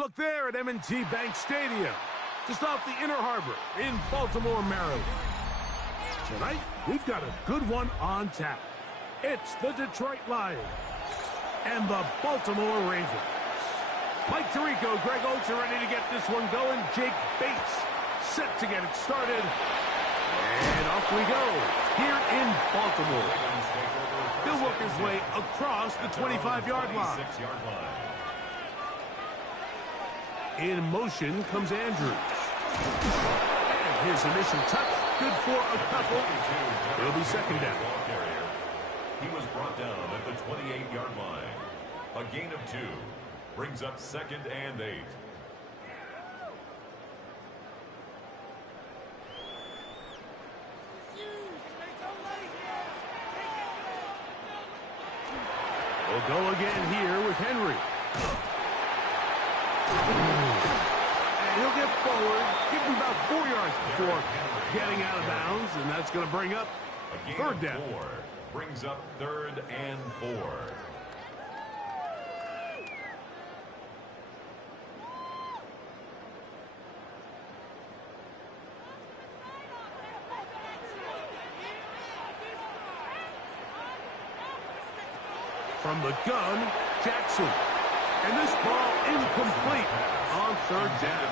look there at M&T Bank Stadium, just off the Inner Harbor in Baltimore, Maryland. Tonight, we've got a good one on tap. It's the Detroit Lions and the Baltimore Ravens. Mike Tirico, Greg Olsen ready to get this one going. Jake Bates set to get it started. And off we go here in Baltimore. He'll work his way across the 25-yard line. In motion comes Andrews. And his initial touch, good for a couple. It'll be second down. He was brought down at the 28-yard line. A gain of 2 brings up 2nd and 8. We'll go again here with Henry. And he'll get forward, give him about 4 yards before getting out of bounds, and that's going to bring up third down. 4 brings up 3rd and 4. From the gun, Jackson. And this ball incomplete on third down.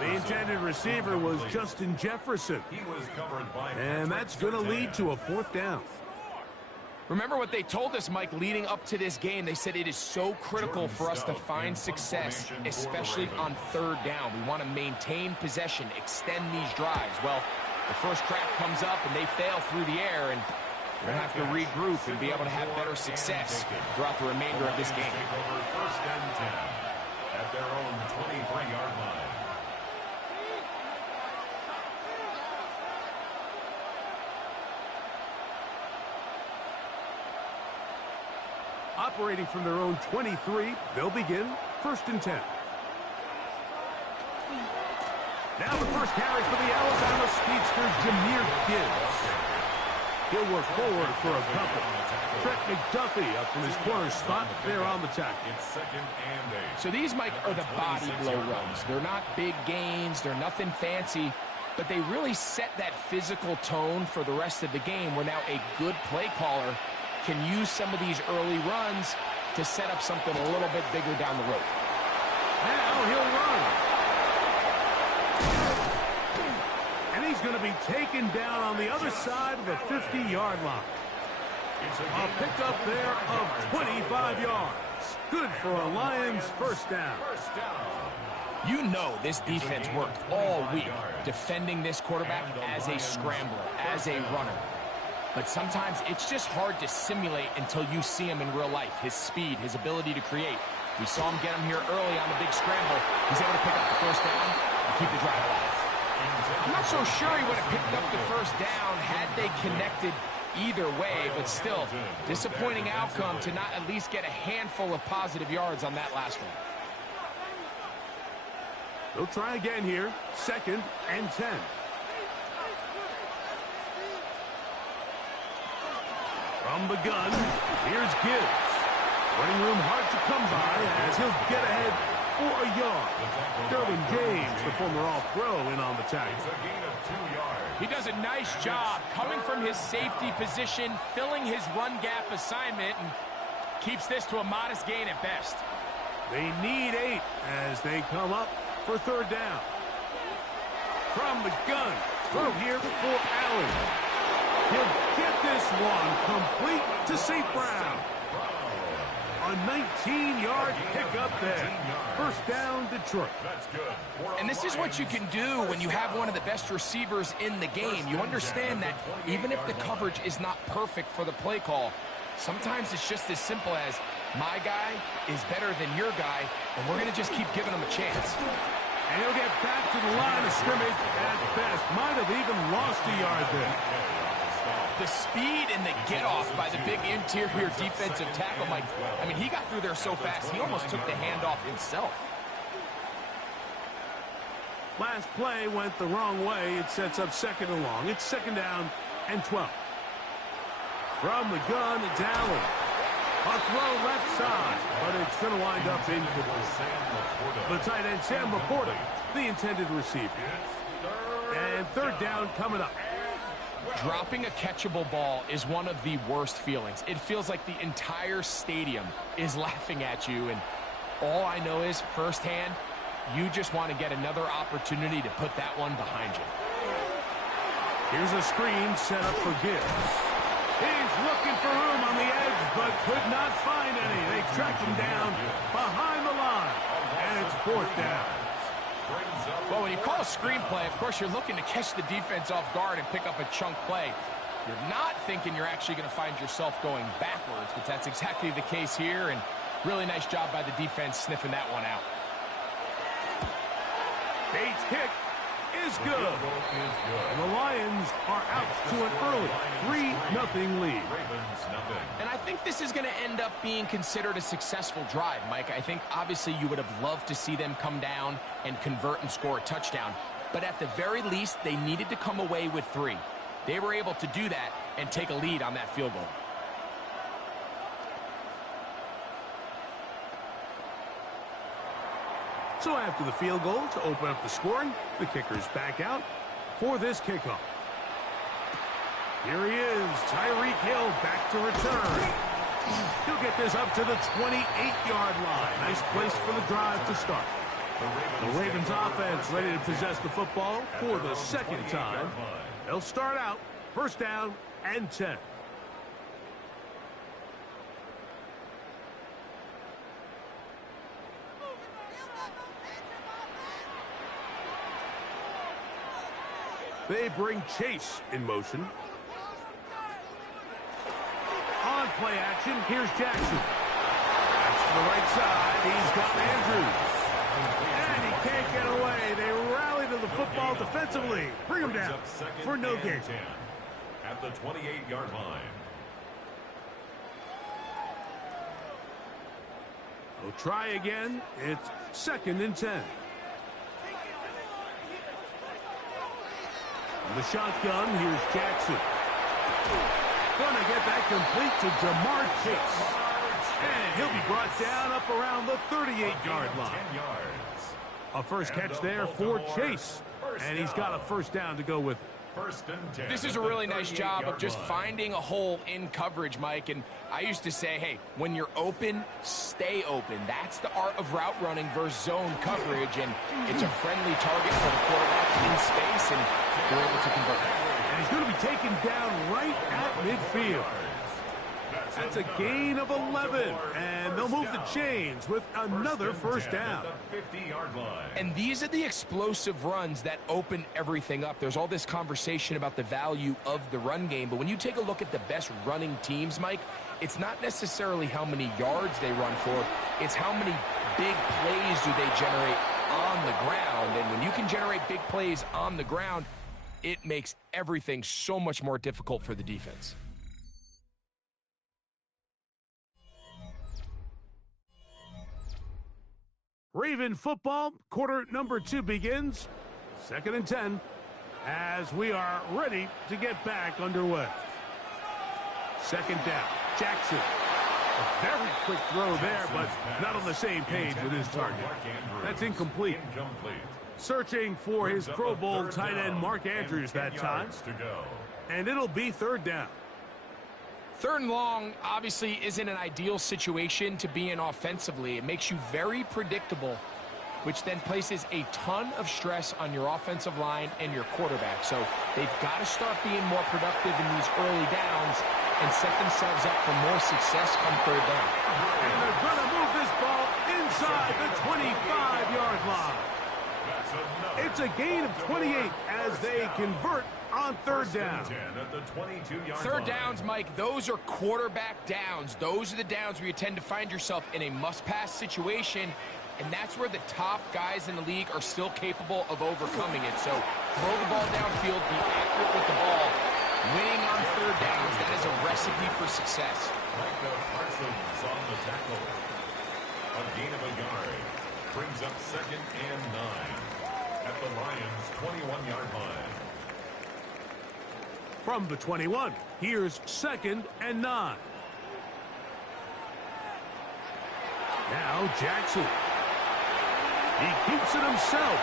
The intended receiver was Justin Jefferson. He was covered by and that's going to lead to a 4th down. Remember what they told us, Mike, leading up to this game. They said it is so critical for us to find success, especially on third down. We want to maintain possession, extend these drives. Well, the first crack comes up and they fail through the air, and we're going to have to regroup and be able to have better success throughout the remainder of this game. First and 10 at their own 23-yard line. Operating from their own 23, they'll begin 1st and 10. Now the first carry for the Alabama speedster, Jahmyr Gibbs. He'll work forward for a couple. Trent McDuffie up from his corner spot there on the tackle. It's 2nd and 8. So these, Mike, are the body blow runs. They're not big gains. They're nothing fancy. But they really set that physical tone for the rest of the game where now a good play caller can use some of these early runs to set up something a little bit bigger down the road. Now he'll run. And he's going to be taken down on the other side of the 50-yard line. A pickup there of 25 yards. Good for a Lions first down. You know this defense worked all week defending this quarterback as a scrambler, as a runner. But sometimes it's just hard to simulate until you see him in real life. His speed, his ability to create. We saw him get him here early on the big scramble. He's able to pick up the first down and keep the drive alive. I'm not so sure he would have picked up the first down had they connected either way, but still, disappointing outcome to not at least get a handful of positive yards on that last one. They'll try again here, 2nd and 10. From the gun, here's Gibbs. Running room hard to come by as he'll get ahead for a yard. Derwin James, the former All-Pro, in on the tackle. It's a gain of 2 yards. He does a nice job coming from his safety position, filling his run gap assignment, and keeps this to a modest gain at best. They need 8 as they come up for third down. From the gun, throw here for Allen. He'll get this one complete to St. Brown. A 19-yard pickup there. First down, Detroit. That's good. And this is what you can do when you have one of the best receivers in the game. You understand that even if the coverage is not perfect for the play call, sometimes it's just as simple as my guy is better than your guy, and we're going to just keep giving him a chance. And he'll get back to the line of scrimmage at best. Might have even lost a yard there. The speed and the get-off by the big interior defensive tackle, Mike. I mean, he got through there so fast, he almost took the handoff himself. Last play went the wrong way. It sets up 2nd and long. It's 2nd down and 12. From the gun, it's Allen. A throw left side, but it's going to wind up incomplete. The tight end, Sam Laporta, the intended receiver. And third down coming up. Dropping a catchable ball is one of the worst feelings. It feels like the entire stadium is laughing at you, and all I know is firsthand, you just want to get another opportunity to put that one behind you. Here's a screen set up for Gibbs. He's looking for room on the edge, but could not find any. They tracked him down behind the line, and it's fourth down. Well, when you call a screenplay, of course, you're looking to catch the defense off guard and pick up a chunk play. You're not thinking you're actually going to find yourself going backwards, but that's exactly the case here, and really nice job by the defense sniffing that one out. Bates' kick is good. And the Lions are out to an early 3-0 lead. And I think this is going to end up being considered a successful drive, Mike. I think obviously you would have loved to see them come down and convert and score a touchdown. But at the very least, they needed to come away with 3. They were able to do that and take a lead on that field goal. So after the field goal to open up the scoring, the kicker's back out for this kickoff. Here he is, Tyreek Hill back to return. He'll get this up to the 28-yard line. Nice place for the drive to start. The Ravens offense ready to possess the football for the second time. They'll start out first down and 10. They bring Chase in motion. On play action, here's Jackson. That's to the right side. He's got Andrews. And he can't get away. They rally to the football defensively. Bring him down for no gain. At the 28-yard line. They'll try again. It's second and 10. The shotgun, here's Jackson. Gonna get that complete to Jamar Chase. And he'll be brought down up around the 38-yard line. A first catch there for Chase. And he's got a first down to go with it. This is a really nice job of just finding a hole in coverage, Mike. And I used to say, hey, when you're open, stay open. That's the art of route running versus zone coverage. And it's a friendly target for the quarterback in space, and they're able to convert. And he's going to be taken down right at midfield. That's a gain of 11, and they'll move the chains with another first down. And these are the explosive runs that open everything up. There's all this conversation about the value of the run game, but when you take a look at the best running teams, Mike, it's not necessarily how many yards they run for, it's how many big plays do they generate on the ground. And when you can generate big plays on the ground, it makes everything so much more difficult for the defense. Raven football, quarter number 2 begins. Second and 10 as we are ready to get back underway. Second down, Jackson. A very quick throw there, but not on the same page with his target. That's incomplete. Searching for his Pro Bowl tight end Mark Andrews that time. And it'll be third down. Third and long obviously isn't an ideal situation to be in offensively. It makes you very predictable, which then places a ton of stress on your offensive line and your quarterback. So they've got to start being more productive in these early downs and set themselves up for more success come third down. And they're going to move this ball inside the 25-yard line. It's a gain of 28 as they convert on third down. Third downs, Mike, those are quarterback downs. Those are the downs where you tend to find yourself in a must-pass situation, and that's where the top guys in the league are still capable of overcoming it. So throw the ball downfield, be accurate with the ball. Winning on third downs, that is a recipe for success. Micah Parsons on the tackle. A gain of a yard. Brings up second and 9 at the Lions' 21-yard line. From the 21, here's second and 9. Now Jackson. He keeps it himself.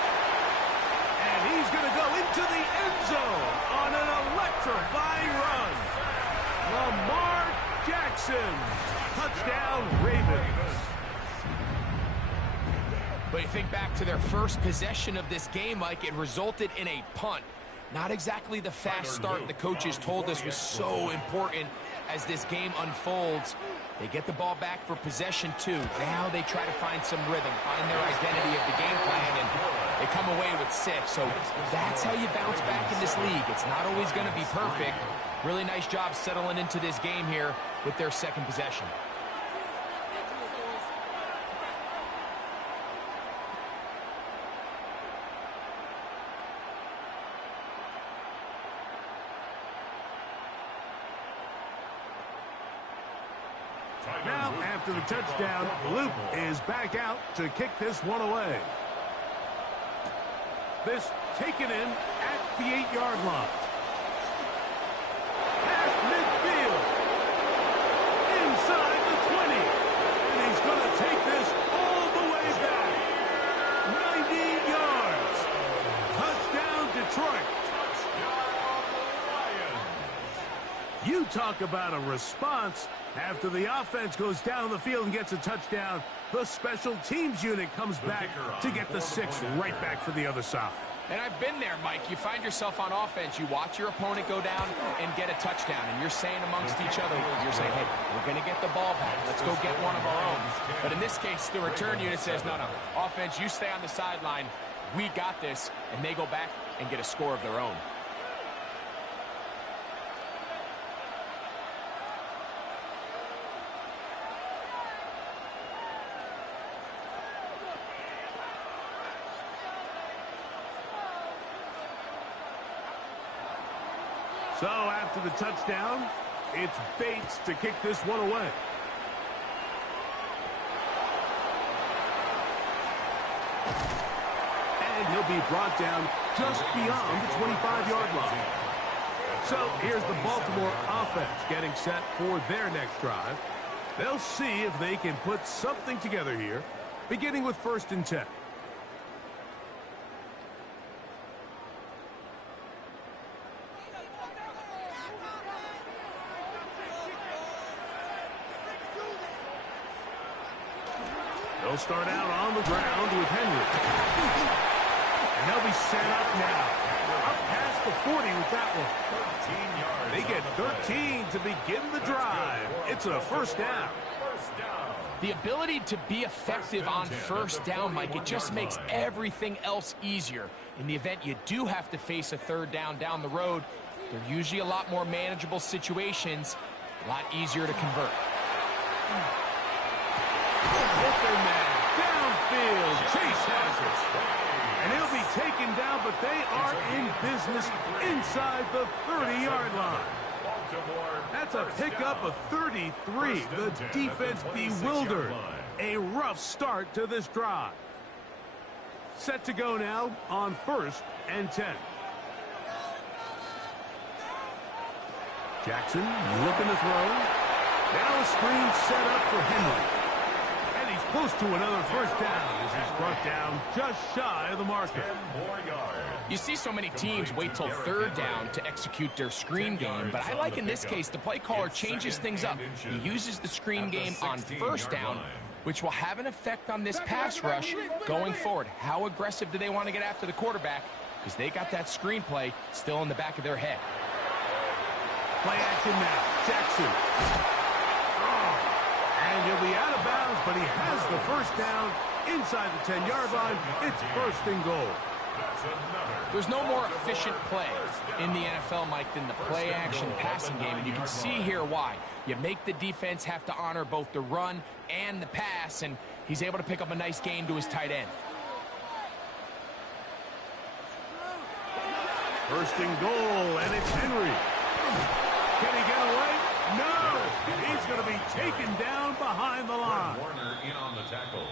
And he's going to go into the end zone on an electrifying run. Lamar Jackson. Touchdown, Ravens. But you think back to their first possession of this game, Mike, it resulted in a punt. Not exactly the fast start the coaches told us was so important as this game unfolds. They get the ball back for possession two. Now they try to find some rhythm, find their identity of the game plan, and they come away with 6. So that's how you bounce back in this league. It's not always going to be perfect. Really nice job settling into this game here with their second possession. Now, after the touchdown, Luke is back out to kick this one away. This taken in at the 8-yard line. Past midfield. Inside the 20. And he's going to take this all the way back. 90 yards. Touchdown, Detroit. You talk about a response. After the offense goes down the field and gets a touchdown, the special teams unit comes back to get the 6 right back for the other side. And I've been there, Mike. You find yourself on offense. You watch your opponent go down and get a touchdown. And you're saying amongst each other, you're saying, hey, we're going to get the ball back. Let's go get one of our own. But in this case, the return unit says, no, no. Offense, you stay on the sideline. We got this. And they go back and get a score of their own. So after the touchdown, it's Bates to kick this one away. And he'll be brought down just beyond the 25-yard line. So here's the Baltimore offense getting set for their next drive. They'll see if they can put something together here, beginning with 1st and 10. They'll start out on the ground with Henry. And they'll be set up now. Up past the 40 with that one. They get 13 to begin the drive. It's a 1st down. The ability to be effective on 1st down, Mike, it just makes everything else easier. In the event you do have to face a 3rd down the road, they're usually a lot more manageable situations, a lot easier to convert. Open man, downfield, Chase has it. And he'll be taken down, but they are in business inside the 30-yard line. That's a pickup of 33. The defense bewildered. A rough start to this drive. Set to go now on 1st and 10. Jackson looking to throw. Now a screen set up for Henry. Close to another 1st down as he's brought down just shy of the marker. You see so many teams wait till 3rd down to execute their screen game, but I like in this case the play caller changes things up. He uses the screen game on 1st down, which will have an effect on this pass rush going forward. How aggressive do they want to get after the quarterback? Because they got that screen play still in the back of their head. Play action now. Jackson. And he'll be out of bounds, but he has the 1st down inside the 10-yard line. It's 1st and goal. There's no more efficient play in the NFL, Mike, than the play-action passing game, and you can see here why. You make the defense have to honor both the run and the pass, and he's able to pick up a nice gain to his tight end. 1st and goal, and it's Henry. Can he get away? No! He's going to be taken down behind the line. Warner in on the tackle.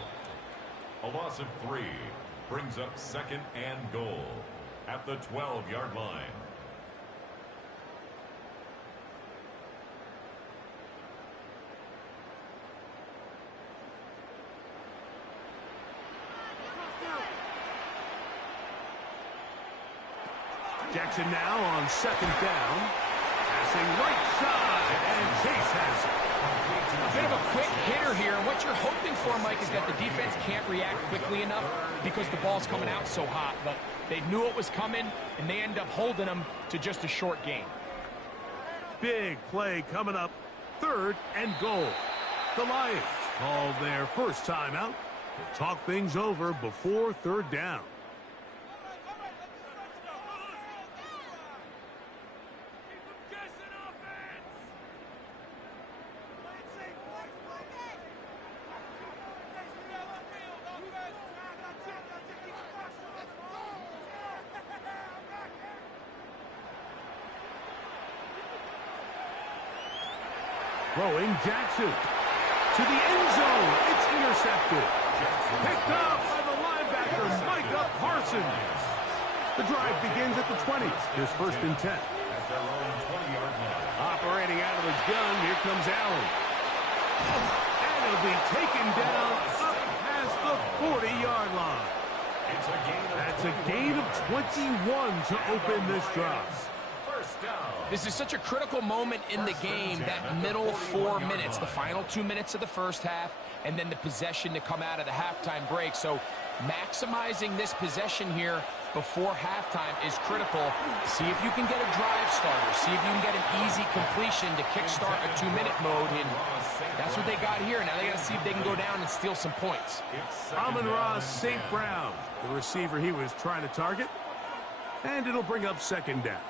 A loss of 3 brings up 2nd and goal at the 12-yard line. Jackson now on second down. Passing right side, and Chase has it. A bit of a quick hitter here. What you're hoping for, Mike, is that the defense can't react quickly enough because the ball's coming out so hot. But they knew it was coming, and they end up holding them to just a short gain. Big play coming up. 3rd and goal. The Lions call their first timeout to talk things over before 3rd down. Throwing Jackson to the end zone. It's intercepted. Picked up by the linebacker, Micah Parsons. The drive begins at the 20. Here's 1st and 10. Operating out of his gun, here comes Allen. And it'll be taken down up past the 40-yard line. That's a gain of 21 to open this drive. This is such a critical moment in the game, that middle 4 minutes, the final 2 minutes of the first half, and then the possession to come out of the halftime break. So maximizing this possession here before halftime is critical. See if you can get a drive starter. See if you can get an easy completion to kickstart a 2-minute mode, and that's what they got here. Now they got to see if they can go down and steal some points. Amon-Ra St. Brown, the receiver he was trying to target, and it'll bring up 2nd down.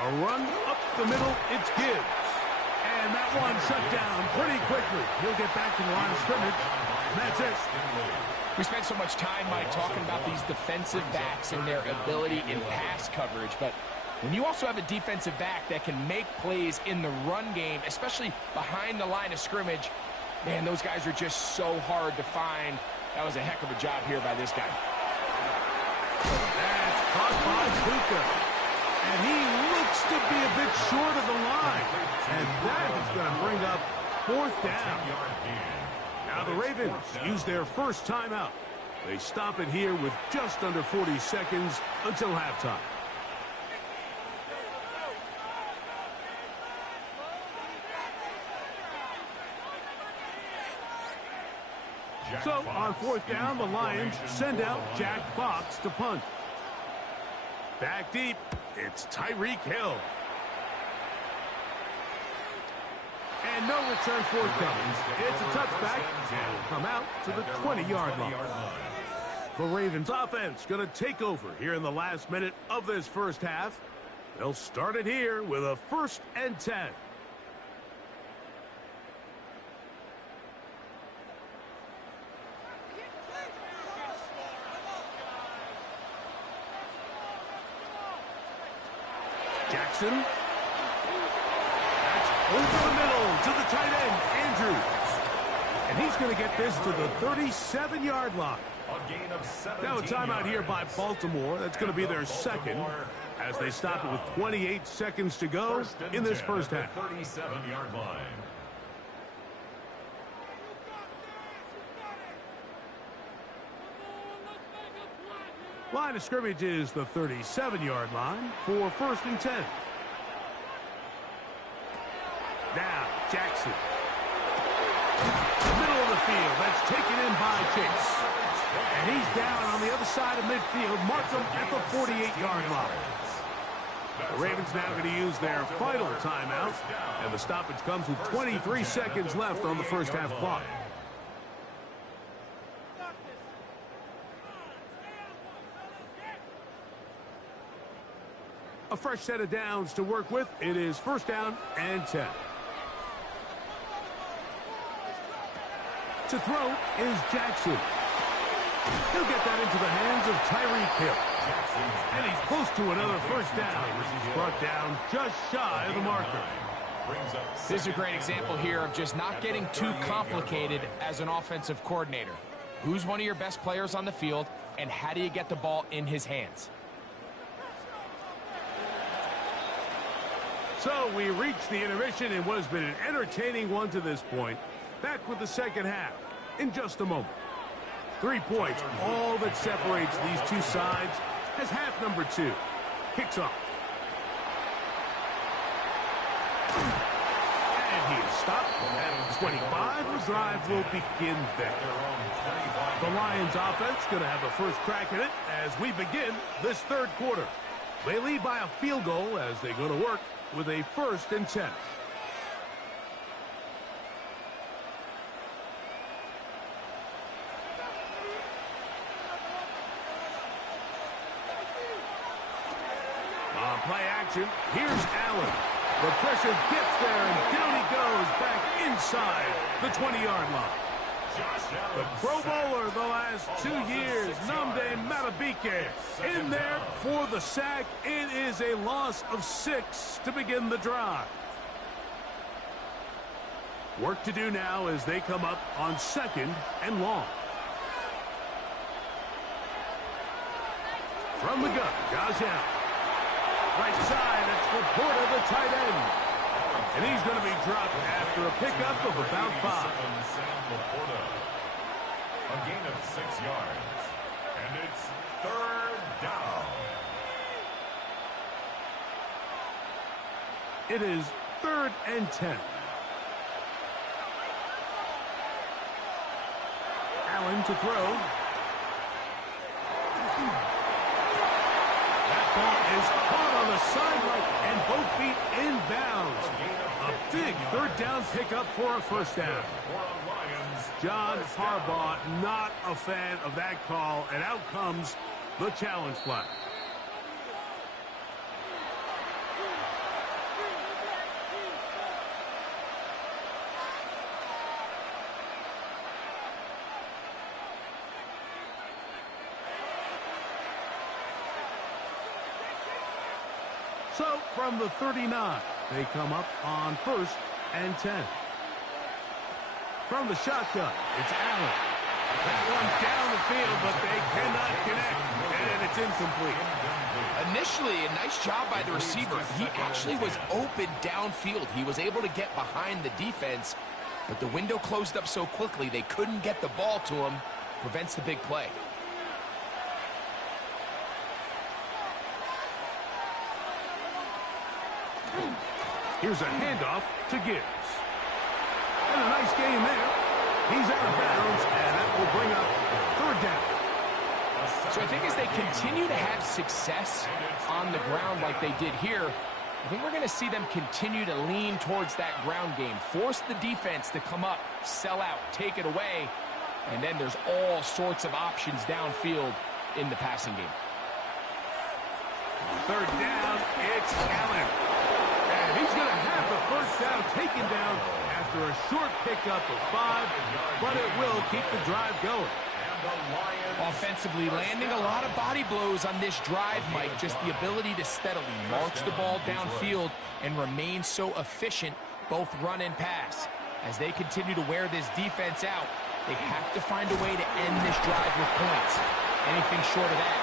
A run up the middle, it's Gibbs. And that one shut down pretty quickly. He'll get back to the line of scrimmage. That's it. We spent so much time, Mike, talking about these defensive backs and their ability in pass coverage. But when you also have a defensive back that can make plays in the run game, especially behind the line of scrimmage, man, those guys are just so hard to find. That was a heck of a job here by this guy. That's caught by Puka. And he looks to be a bit short of the line. And that is going to bring up 4th down. Now the Ravens use their first timeout. They stop it here with just under 40 seconds until halftime. So on 4th down, the Lions send out Jack Fox to punt. Back deep, it's Tyreek Hill. And no return forthcoming. It's a touchback, and will come out to the 20-yard line. The Ravens offense going to take over here in the last minute of this first half. They'll start it here with a 1st and 10. Jackson. That's over the middle to the tight end, Andrews. And he's going to get this to the 37-yard line. Now a timeout here by Baltimore. That's going to be their 2nd as they stop it with 28 seconds to go in this first half. 37-yard line. Line of scrimmage is the 37-yard line for 1st and 10. Now, Jackson. Middle of the field. That's taken in by Chase. And he's down on the other side of midfield. Mark him at the 48-yard line. The Ravens now going to use their final timeout. And the stoppage comes with 23 seconds left on the first half clock. A fresh set of downs to work with. It is 1st down and 10. To throw is Jackson. He'll get that into the hands of Tyreek Hill. And he's close to another 1st down. He's brought down just shy of the marker. This is a great example here of just not getting too complicated as an offensive coordinator. Who's one of your best players on the field, and how do you get the ball in his hands? So we reach the intermission in what has been an entertaining one to this point. Back with the second half in just a moment. 3 points, all that separates these two sides, as half number 2 kicks off. And he is stopped at 25. The drive will begin there. The Lions offense going to have a first crack at it as we begin this third quarter. They lead by a field goal as they go to work with a 1st and 10. On play action, here's Allen. The pressure gets there, and down he goes back inside the 20-yard line. The Pro Bowler the last 2 years, Nnamdi Madubuike, in there for the sack. It is a loss of 6 to begin the drive. Work to do now as they come up on 2nd and long. From the gun, Josh Allen. Right side, it's Laporta, the tight end. And he's going to be dropped after a pickup of about 5. A gain of 6 yards. And it's 3rd down. It is 3rd and 10. Allen to throw. That ball is caught on the sideline and both feet inbounds. A big 3rd down pickup for a 1st down. John Harbaugh not a fan of that call, and out comes the challenge flag. So from the 39, they come up on 1st and 10. From the shotgun, it's Allen. That one down the field, but they cannot connect, and it's incomplete. Initially, a nice job by the receiver. He actually was open downfield. He was able to get behind the defense, but the window closed up so quickly they couldn't get the ball to him. Prevents the big play. Here's a handoff to Gibbs. And a nice game there. He's out of bounds, and that will bring up 3rd down. So I think as they continue to have success on the ground like they did here, I think we're going to see them continue to lean towards that ground game. Force the defense to come up, sell out, take it away, and then there's all sorts of options downfield in the passing game. 3rd down, it's Allen. And he's going to have the 1st down taken down after a short pickup of 5, but it will keep the drive going. Offensively, landing a lot of body blows on this drive, Mike. Just the ability to steadily march the ball downfield and remain so efficient, both run and pass. As they continue to wear this defense out, they have to find a way to end this drive with points. Anything short of that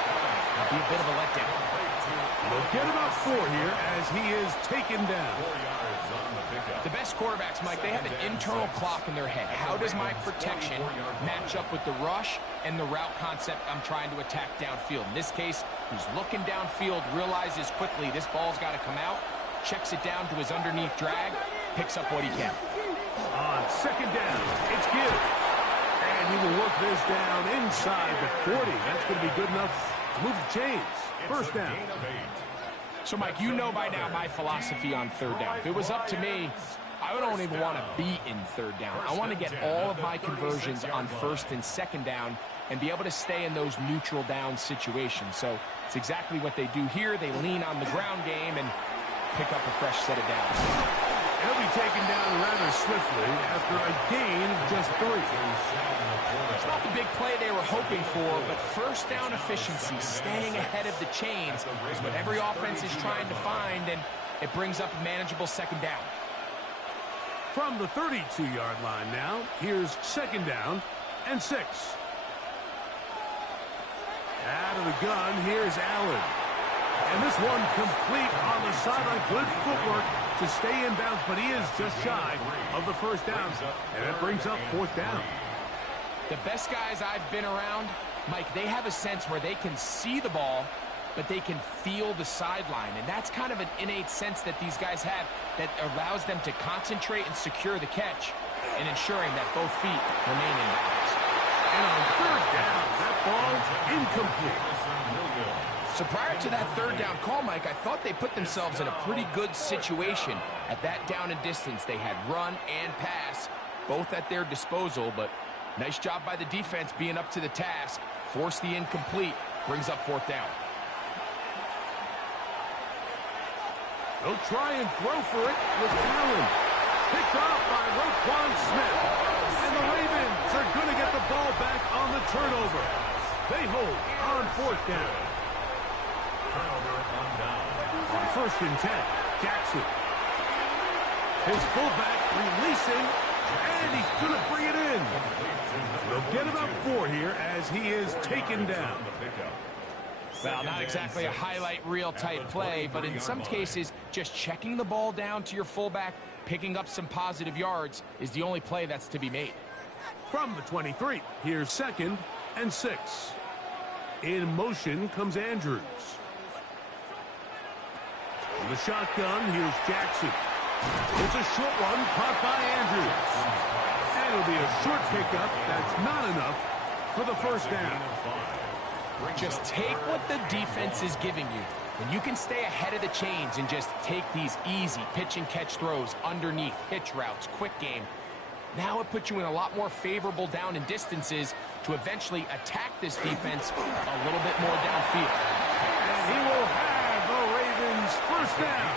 would be a bit of a letdown. They'll get about 4 here as he is taken down. The best quarterbacks, Mike, they have an internal clock in their head. How does my protection match up with the rush and the route concept I'm trying to attack downfield? In this case, he's looking downfield, realizes quickly this ball's got to come out, checks it down to his underneath drag, picks up what he can. On 2nd down, it's Gibbs. And he will work this down inside the 40. That's going to be good enough to move the chains. 1st down. So, Mike, you know by now my philosophy on 3rd down. If it was up to me, I don't even want to be in 3rd down. I want to get all of my conversions on 1st and 2nd down and be able to stay in those neutral down situations. So it's exactly what they do here. They lean on the ground game and pick up a fresh set of downs. He'll be taken down rather swiftly after a gain of just 3. It's not the big play they were hoping for, but 1st down efficiency, staying ahead of the chains, is what every offense is trying to find, and it brings up a manageable 2nd down. From the 32-yard line now, here's 2nd down and 6. Out of the gun, here's Allen. And this one complete on the sideline. Good footwork to stay in bounds, but he is just shy of the first down, and that brings up fourth down. The best guys I've been around, Mike, they have a sense where they can see the ball, but they can feel the sideline. And that's kind of an innate sense that these guys have that allows them to concentrate and secure the catch and ensuring that both feet remain in bounds. And on third down, that ball's incomplete. So prior to that third down call, Mike, I thought they put themselves in a pretty good situation at that down and distance. They had run and pass, both at their disposal, but nice job by the defense being up to the task. Force the incomplete, brings up fourth down. They'll try and throw for it with Allen. Picked off by Roquan Smith. And the Ravens are going to get the ball back on the turnover. They hold on fourth down. Turnover on down. On first and 10, Jackson. His fullback releasing, and he's going to bring it in. They'll get about 4 here as he is taken down. Well, not exactly a highlight reel type play, but in some cases, just checking the ball down to your fullback, picking up some positive yards is the only play that's to be made. From the 23, here's 2nd and 6. In motion comes Andrews. From the shotgun, here's Jackson. It's a short one caught by Andrews. And it'll be a short pickup. That's not enough for the first down. Just take what the defense is giving you. When you can stay ahead of the chains and just take these easy pitch and catch throws underneath, hitch routes, quick game, now it puts you in a lot more favorable down and distances to eventually attack this defense a little bit more downfield. And he will have the Ravens first down.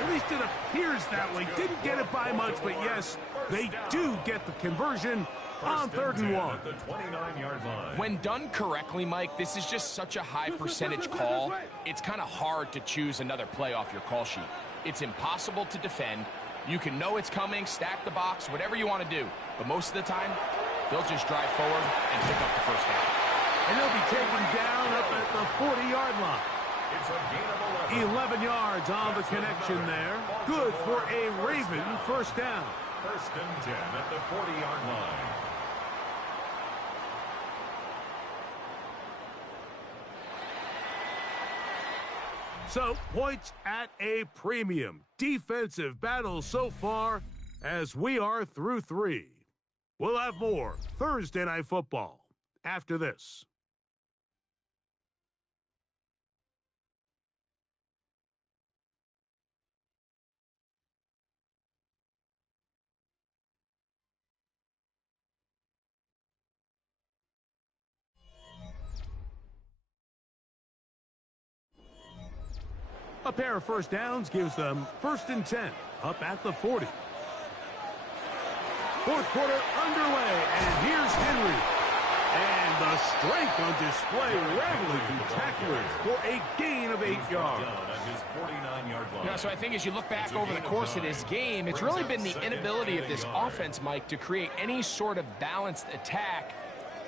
At least it appears that way. Didn't get it by much, but yes, they do get the conversion on 3rd and 1. The 29-yard line. When done correctly, Mike, this is just such a high percentage call. It's kind of hard to choose another play off your call sheet. It's impossible to defend. You can know it's coming, stack the box, whatever you want to do. But most of the time, they'll just drive forward and pick up the first down. And they'll be taken down up at the 40-yard line. It's a gain of 11 yards on the connection there. Good for a Raven first down. First and 10 at the 40-yard line. So, points at a premium. Defensive battle so far as we are through 3. We'll have more Thursday Night Football after this. A pair of first downs gives them 1st and 10 up at the 40. Fourth quarter underway, and here's Henry. And the strength on display, rattling through tacklers for a gain of 8 yards. So I think as you look back over the course of this game, it's really been the inability of this offense, Mike, to create any sort of balanced attack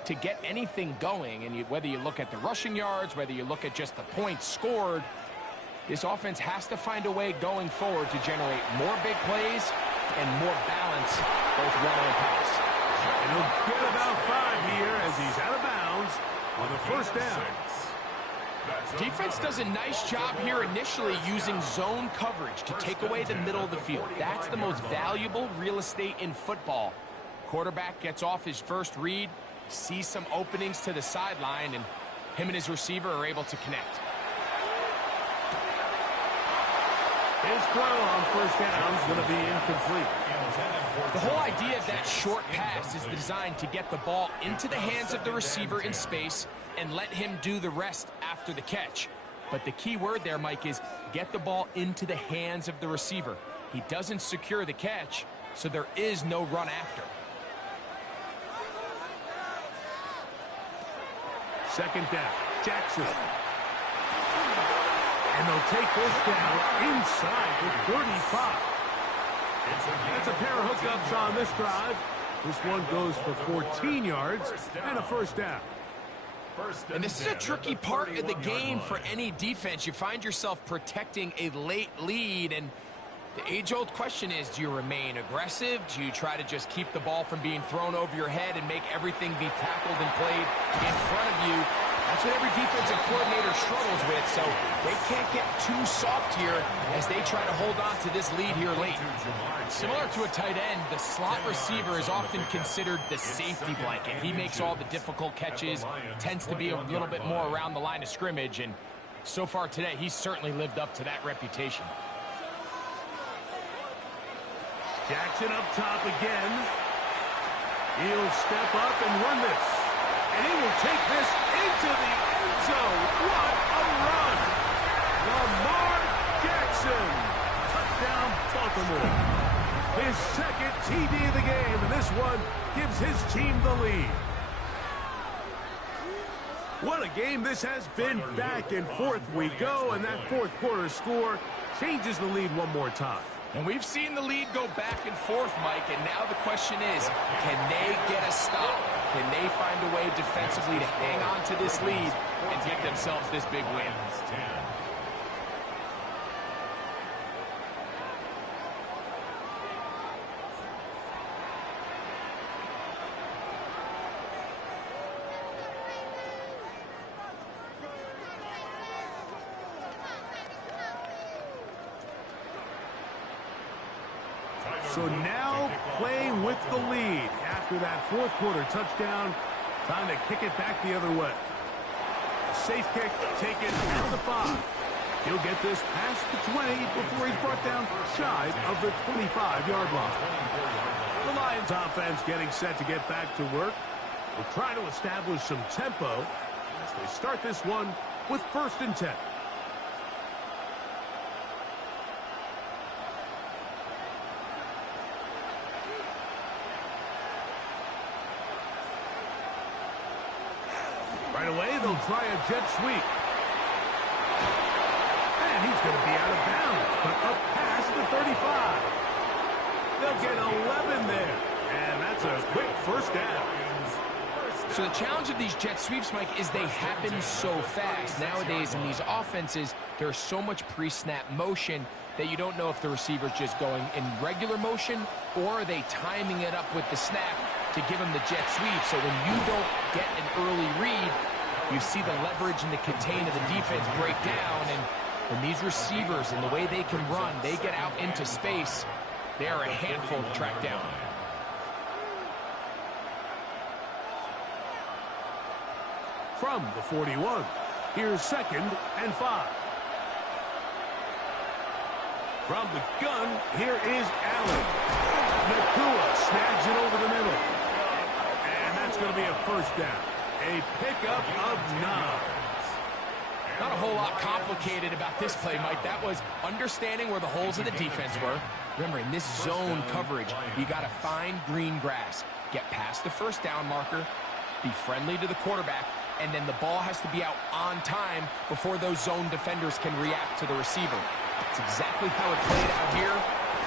to get anything going. And whether you look at the rushing yards, whether you look at just the points scored, this offense has to find a way going forward to generate more big plays and more balance, both run and pass. And he'll get about 5 here as he's out of bounds on the first down. Defense does a nice job here initially using zone coverage to take away the middle of the field. That's the most valuable real estate in football. Quarterback gets off his first read, sees some openings to the sideline, and him and his receiver are able to connect. His throw on first down is going to be incomplete. The whole idea of that short pass is designed to get the ball into the hands of the receiver in space and let him do the rest after the catch. But the key word there, Mike, is get the ball into the hands of the receiver. He doesn't secure the catch, so there is no run after. Second down, Jackson. And they'll take this down inside the 35. That's a pair of hookups on this drive. This one goes for 14 yards and a first down. And this is a tricky part of the game for any defense. You find yourself protecting a late lead, and The age-old question is, do you remain aggressive? Do you try to just keep the ball from being thrown over your head and make everything be tackled and played in front of you? That's what every defensive coordinator struggles with, so they can't get too soft here as they try to hold on to this lead here late. Similar to a tight end, the slot receiver is often considered the safety blanket. He makes all the difficult catches, tends to be a little bit more around the line of scrimmage, and so far today, he's certainly lived up to that reputation. Jackson up top again. He'll step up and run this. And he will take this into the end zone. What a run! Lamar Jackson. Touchdown, Baltimore. His second TD of the game, and this one gives his team the lead. What a game this has been. Back and forth we go, and that fourth quarter score changes the lead one more time. And we've seen the lead go back and forth, Mike, and now the question is, can they get a stop? Can they find a way defensively to hang on to this lead and get themselves this big win? So now playing with the lead after that fourth quarter touchdown. Time to kick it back the other way. A safe kick taken at the 5. He'll get this past the 20 before he's brought down shy of the 25-yard line. The Lions offense getting set to get back to work. We'll try to establish some tempo as they start this one with 1st and 10. Right away, they'll try a jet sweep. And he's going to be out of bounds, but up past the 35. They'll get 11 there. And that's a quick 1st down. So the challenge of these jet sweeps, Mike, is they happen so fast. Nowadays in these offenses, there's so much pre-snap motion that you don't know if the receiver's just going in regular motion or are they timing it up with the snap to give him the jet sweep. So when you don't get an early read, you see the leverage and the contain of the defense break down. And when these receivers and the way they can run, they get out into space, they are a handful to track down. From the 41, here's 2nd and 5. From the gun, here is Allen. Nakua snags it over the middle. And that's going to be a 1st down. A pickup of 9. Not a whole lot complicated about this play, Mike. That was understanding where the holes of the defense were. Remember, in this zone coverage, you got to find green grass. Get past the 1st down marker. Be friendly to the quarterback. And then the ball has to be out on time before those zone defenders can react to the receiver. That's exactly how it played out here.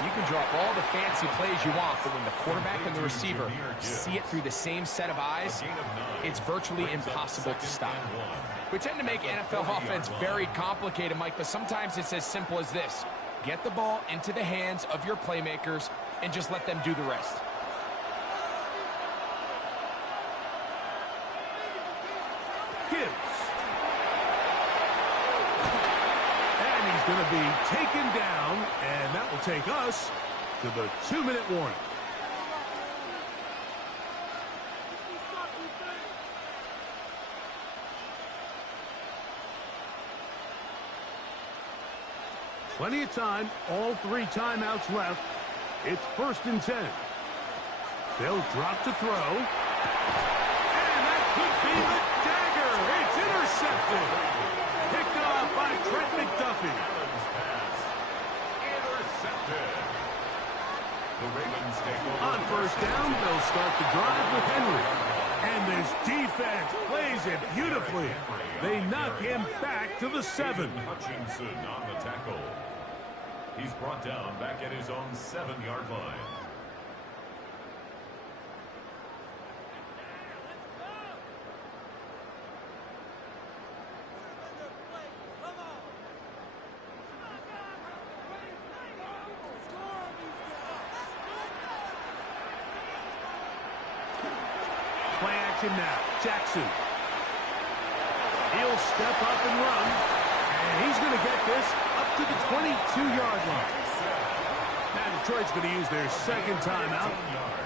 You can drop all the fancy plays you want, but when the quarterback and the receiver see it through the same set of eyes, it's virtually impossible to stop. We tend to make NFL offense very complicated, Mike, but sometimes it's as simple as this. Get the ball into the hands of your playmakers and just let them do the rest. And he's going to be taken down, and that will take us to the 2-minute warning. Plenty of time, all 3 timeouts left. It's 1st and 10. They'll drop to throw. And that could be the dagger. It's intercepted. Picked off by Trent McDuffie. Intercepted. The Ravens take over. On 1st down, they'll start the drive with Henry. And this defense plays it beautifully. They knock him back to the 7. Hutchinson on the tackle. He's brought down back at his own 7-yard line. action now. Jackson. He'll step up and run. And he's going to get this up to the 22-yard line. Now Detroit's going to use their second timeout.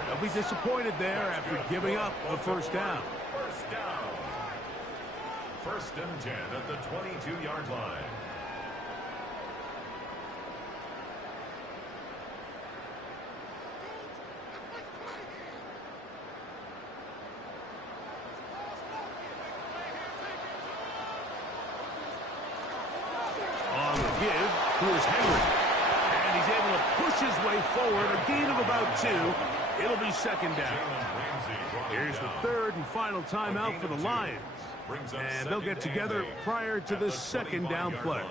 They'll be disappointed there after giving up the first down. First down. First and 10 at the 22-yard line. On the give, here's Henry. And he's able to push his way forward, a gain of about 2. It'll be second down. Here's the third and final timeout for the Lions. And they'll get together prior to the second down play.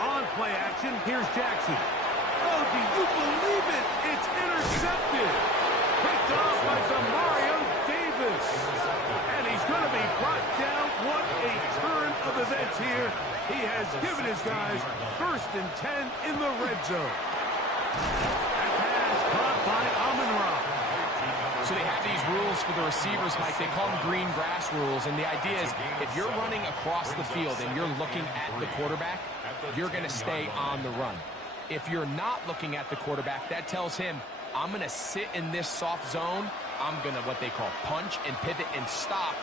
On play action, here's Jackson. Oh, do you believe it? It's intercepted. Picked off by Demario Davis. And he's going to be brought down. What a turn of events here. He has given his guys first and 10 in the red zone. That pass caught by Amon-Ra. So they have these rules for the receivers, Mike. They call them green grass rules. And the idea is if you're running across the field and you're looking at the quarterback, you're going to stay on the run. If you're not looking at the quarterback, that tells him, I'm going to sit in this soft zone. I'm going to, what they call, punch and pivot and stop.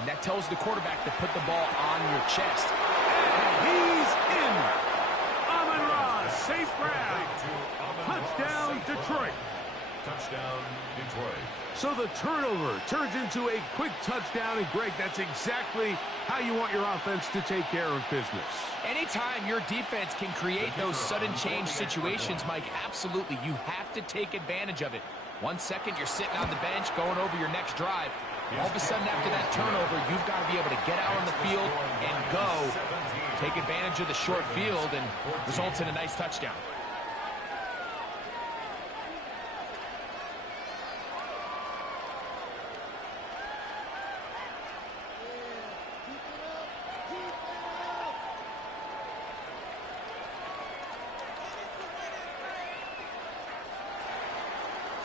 And that tells the quarterback to put the ball on your chest. And he's in. Amon-Ra, safe grab. Touchdown, Detroit. Touchdown, Detroit. So the turnover turns into a quick touchdown. And, Greg, that's exactly how you want your offense to take care of business. Anytime your defense can create those sudden change situations, Mike, absolutely, you have to take advantage of it. 1 second, you're sitting on the bench going over your next drive. All of a sudden, after that turnover, you've got to be able to get out on the field and go. Take advantage of the short field and results in a nice touchdown.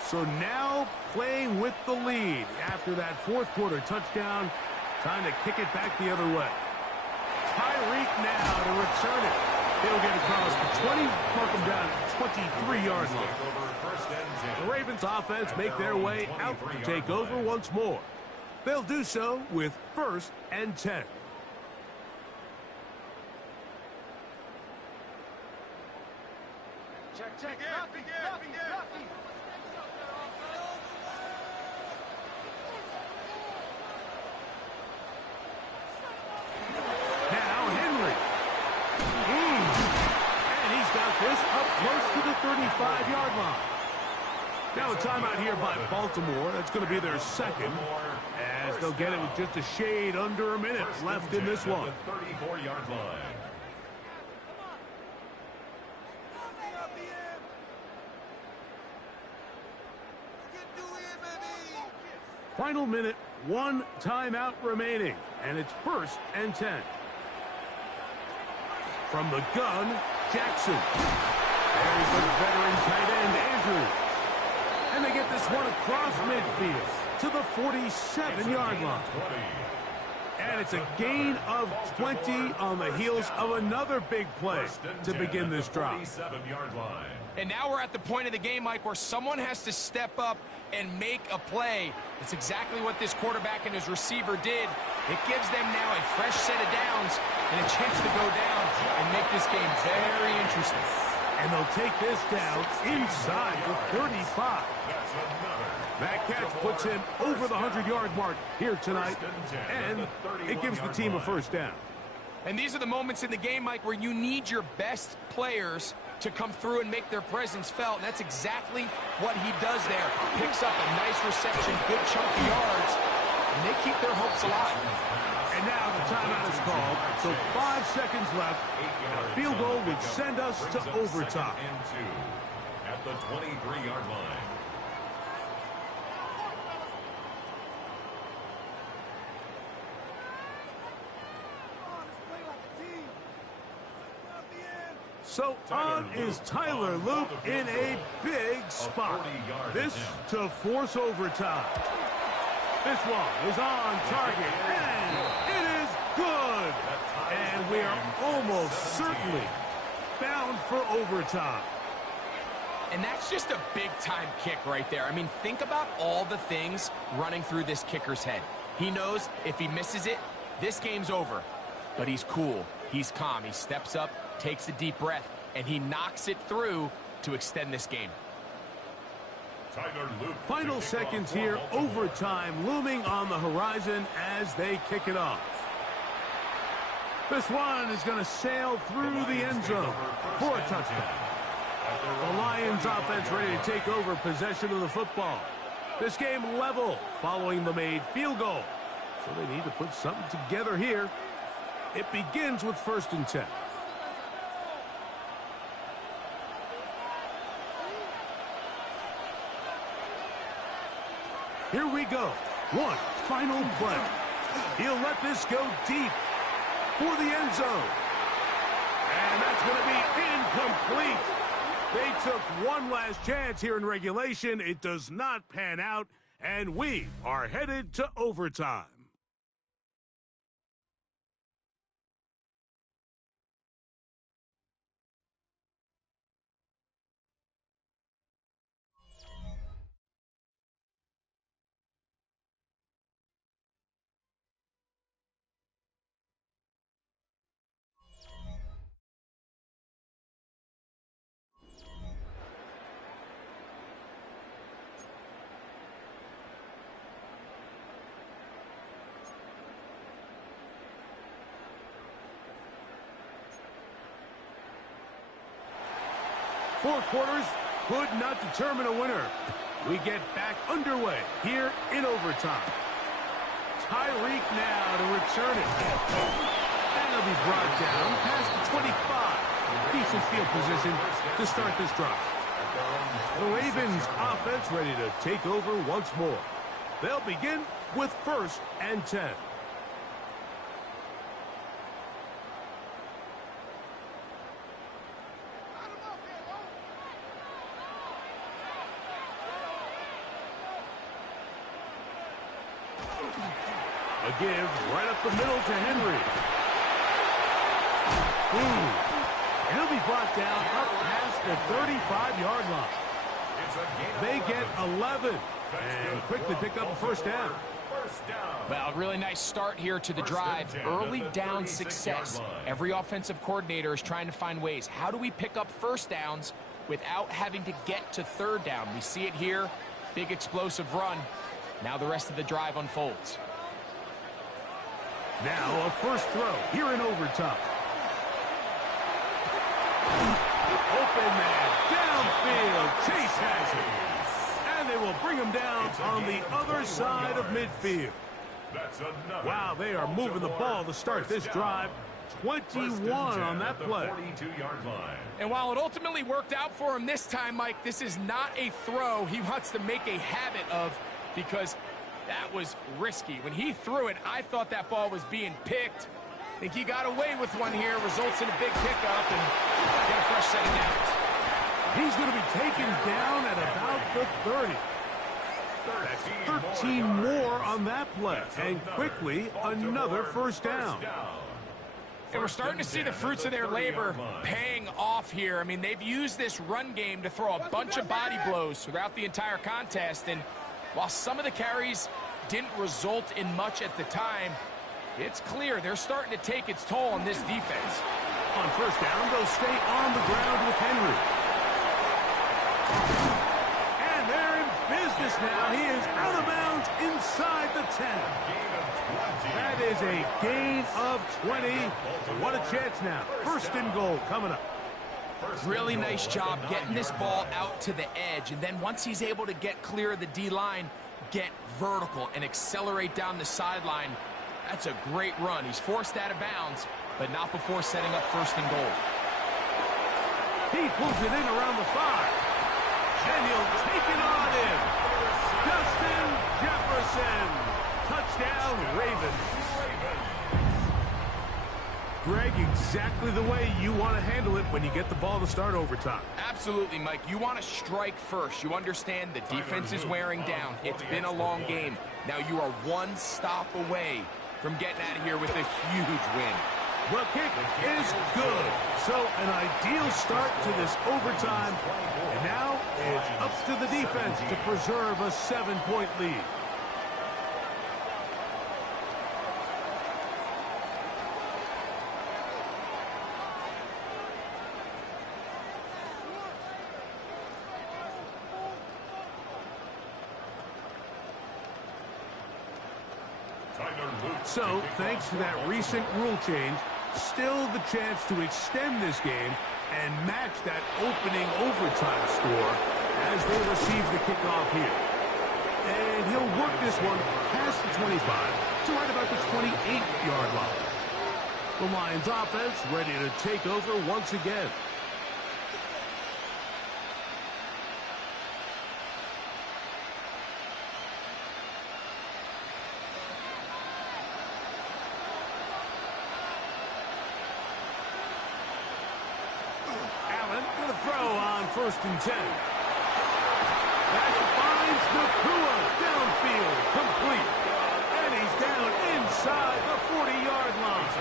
So now playing with the lead after that fourth quarter touchdown. Time to kick it back the other way. Tyreek now to return it. He'll get across the 20, mark him down at the 23-yard line. The Ravens offense make their way out to take over once more. They'll do so with 1st and 10. Check. Now Henry. And he's got this up close to the 35-yard line. Now a timeout here by Baltimore. That's going to be their second, as they'll get it with just a shade under a minute left in this one. 34-yard line. Final minute, 1 timeout remaining, and it's 1st and 10. From the gun, Jackson. There's the veteran tight end, Andrews. And they get this one across midfield to the 47-yard line. And it's a gain of 20 on the heels of another big play to begin this drive. And now we're at the point of the game, Mike, where someone has to step up and make a play. It's exactly what this quarterback and his receiver did. It gives them now a fresh set of downs and a chance to go down and make this game very interesting. And they'll take this down inside the 35. That catch puts him over the 100-yard mark here tonight, and it gives the team a first down. And these are the moments in the game, Mike, where you need your best players to come through and make their presence felt. And that's exactly what he does there. Picks up a nice reception, good chunky yards, and they keep their hopes alive. And now the timeout is called, so 5 seconds left. And a field goal would send us to overtime. At the 23-yard line. So on is Tyler Loop in a big spot. This to force overtime. This one is on target, and it is good. And we are almost certainly bound for overtime. And that's just a big-time kick right there. I mean, think about all the things running through this kicker's head. He knows if he misses it, this game's over. But he's cool. He's calm. He steps up, takes a deep breath, and he knocks it through to extend this game. Final seconds here, overtime looming on the horizon as they kick it off. This one is going to sail through the end zone for a touchdown. The Lions offense ready to take over possession of the football. This game level following the made field goal. So they need to put something together here. It begins with 1st and 10. Here we go. One final play. He'll let this go deep for the end zone. And that's going to be incomplete. They took one last chance here in regulation. It does not pan out, and we are headed to overtime. Four quarters could not determine a winner. We get back underway here in overtime. Tyreek now to return it. And he'll be brought down past the 25. Decent field position to start this drive. The Ravens offense ready to take over once more. They'll begin with 1st and 10. A give right up the middle to Henry. And he'll be brought down up past the 35-yard line. They get 11 and quickly pick up a 1st down. Well, really nice start here to the drive. Early down success. Every offensive coordinator is trying to find ways. How do we pick up 1st downs without having to get to 3rd down? We see it here. Big explosive run. Now the rest of the drive unfolds. Now a 1st throw here in overtime. Open man downfield. Chase has it. And they will bring him down on the other side of midfield. Wow, they are moving the ball to start this drive. 21 on that play. And while it ultimately worked out for him this time, Mike, this is not a throw he wants to make a habit of, because that was risky. When he threw it, I thought that ball was being picked. I think he got away with one here. Results in a big pickup and get a fresh set of downs. He's going to be taken down at about the 30. That's 13 more on that play. And quickly, another 1st down. And we're starting to see the fruits of their labor paying off here. I mean, they've used this run game to throw a bunch of body blows throughout the entire contest. And while some of the carries didn't result in much at the time, it's clear they're starting to take its toll on this defense. On 1st down, they'll stay on the ground with Henry. And they're in business now. He is out of bounds inside the 10. That is a gain of 20. What a chance now. 1st and goal coming up. Really nice job getting this ball out to the edge. And then once he's able to get clear of the D-line, get vertical and accelerate down the sideline. That's a great run. He's forced out of bounds, but not before setting up 1st and goal. He pulls it in around the 5. And he'll take it on in. Justin Jefferson. Touchdown, Ravens. Greg, exactly the way you want to handle it. when you get the ball to start overtime. Absolutely, Mike. You want to strike first. You understand the defense is wearing down. It's been a long game. Now you are one stop away from getting out of here with a huge win. The kick is good. So an ideal start to this overtime. And now it's up to the defense to preserve a 7-point lead. So, thanks to that recent rule change, still the chance to extend this game and match that opening overtime score as they receive the kickoff here. And he'll work this one past the 25 to right about the 28-yard line. The Lions offense ready to take over once again. First and 10. That finds Nacua downfield, complete. And he's down inside the 40-yard line.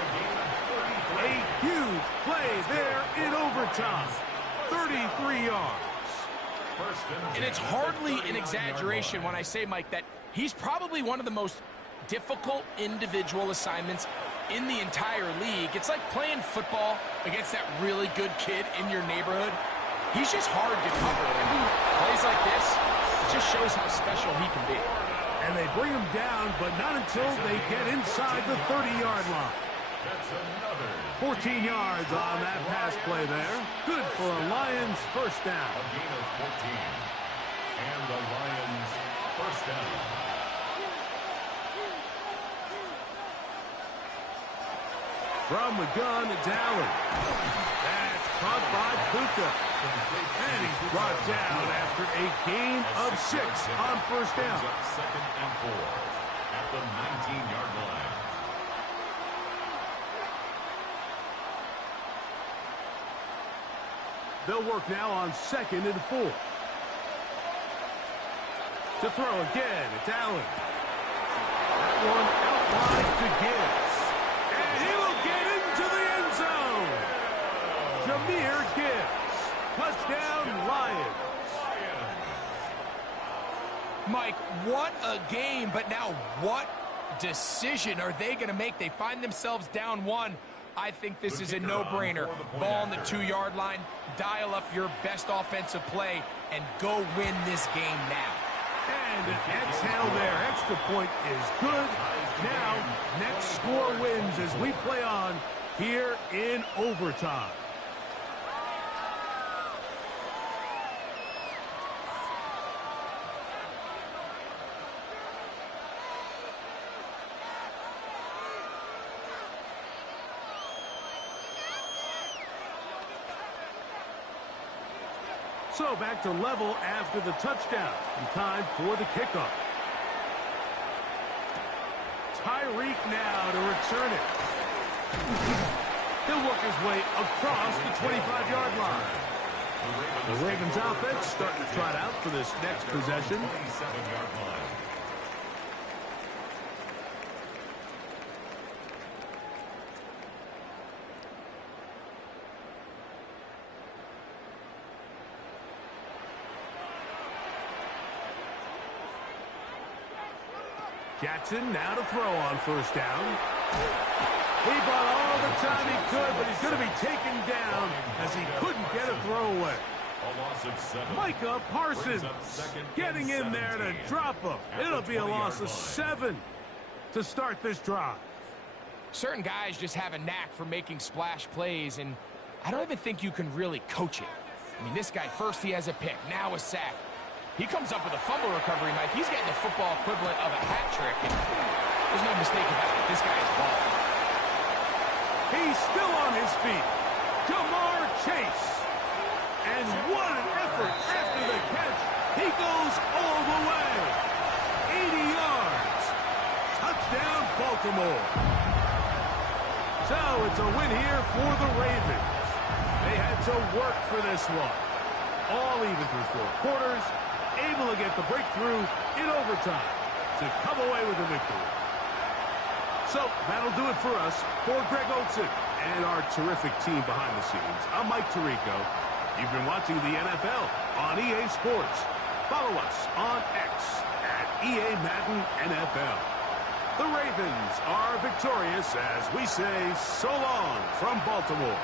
A huge play there in overtime. 33 yards. And it's hardly an exaggeration when I say, Mike, that he's probably one of the most difficult individual assignments in the entire league. It's like playing football against that really good kid in your neighborhood. He's just hard to cover, and plays like this, it just shows how special he can be. And they bring him down, but not until they get inside the 30-yard line. 14 yards on that pass play there. Good for a Lions first down. A gain of 14. And the Lions first down. From the gun, it's Allen. That's caught by Puka. And he's brought down after a gain of 6 on first down. Second and 4 at the 19-yard line. They'll work now on 2nd and 4. To throw again, it's Allen. That one out wide to Gibbs. And he will get into the end zone. Jahmyr Gibbs. Touchdown, Lions. Mike, what a game, but now what decision are they going to make? They find themselves down 1. I think this is a no-brainer. Ball on the 2-yard line, dial up your best offensive play, and go win this game now. And an exhale there. Extra point is good. Now, next score wins as we play on here in overtime. So back to level after the touchdown. And time for the kickoff. Tyreek now to return it. He'll work his way across the 25-yard line. The Ravens offense starting to trot out for this next possession. 27-yard line. Jackson now to throw on first down. He bought all the time he could, but he's going to be taken down as he couldn't get a throwaway. A loss of 7. Micah Parsons getting in there to drop him. It'll be a loss of 7 to start this drive. Certain guys just have a knack for making splash plays, and I don't even think you can really coach it. I mean, this guy, first he has a pick, now a sack. He comes up with a fumble recovery, Mike. He's getting the football equivalent of a hat trick, and there's no mistake about it. This guy is balling. He's still on his feet. Ja'Marr Chase. And what an effort after the catch. He goes all the way. 80 yards. Touchdown, Baltimore. So it's a win here for the Ravens. They had to work for this one. All even through 4 quarters, able to get the breakthrough in overtime to come away with the victory. So that'll do it for us. For Greg Olsen and our terrific team behind the scenes, I'm Mike Tirico. You've been watching the NFL on EA Sports. Follow us on X at EA Madden NFL. The Ravens are victorious as we say so long from Baltimore.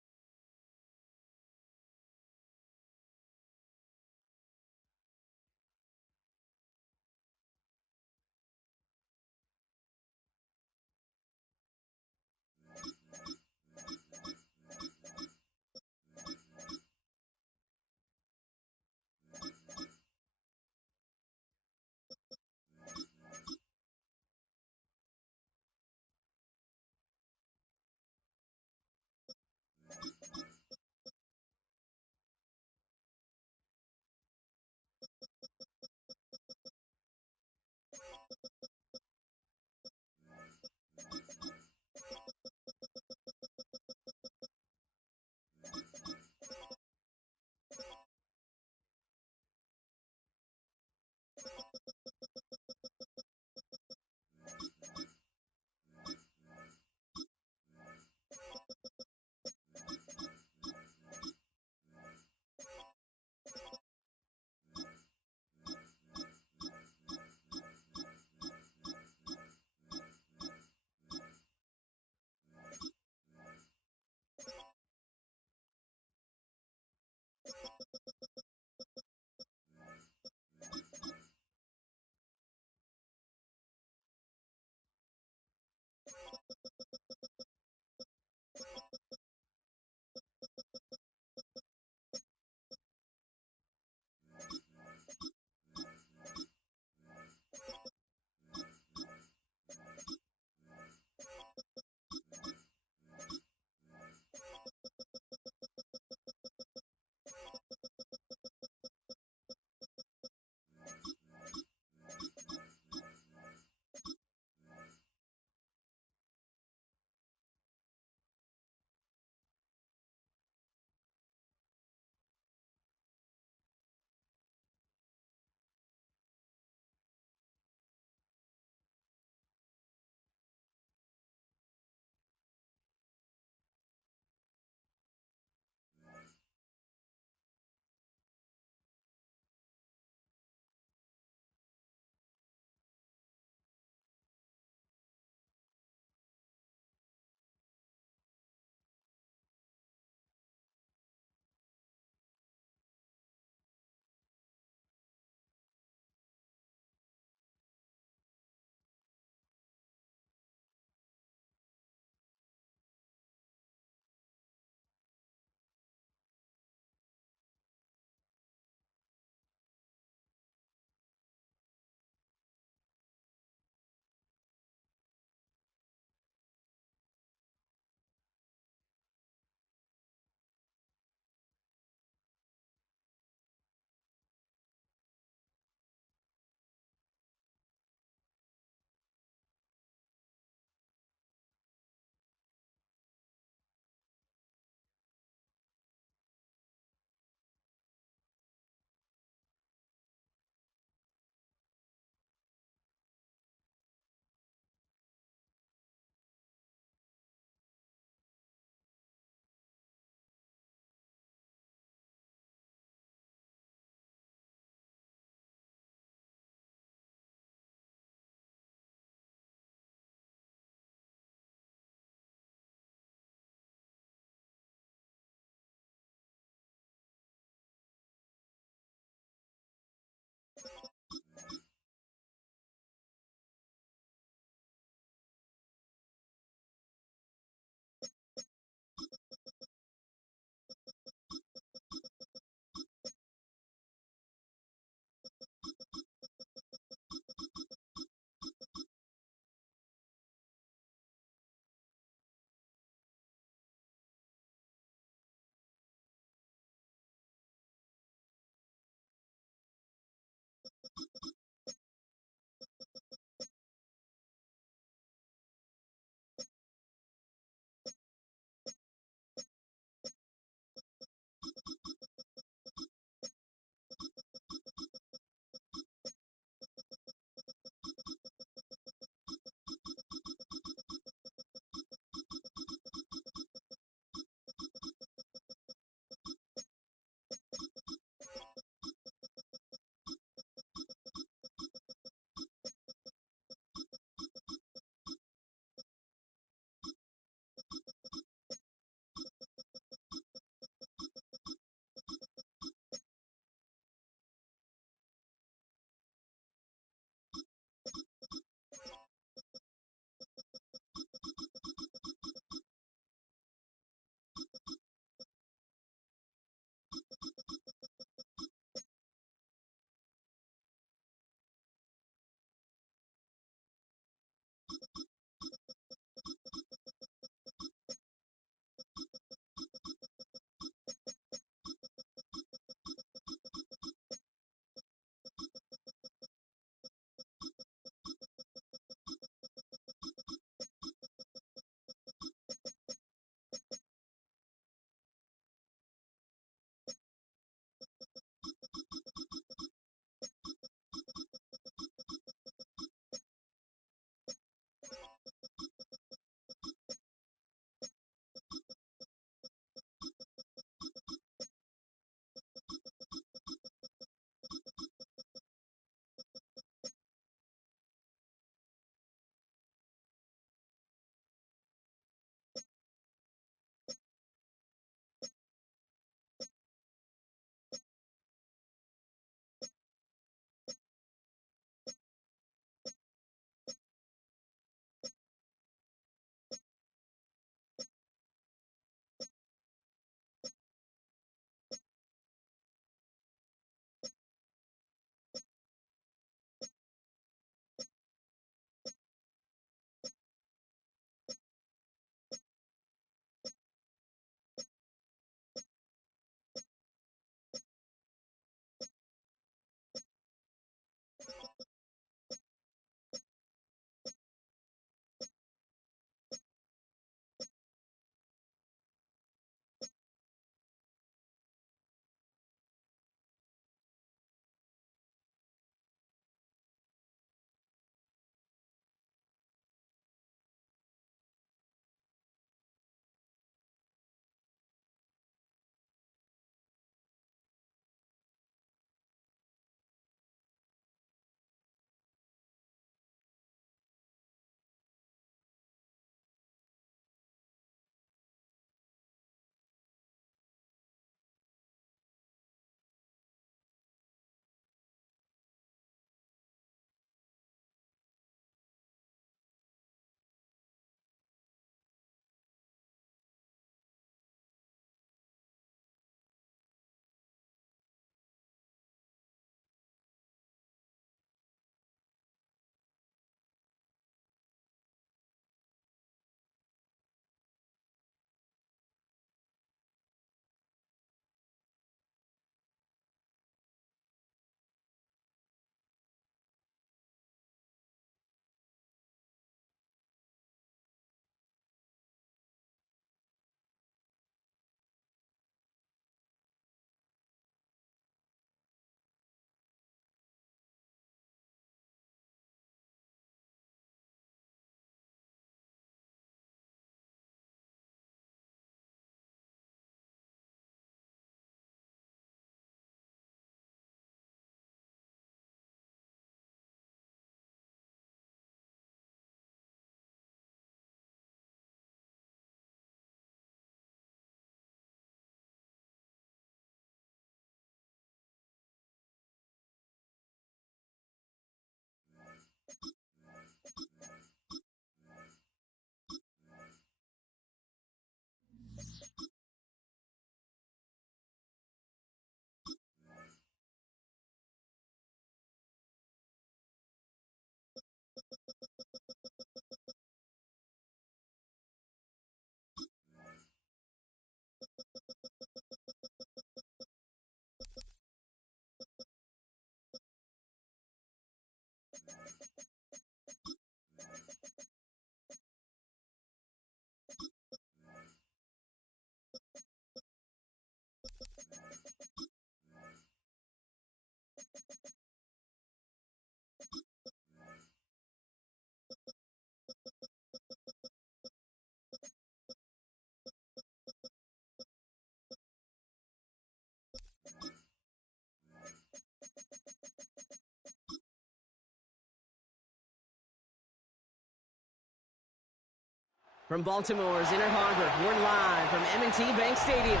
From Baltimore's Inner Harbor, we're live from M&T Bank Stadium.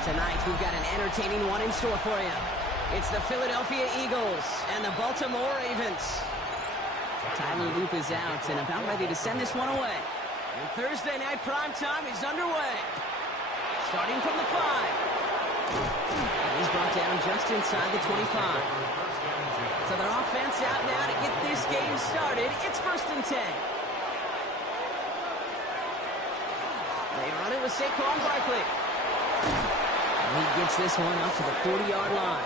Tonight, we've got an entertaining one in store for you. It's the Philadelphia Eagles and the Baltimore Ravens. Tyler Loop is out and about ready to send this one away. And Thursday night primetime is underway. Starting from the 5. And he's brought down just inside the 25. So their offense out now to get this game started. It's 1st and 10. They run it with Saquon Barkley. And he gets this one up to the 40-yard line.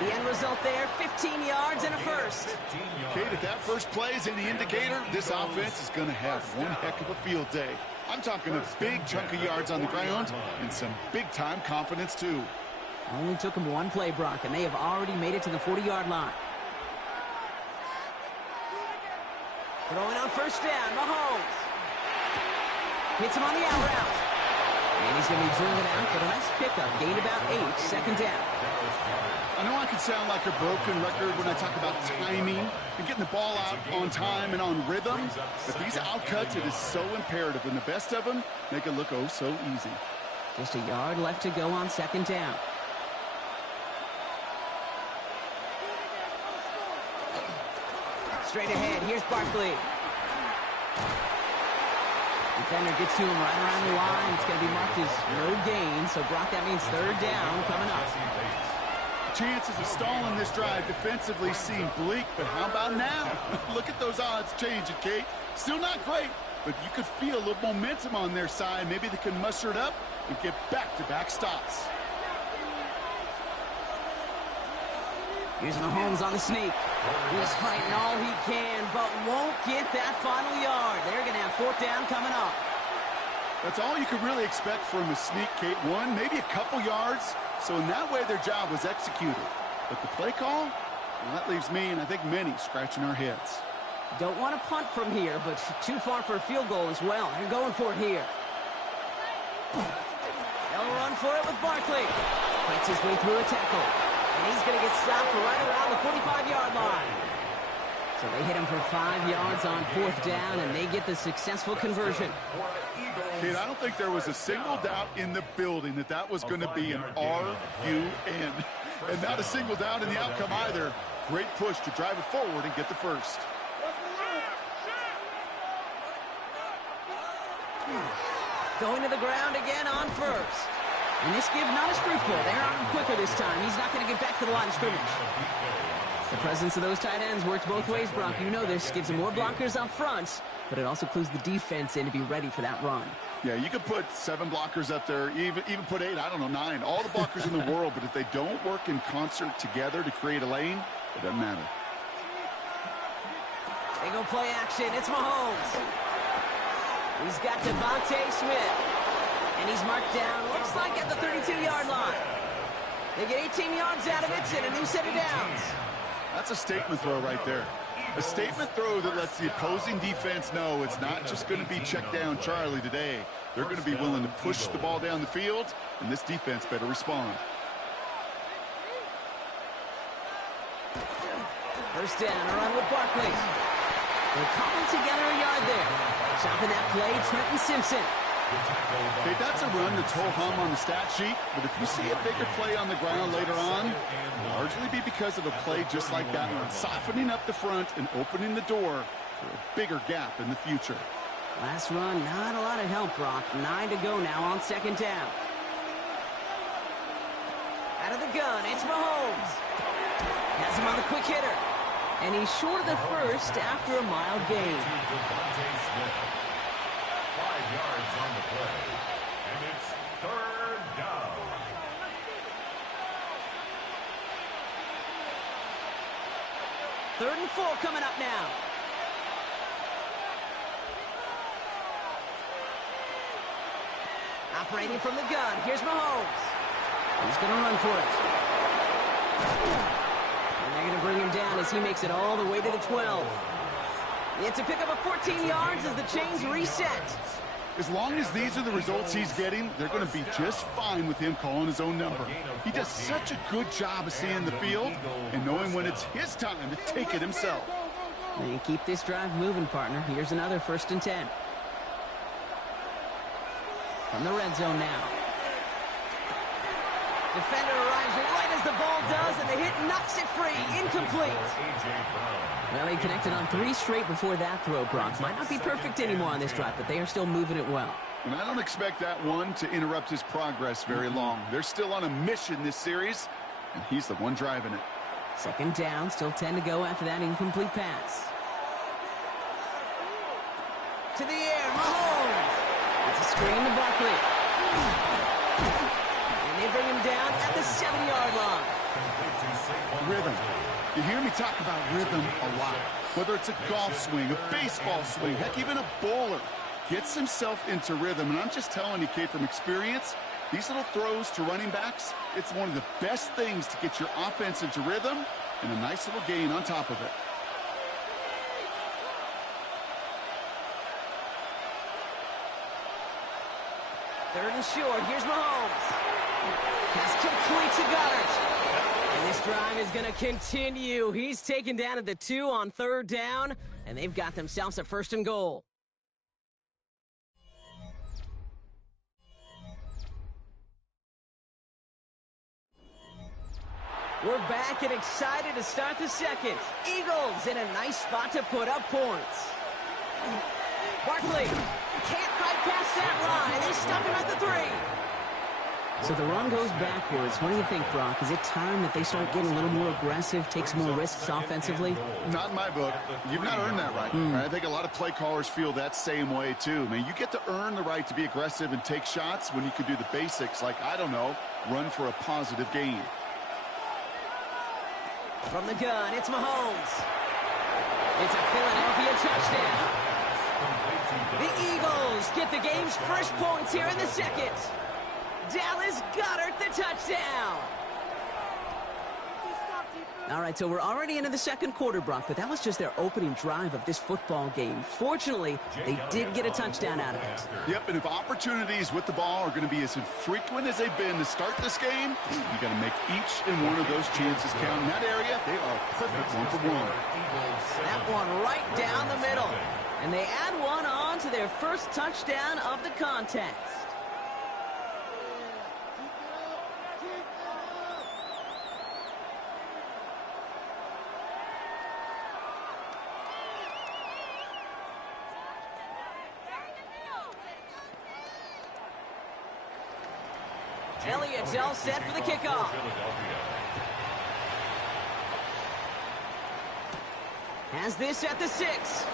The end result there, 15 yards and a first. Kate, if that first play is any indicator, this offense is going to have one heck of a field day. I'm talking a big chunk of yards on the ground and some big-time confidence, too. Only took them one play, Brock, and they have already made it to the 40-yard line. Throwing on 1st down, Mahomes. Hits him on the out route. And he's going to be driven out, but a nice pickup. Gained about 8, 2nd down. I know I can sound like a broken record when I talk about timing and getting the ball out on time and on rhythm, but these outcuts, it is so imperative, and the best of them make it look oh so easy. Just a yard left to go on 2nd down. Straight ahead, here's Barkley. Defender gets to him right around the line. It's going to be marked as no gain. So, Brock, that means 3rd down coming up. Chances of stalling this drive defensively seem bleak, but how about now? Look at those odds changing, Kate. Still not great, but you could feel a little momentum on their side. Maybe they can muster it up and get back-to-back stops. Here's Mahomes on the sneak. He's fighting all he can, but won't get that final yard. They're going to have 4th down coming up. That's all you could really expect from a sneak, Kate. One, maybe a couple yards. So in that way, their job was executed. But the play call, well, that leaves me and I think many scratching our heads. Don't want to punt from here, but too far for a field goal as well. They're going for it here. They'll run for it with Barkley. Fights his way through a tackle. And he's going to get stopped right around the 45-yard line. So they hit him for 5 yards on 4th down, and they get the successful conversion. Kate, I don't think there was a single doubt in the building that that was going to be an R-U-N. And not a single doubt in the outcome either. Great push to drive it forward and get the first. Going to the ground again on 1st. And this give not as fruitful. They're on him quicker this time. He's not going to get back to the line of scrimmage. The presence of those tight ends works both ways, Brock. You know this. Gives them more blockers up front, but it also clues the defense in to be ready for that run. Yeah, you could put 7 blockers up there, even put 8, I don't know, 9. All the blockers in the world, but if they don't work in concert together to create a lane, it doesn't matter. They go play action. It's Mahomes. He's got Devontae Smith. And he's marked down, looks like at the 32-yard line. They get 18 yards out of it and a new set of downs. That's a statement throw right there. A statement throw that lets the opposing defense know it's not just going to be check down Charlie today. They're going to be willing to push the ball down the field, and this defense better respond. 1st down, a run with Barkley. They're cobbling together a yard there. Chopping that play, Trenton Simpson. Okay, that's a run that's ho-hum on the stat sheet, but if you see a bigger play on the ground later on, it'll largely be because of a play just like that one, softening up the front and opening the door for a bigger gap in the future. Last run, not a lot of help, Brock. 9 to go now on 2nd down. Out of the gun, it's Mahomes. Has him on the quick hitter. And he's short of the first after a mild gain. 5 yards on the play, and it's 3rd down. Third and 4 coming up now. Operating from the gun, here's Mahomes. He's going to run for it. And they're going to bring him down as he makes it all the way to the 12. It's a pickup of 14 yards as the chains reset. As long as these are the results he's getting, they're going to be just fine with him calling his own number. He does such a good job of seeing the field and knowing when it's his time to take it himself. And keep this drive moving, partner. Here's another 1st and 10. From the red zone now. Defender arrives right as the ball does, and the hit knocks it free. Incomplete. Well, he connected on 3 straight before that throw, Brock. Might not be perfect anymore on this drive, but they are still moving it well. And I don't expect that one to interrupt his progress very long. They're still on a mission this series, and he's the one driving it. Second down, still 10 to go after that incomplete pass. To the air, Mahomes. It's a screen to Buckley. And they bring him down at the 7-yard line. Rhythm. You hear me talk about rhythm a lot. Whether it's a golf swing, a baseball swing, heck, even a bowler gets himself into rhythm. And I'm just telling you, Kate, from experience, these little throws to running backs, it's one of the best things to get your offense into rhythm and a nice little gain on top of it. Third and short. Here's Mahomes. Pass complete to Goddard. And this drive is going to continue. He's taken down at the 2 on third down, and they've got themselves a first and goal. We're back and excited to start the second. Eagles in a nice spot to put up points. Barkley can't fight past that line. They stop him at the 3. So the run goes backwards. What do you think, Brock? Is it time that they start getting a little more aggressive, take some more risks offensively? Not in my book. You've not earned that right. I think a lot of play callers feel that same way, too. I mean, you get to earn the right to be aggressive and take shots when you can do the basics, like, I don't know, run for a positive gain. From the gun, it's Mahomes. It's a Philadelphia touchdown. The Eagles get the game's first points here in the second. Dallas Goedert the touchdown. All right, so we're already into the second quarter, Brock, but that was just their opening drive of this football game. Fortunately, they did get a touchdown out of it. Yep, and if opportunities with the ball are going to be as infrequent as they've been to start this game, you got to make each and one of those chances count. In that area, they are a perfect 1-for-1. That one right down the middle. And they add one on to their first touchdown of the contest. Elliott's all set for the kickoff. Has this at the 6.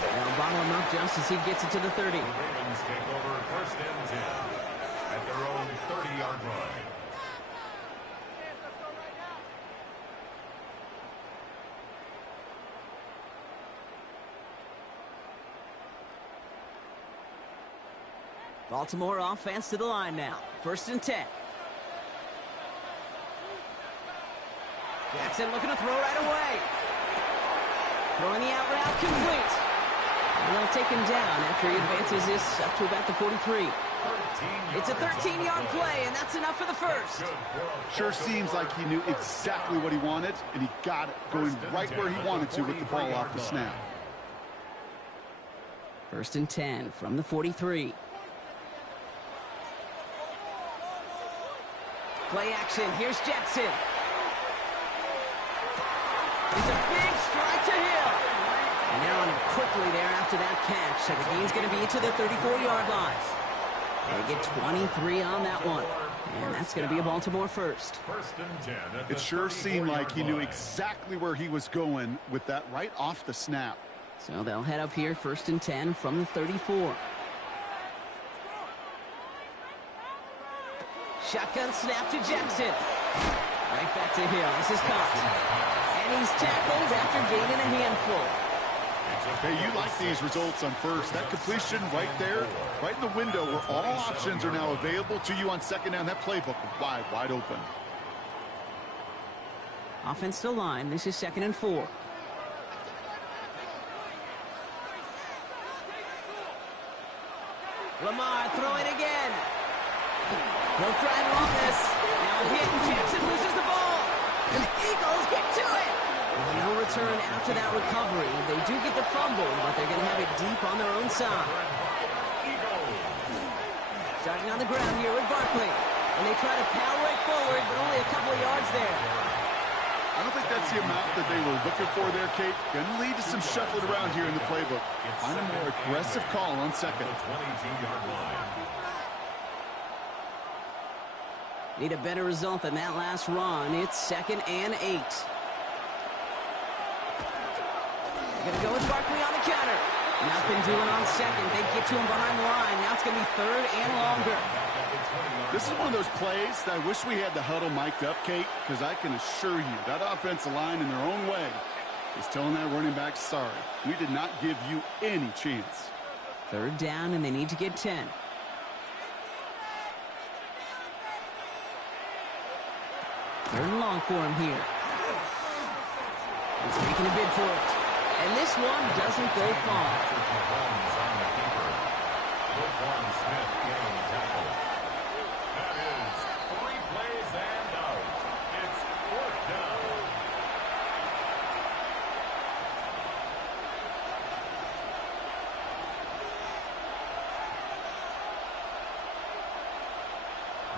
They'll bottle him up just as he gets it to the 30. The Ravens take over first and 10 at their own 30-yard line. Baltimore offense to the line now. First and 10. Jackson looking to throw right away. Throwing the out route complete. And they'll take him down after he advances this up to about the 43. It's a 13-yard play, and that's enough for the first. Sure seems like he knew exactly what he wanted, and he got it going right where he wanted to with the ball off the snap. First and 10 from the 43. Play action. Here's Jackson. It's a big strike to Hill. And they're on him quickly there after that catch. So the gain's going to be to the 34-yard line. They get 23 on that one. And that's going to be a Baltimore first. It sure seemed like he knew exactly where he was going with that right off the snap. So they'll head up here first and 10 from the 34. Shotgun snap to Jackson. Right back to Hill. This is caught. And he's tackled after gaining a handful. Hey, you like these results on first. That completion right there, right in the window where all options are now available to you on second down. That playbook wide open. Offensive line. This is second and 4. Lamar throwing again. He'll try and run this. Now a hit, and Jackson loses the ball. And the Eagles get to it. No return after that recovery. They do get the fumble, but they're going to have it deep on their own side. Starting on the ground here with Barkley. And they try to power it forward, but only a couple of yards there. I don't think that's the amount that they were looking for there, Kate. Going to lead to some shuffling around here in the playbook. Find a more aggressive call on second. 22-yard line. Need a better result than that last run. It's 2nd and 8. They're going to go with Barkley on the counter. Nothing doing on second. They get to him behind the line. Now it's going to be 3rd and longer. This is one of those plays that I wish we had the huddle mic'd up, Kate, because I can assure you that offensive line in their own way is telling that running back, sorry, we did not give you any chance. 3rd down, and they need to get 10. 3rd and long for him here. He's making a bid for it. And this one doesn't go far. Smith getting the tackle. That is 3 plays and out. It's 4th down.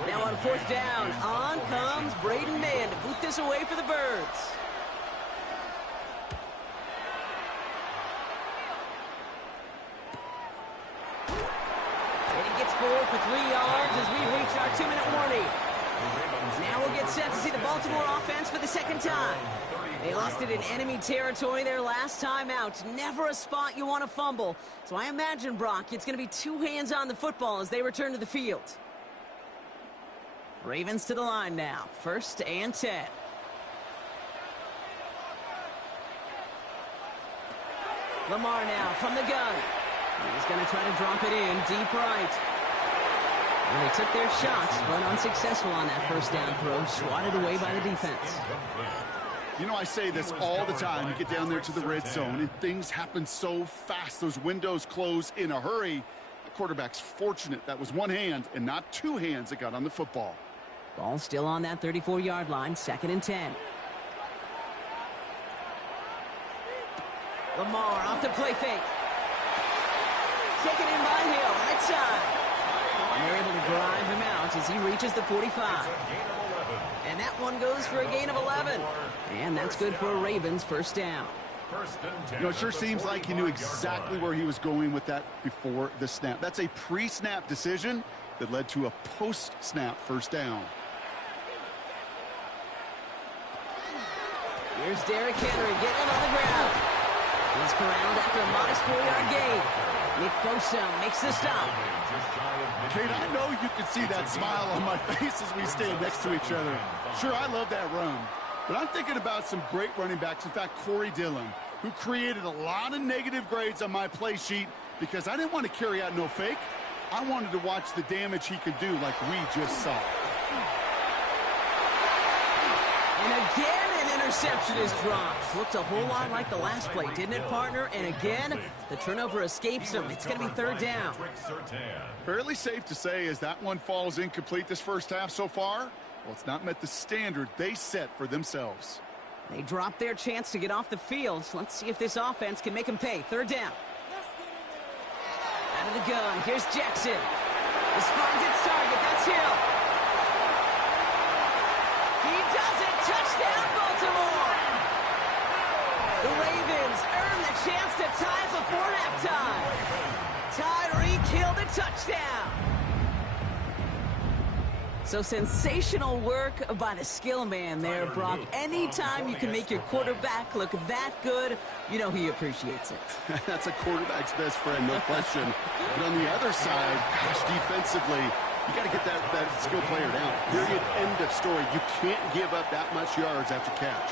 Now on 4th down, on comes Braden Mann to boot this away for the Birds. And he gets 4 for 3 yards as we reach our 2-minute warning. Now we'll get set to see the Baltimore offense for the 2nd time. They lost it in enemy territory their last time out. Never a spot you want to fumble. So I imagine, Brock, it's going to be 2 hands on the football as they return to the field. Ravens to the line now. 1st and 10. Lamar now from the gun. He's going to try to drop it in deep right. And they took their shots, but unsuccessful on that 1st down throw. Swatted away by the defense. You know, I say this all the time. You get down there to the red zone, and things happen so fast. Those windows close in a hurry. The quarterback's fortunate that was 1 hand and not 2 hands that got on the football. Ball still on that 34-yard line, 2nd and 10. Lamar off the play fake. Taken in by Hill, right side. And they're able to drive him out as he reaches the 45. And that one goes for a gain of 11. And that's good for a Ravens 1st down. You know, it sure seems like he knew exactly where he was going with that before the snap. That's a pre-snap decision that led to a post-snap 1st down. Here's Derrick Henry getting him on the ground. He's corralled after a modest 4-yard gain. Nick Bosa makes the stop. Kate, I know you can see that smile on my face as we stand next to each other. Sure, I love that run. But I'm thinking about some great running backs. In fact, Corey Dillon, who created a lot of negative grades on my play sheet because I didn't want to carry out no fake. I wanted to watch the damage he could do like we just saw. And again, an interception is dropped. Looked a whole lot like the last play, didn't it, partner? And again, the turnover escapes him. It's going to be 3rd down. Fairly safe to say as that one falls incomplete this 1st half so far, well, it's not met the standard they set for themselves. They dropped their chance to get off the field. So let's see if this offense can make them pay. 3rd down. Out of the gun, here's Jackson. This finds its target, that's Hill. He does it, touchdown Baltimore! The Ravens earn the chance to tie before halftime. Tyreek Hill the touchdown. So sensational work by the skill man there, Brock. Anytime you can make your quarterback look that good, you know he appreciates it. That's a quarterback's best friend, no question. But on the other side, gosh, defensively, you got to get that skill player down. Period, end of story. You can't give up that much yards after catch.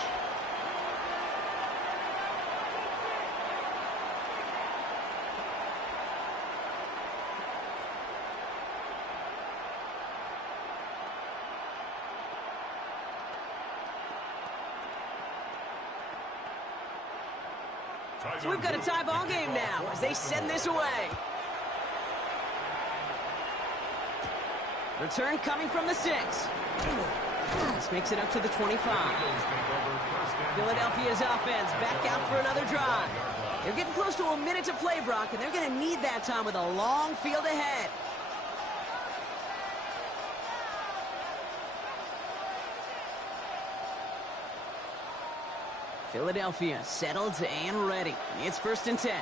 So we've got a tie ball game now as they send this away. Return coming from the 6. This makes it up to the 25. Philadelphia's offense back out for another drive. They're getting close to a minute to play, Brock, and they're going to need that time with a long field ahead. Philadelphia settled and ready. It's 1st and 10.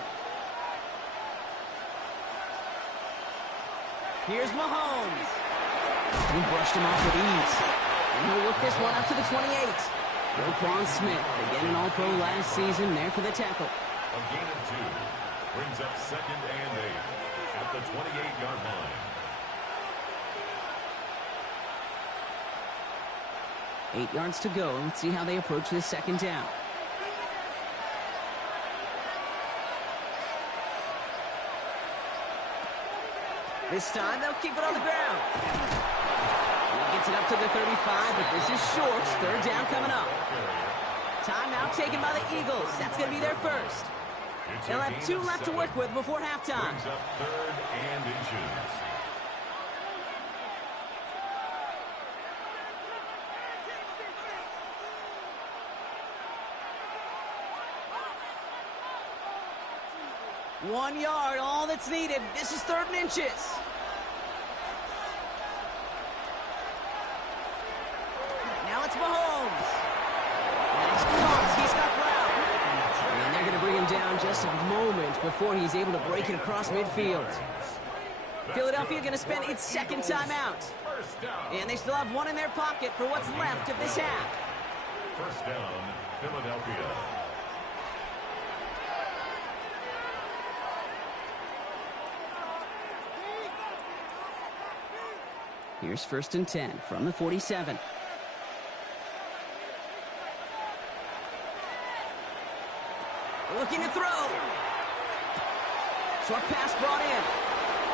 Here's Mahomes. He brushed him off with ease. And he'll work this one up to the 28. Roquan Smith, again an All-Pro last season, there for the tackle. A gain of 2 brings up 2nd and 8 at the 28-yard line. 8 yards to go. Let's see how they approach this 2nd down. This time they'll keep it on the ground. He gets it up to the 35, but this is short. 3rd down coming up. Timeout taken by the Eagles. That's going to be their first. They'll have 2 left to work with before halftime. Brings up 3rd and inches. One yard, all that's needed. This is 3rd and inches. Now it's Mahomes. Next comes, he's got Brown. And they're going to bring him down just a moment before he's able to break it across midfield. Philadelphia going to spend its 2nd timeout. And they still have 1 in their pocket for what's left of this half. 1st down, Philadelphia. Here's 1st and 10 from the 47. Looking to throw. Short pass brought in.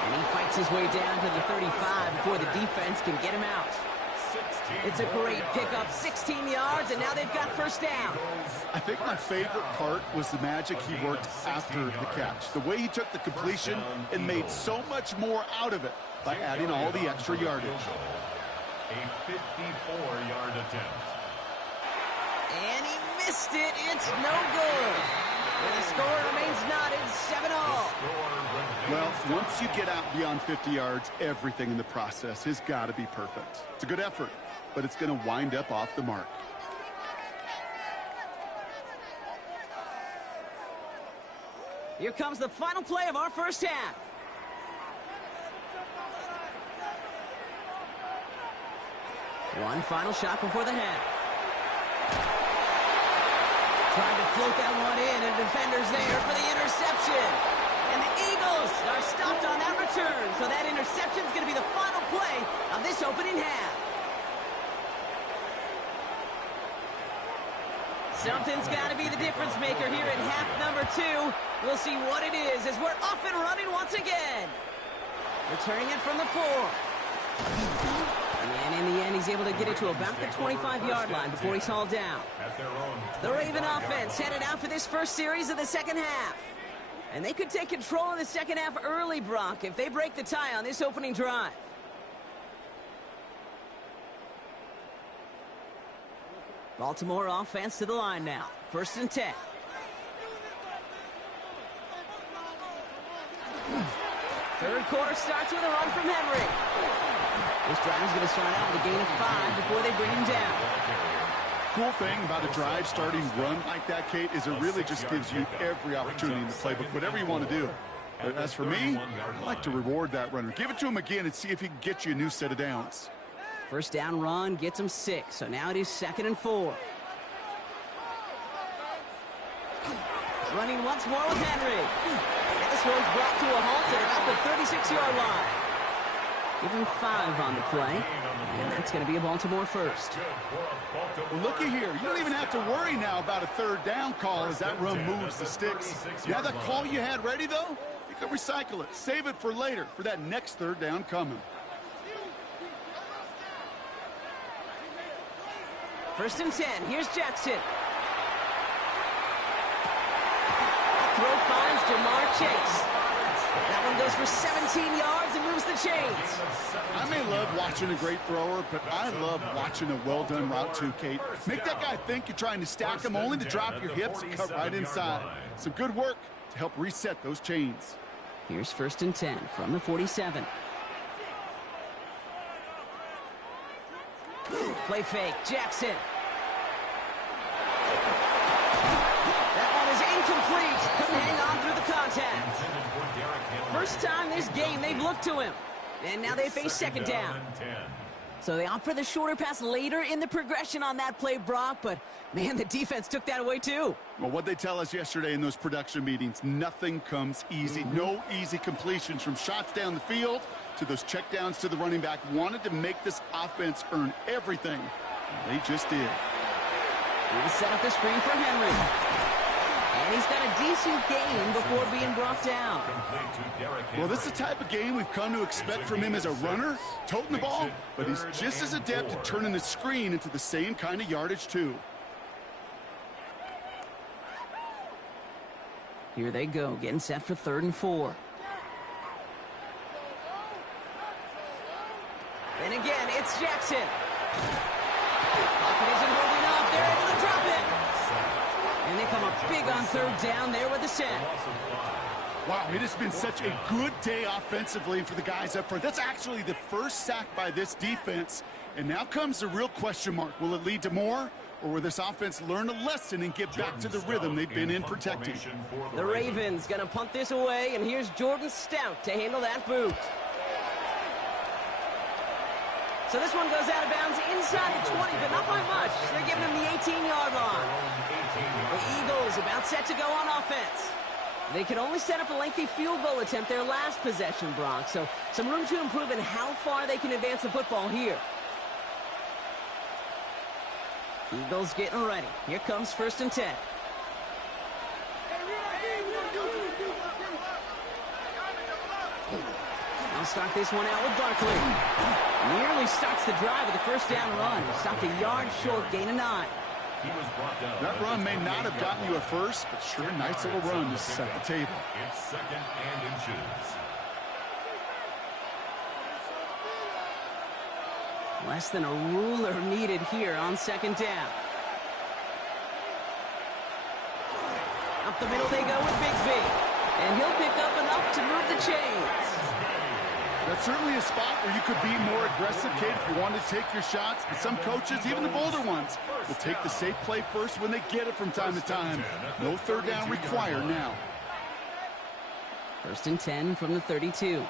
And he fights his way down to the 35 before the defense can get him out. It's a great pickup, 16 yards, and now they've got 1st down. I think my favorite part was the magic he worked after the catch. The way he took the completion and made so much more out of it by adding all the extra yardage. A 54-yard attempt. And he missed it. It's no good. And the score remains knotted, 7-all. Well, once you get out beyond 50 yards, everything in the process has got to be perfect. It's a good effort, but it's going to wind up off the mark. Here comes the final play of our 1st half. One final shot before the half. Trying to float that one in, and defender's there for the interception. And the Eagles are stopped on that return, so that interception is going to be the final play of this opening half. Something's got to be the difference maker here in half number 2. We'll see what it is as we're off and running once again. Returning it from the 4. And in the end, he's able to get it to about the 25-yard line before he's hauled down. The Raven offense headed out for this first series of the 2nd half. And they could take control of the 2nd half early, Brock, if they break the tie on this opening drive. Baltimore offense to the line now. 1st and 10. Third quarter starts with a run from Henry. This drive is going to start out with a gain of 5 before they bring him down. Cool thing about a drive starting run like that, Kate, is it really just gives you every opportunity in the playbook, whatever you want to do. But as for me, I like to reward that runner. Give it to him again and see if he can get you a new set of downs. 1st down run gets him 6, so now it is 2nd and 4. Running once more with Henry. And this one's brought to a halt at about the 36-yard line. Give him 5 on the play, and that's going to be a Baltimore first. Well, looky here. You don't even have to worry now about a 3rd down call as that run moves the sticks. You have that call you had ready, though? You can recycle it. Save it for later, for that next 3rd down coming. 1st and 10. Here's Jackson. Throw finds Jamar Chase. That one goes for 17 yards and moves the chains. I may love watching a great thrower, but I love watching a well-done route too, Kate. Make that guy think you're trying to stack him only to drop your hips and cut right inside. Some good work to help reset those chains. Here's 1st and 10 from the 47. Play fake, Jackson. incomplete. Couldn't hang on through the contact. First time this game they've looked to him. And now they face second down. So they opt for the shorter pass later in the progression on that play, Brock, but man, the defense took that away too. Well, what they tell us yesterday in those production meetings, nothing comes easy. No easy completions from shots down the field to those checkdowns to the running back. Wanted to make this offense earn everything. They just did. He set up the screen for Henry. And he's got a decent game before being brought down. Well, this is the type of game we've come to expect from him as a runner, toting the ball, but he's just as adept at turning the screen into the same kind of yardage, too. Here they go, getting set for 3rd and 4. And again, it's Jackson. Pocket isn't holding up. They're able to drop it. And they come up big on 3rd down there with the sack. Wow, it has been such a good day offensively for the guys up front. That's actually the first sack by this defense. And now comes the real question mark. Will it lead to more? Or will this offense learn a lesson and get back to the rhythm they've been in protecting? The Ravens going to punt this away, and here's Jordan Stout to handle that boot. So this one goes out of bounds inside the 20, but not by much. They're giving him the 18-yard line. The Eagles about set to go on offense. They could only set up a lengthy field goal attempt their last possession, Brock. So some room to improve in how far they can advance the football here. Eagles getting ready. Here comes 1st and 10. I'll start this one out with Barkley. Nearly starts the drive with a 1st down run. Stopped a yard short, gain of 9. That run may not have gotten you a first, but sure a nice little run to set the table. It's 2nd and inches. Less than a ruler needed here on 2nd down. Up the middle they go with Bigsby. And he'll pick up enough to move the chains. That's certainly a spot where you could be more aggressive, Kate, if you want to take your shots. But some coaches, even the bolder ones, will take the safe play first when they get it from time to time. No 3rd down required now. 1st and 10 from the 32.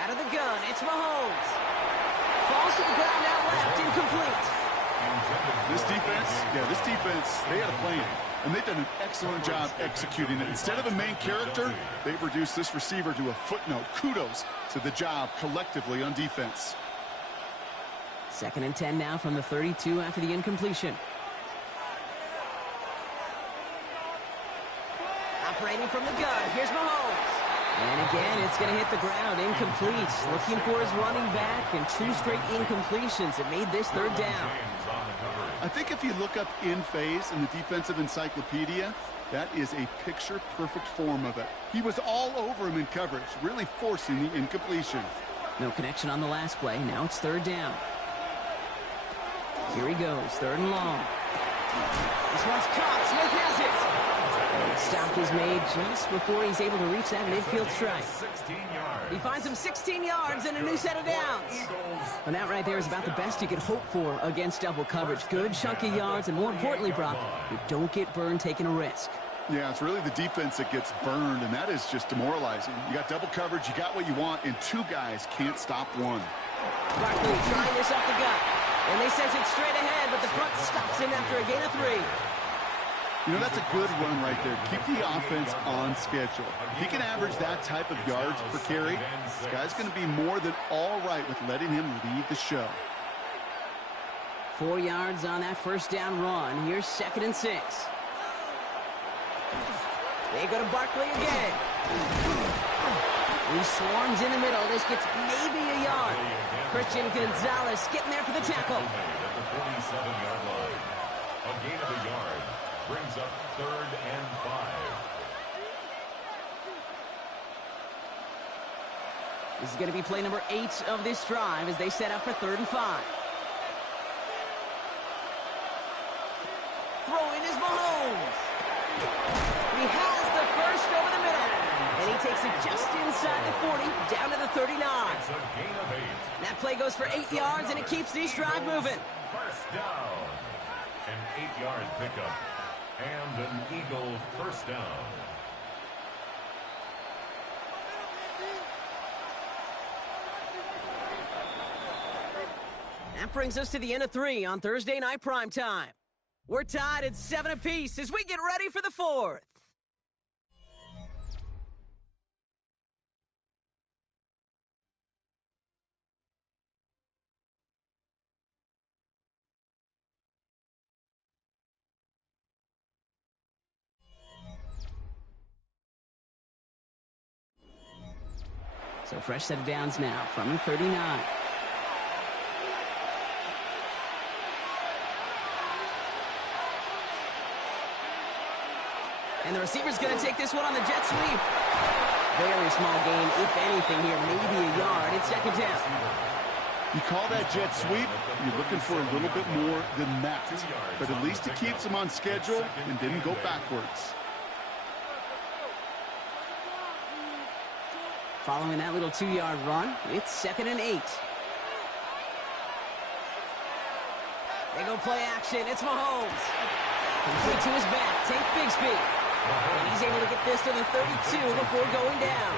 Out of the gun, it's Mahomes. Falls to the ground out left, incomplete. This defense, they had a plan. And they've done an excellent job executing it. Instead of a main character, they've reduced this receiver to a footnote. Kudos to the job collectively on defense. 2nd and 10 now from the 32 after the incompletion. Operating from the gun, here's Mahomes. And again, it's going to hit the ground, incomplete. Looking for his running back, and 2 straight incompletions that made this 3rd down. I think if you look up in phase in the defensive encyclopedia, that is a picture-perfect form of it. He was all over him in coverage, really forcing the incompletion. No connection on the last play. Now it's 3rd down. Here he goes, 3rd and long. This one's caught. Smith has it. And the stop is made just before he's able to reach that midfield strike. He finds him 16 yards and a new set of downs. And that right there is about the best you could hope for against double coverage. Good chunky yards, and more importantly, Brock, you don't get burned taking a risk. Yeah, it's really the defense that gets burned, and that is just demoralizing. You got double coverage, you got what you want, and 2 guys can't stop one. Barkley trying this up the gut. And they sent it straight ahead, but the front stops him after a gain of 3. You know, that's a good run right there. Keep the offense on schedule. If he can average that type of yards per carry, this guy's going to be more than all right with letting him lead the show. 4 yards on that 1st down run. Here's 2nd and 6. They go to Barkley again. He swarms in the middle. This gets maybe a yard. Christian Gonzalez getting there for the tackle. At the 47-yard line. A gain of a yard brings up 3rd and 5. This is going to be play number 8 of this drive as they set up for 3rd and 5. Throwing is Mahomes. He has the first over the middle. And he takes it just inside the 40, down to the 39. It's a gain of 8. That play goes for 8 yards, and it keeps this drive moving. First down. An 8-yard pickup. And an Eagle first down. That brings us to the end of 3 on Thursday Night Primetime. We're tied at 7 apiece as we get ready for the 4th. So fresh set of downs now from the 39. And the receiver's going to take this one on the jet sweep. Very small gain, if anything here, maybe a yard. It's second down. You call that jet sweep, you're looking for a little bit more than that. But at least it keeps him on schedule and didn't go backwards. Following that little 2-yard run, it's 2nd and 8. They go play action. It's Mahomes. Complete to his back. Take Bigsby. And he's able to get this to the 32 before going down.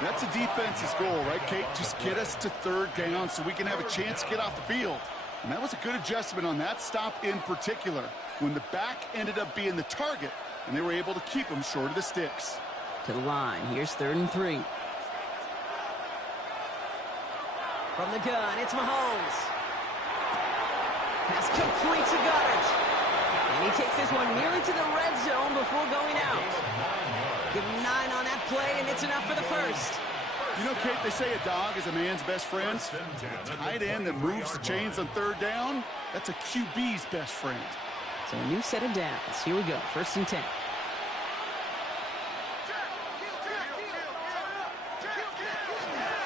That's a defense's goal, right, Kate? Just get us to 3rd down so we can have a chance to get off the field. And that was a good adjustment on that stop in particular, when the back ended up being the target, and they were able to keep him short of the sticks. To the line. Here's 3rd and 3. From the gun, it's Mahomes. Pass complete to Goddard. And he takes this one nearly to the red zone before going out. Give him 9 on that play, and it's enough for the first. You know, Kate, they say a dog is a man's best friend. A tight end that moves the chains on 3rd down, that's a QB's best friend. So a new set of downs. Here we go. 1st and 10.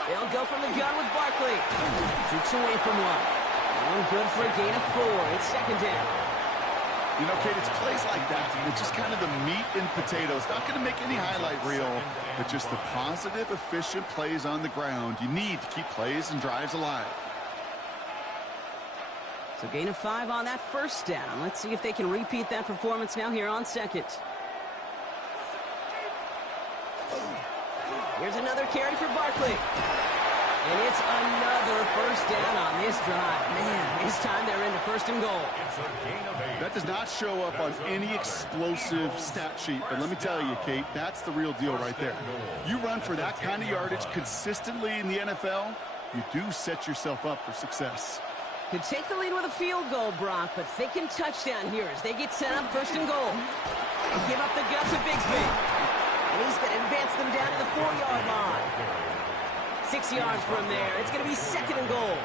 They'll go from the gun with Barkley. Jukes away from one. One good for a gain of 4. It's 2nd down. You know, Kate, it's plays like that. It's just kind of the meat and potatoes. Not going to make any highlight reel, but just the positive, efficient plays on the ground. You need to keep plays and drives alive. So gain of 5 on that 1st down. Let's see if they can repeat that performance now here on 2nd. Here's another carry for Barkley. And it's another 1st down on this drive. Man, this time they're into 1st and goal. It's a gain of 8. That does not show up on any explosive stat sheet. But let me tell you, Kate, that's the real deal right there. You run for that kind of yardage consistently in the NFL, you do set yourself up for success. Could take the lead with a field goal, Brock, but thinking touchdown here as they get set up 1st and goal. And give up the gut to Bigsby. And he's going to advance them down to the 4-yard line. 6 yards from there. It's going to be 2nd and goal.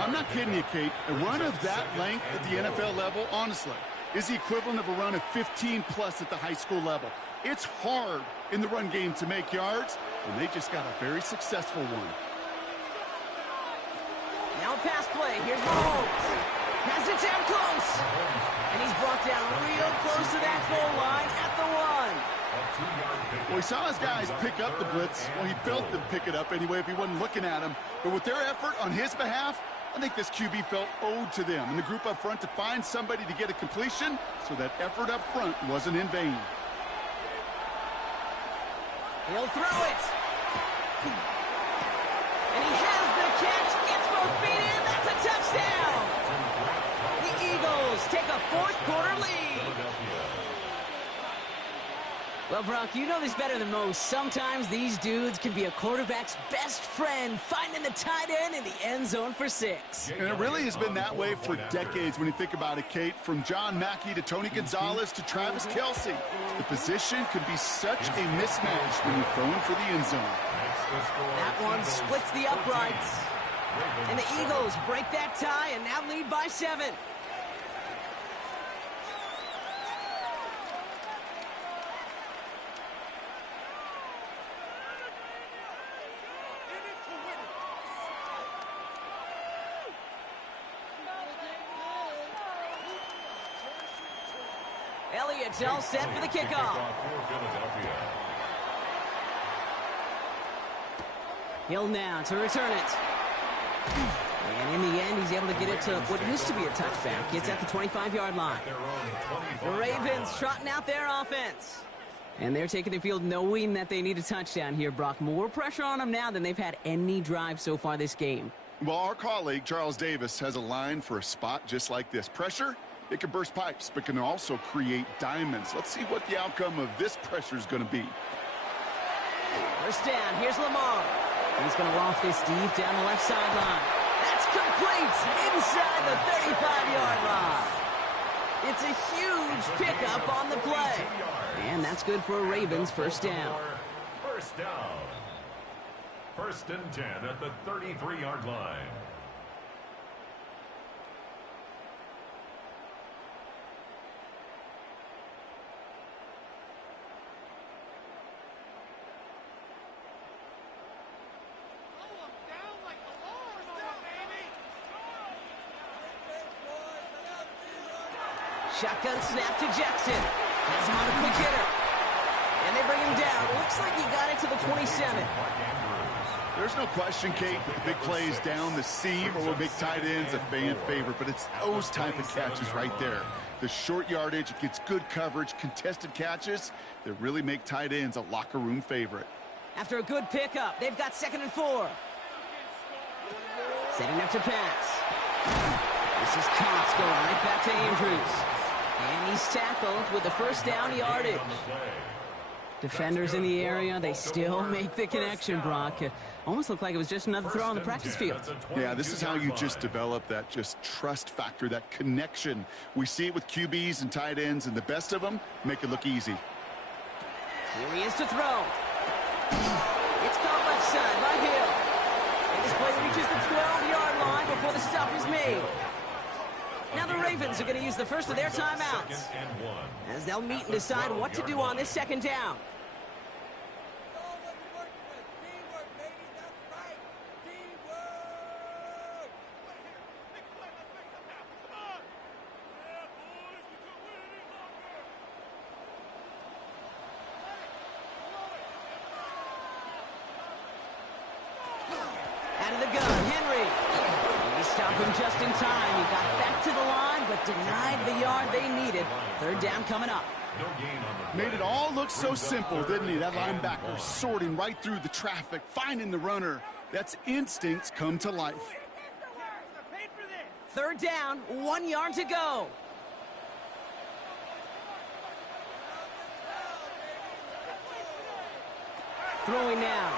I'm not kidding you, Kate. A run of that length at the NFL level, honestly, is the equivalent of a run of 15-plus at the high school level. It's hard in the run game to make yards, and they just got a very successful one. Now a pass play. Here's Mahomes. Has it down close. And he's brought down real close to that goal line at the 1. Well, he saw his guys pick up the blitz. Well, he felt them pick it up anyway if he wasn't looking at him. But with their effort on his behalf, I think this QB felt owed to them and the group up front to find somebody to get a completion, so that effort up front wasn't in vain. He'll throw it. And he has the catch. Gets both feet in. That's a touchdown. The Eagles take a 4th quarter lead. Well, Brock, you know this better than most. Sometimes these dudes can be a quarterback's best friend, finding the tight end in the end zone for 6. And it really has been that way for decades when you think about it, Kate. From John Mackey to Tony Gonzalez to Travis Kelce. The position can be such a mismatch when you're throwing for the end zone. That one splits the uprights. And the Eagles break that tie and now lead by 7. Elliott's all set for the kickoff. Hill now to return it. And in the end, he's able to get it to what used to be a touchback. It's at the 25-yard line. The Ravens trotting out their offense. And they're taking the field knowing that they need a touchdown here, Brock. More pressure on them now than they've had any drive so far this game. Well, our colleague, Charles Davis, has a line for a spot just like this. Pressure, it can burst pipes, but can also create diamonds. Let's see what the outcome of this pressure is going to be. First down, here's Lamar. He's going to loft this deep down the left sideline. That's complete inside the 35-yard line. It's a huge pickup on the play. And that's good for a Ravens first down. First down. First and 10 at the 33-yard line. Shotgun snap to Jackson. Has him on a quick hitter. And they bring him down. Looks like he got it to the 27. There's no question, Kate, that the big plays down the seam or big tight ends a fan favorite, but it's those type of catches right there. The short yardage, it gets good coverage, contested catches that really make tight ends a locker room favorite. After a good pickup, they've got 2nd and 4. Setting up to pass. This is Cox going right back to Andrews. And he's tackled with the first down yardage. Defenders in the area, they still make the connection, Brock. Almost looked like it was just another throw on the practice field. Yeah, this is how you just develop that just trust factor, that connection. We see it with QBs and tight ends, and the best of them make it look easy. Here he is to throw. It's caught left side by Hill. And this play reaches the 12-yard line before the stop is made. Now the Ravens are going to use the first of their timeouts as they'll meet and decide what to do on this second down. Out of the gun, Henry. He stopped him just in time. He got back to the line, but denied the yard they needed. Third down coming up. Made it all look so simple, didn't he? That linebacker sorting right through the traffic, finding the runner. That's instincts come to life. Third down, 1 yard to go. Throwing now.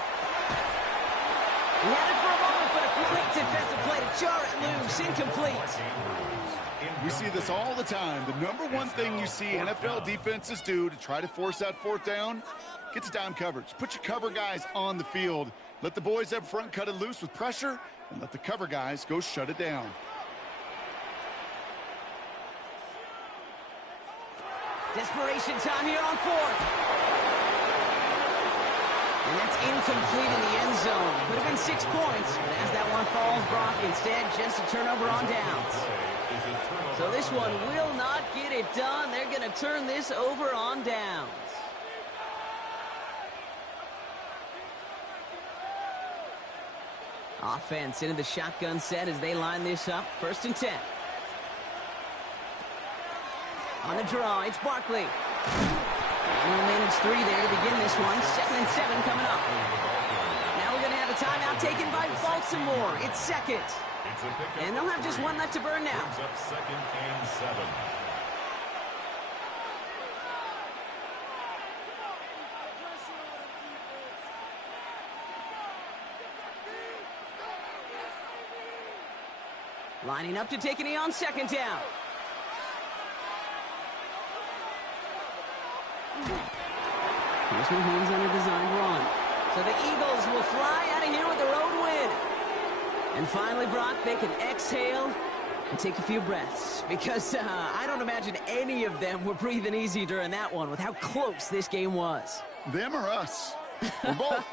He had it for a moment, but a great defensive play to jar it loose. Incomplete. We see this all the time. The number one thing you see NFL defenses do to try to force that fourth down, get to dime coverage. Put your cover guys on the field. Let the boys up front cut it loose with pressure, and let the cover guys go shut it down. Desperation time here on fourth. And that's incomplete in the end zone. Could have been 6 points, but as that one falls, Brock, instead just a turnover on downs. So this one will not get it done. They're going to turn this over on downs. Offense into the shotgun set as they line this up. 1st and 10. On the draw, it's Barkley. And he'll manage 3 there to begin this one. 2nd and 7 coming up. Now we're going to have a timeout taken by Baltimore. It's 2nd. And they'll have just 1 left to burn now. 2nd and 7. Lining up to take a knee on 2nd down. Here's Mahomes on a designed run. So the Eagles will fly out of here with a road win. And finally, Brock, they can exhale and take a few breaths. Because I don't imagine any of them were breathing easy during that one with how close this game was. Them or us? We're both.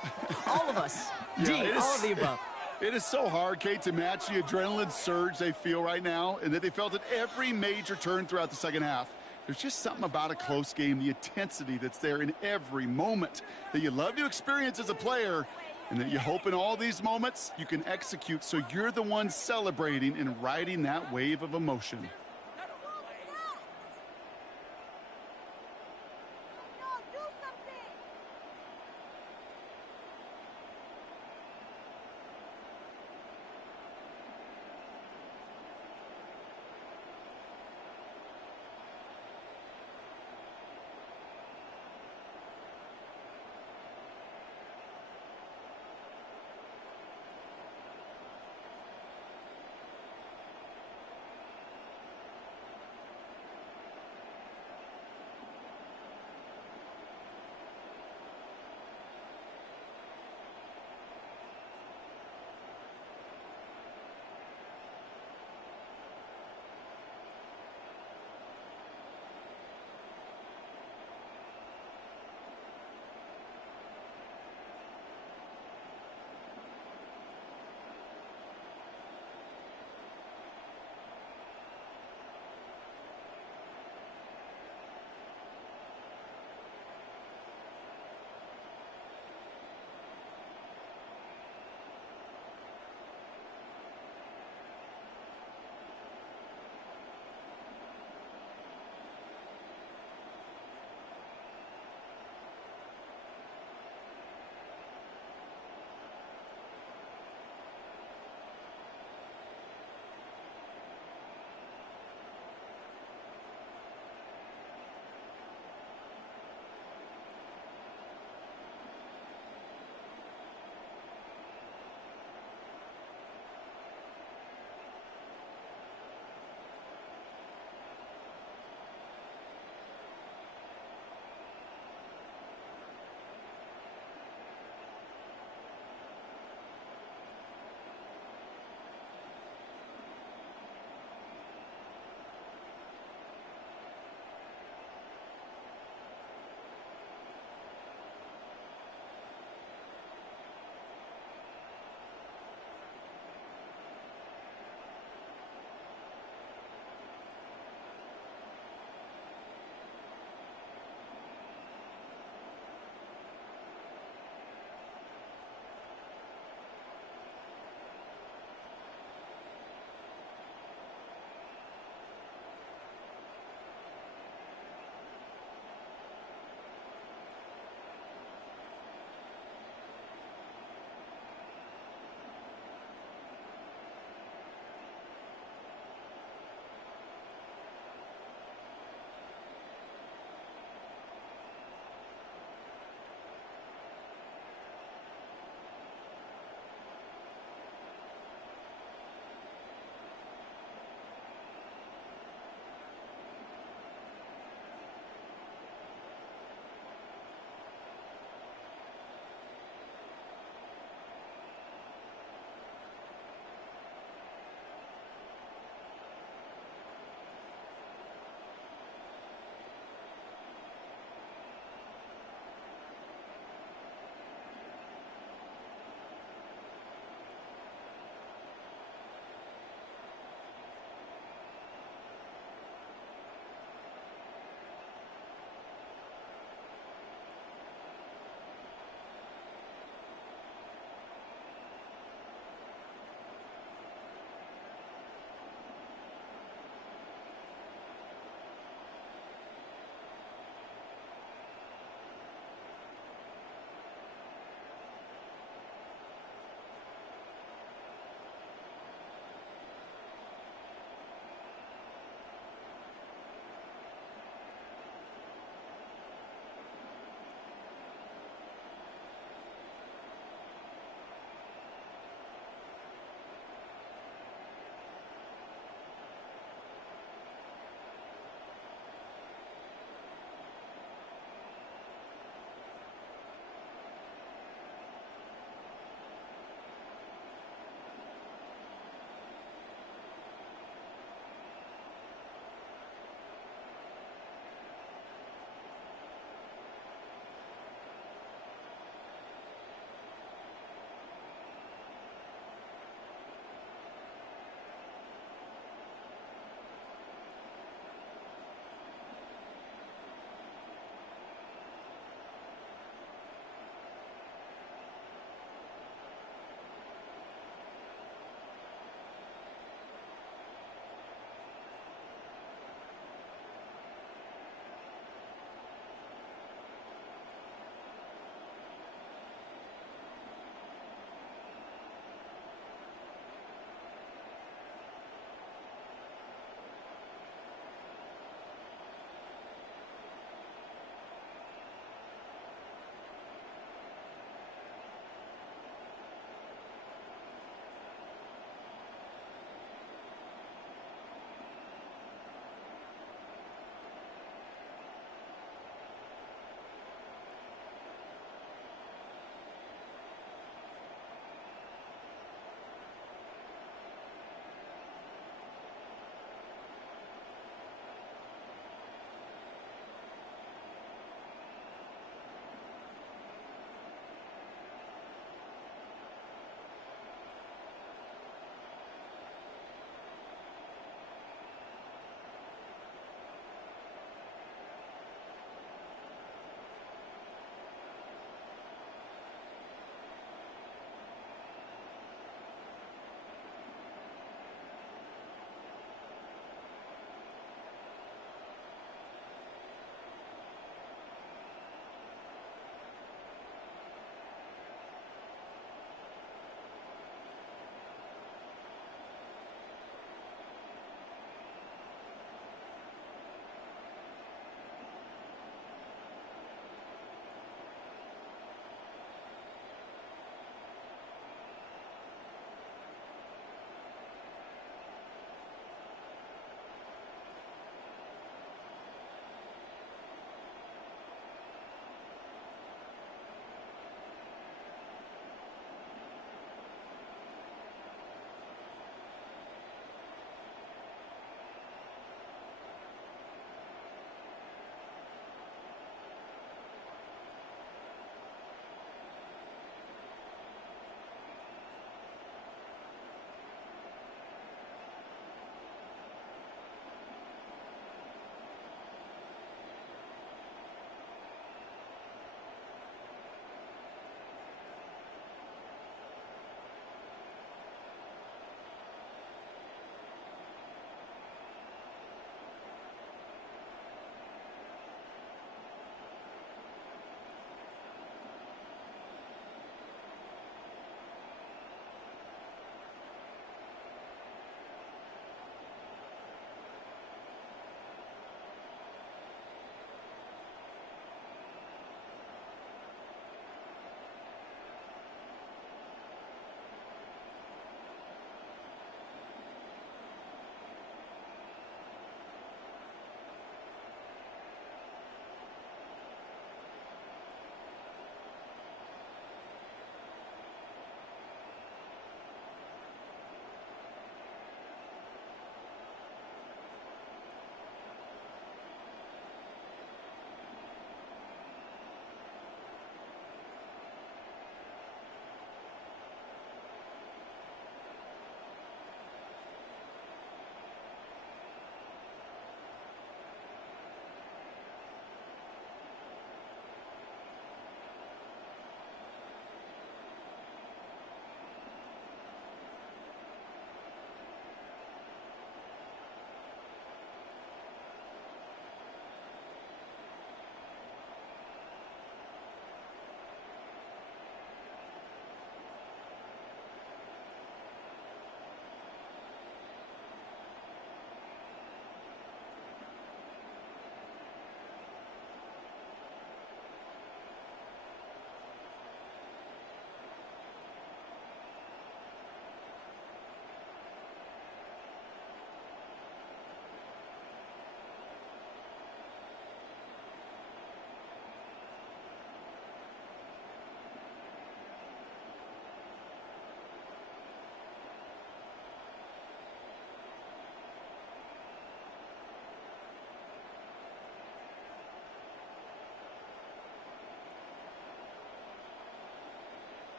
All of us. Yeah, all of the above. It is so hard, Kate, to match the adrenaline surge they feel right now and that they felt at every major turn throughout the second half. There's just something about a close game, the intensity that's there in every moment that you love to experience as a player, And that you hope in all these moments you can execute so you're the one celebrating and riding that wave of emotion.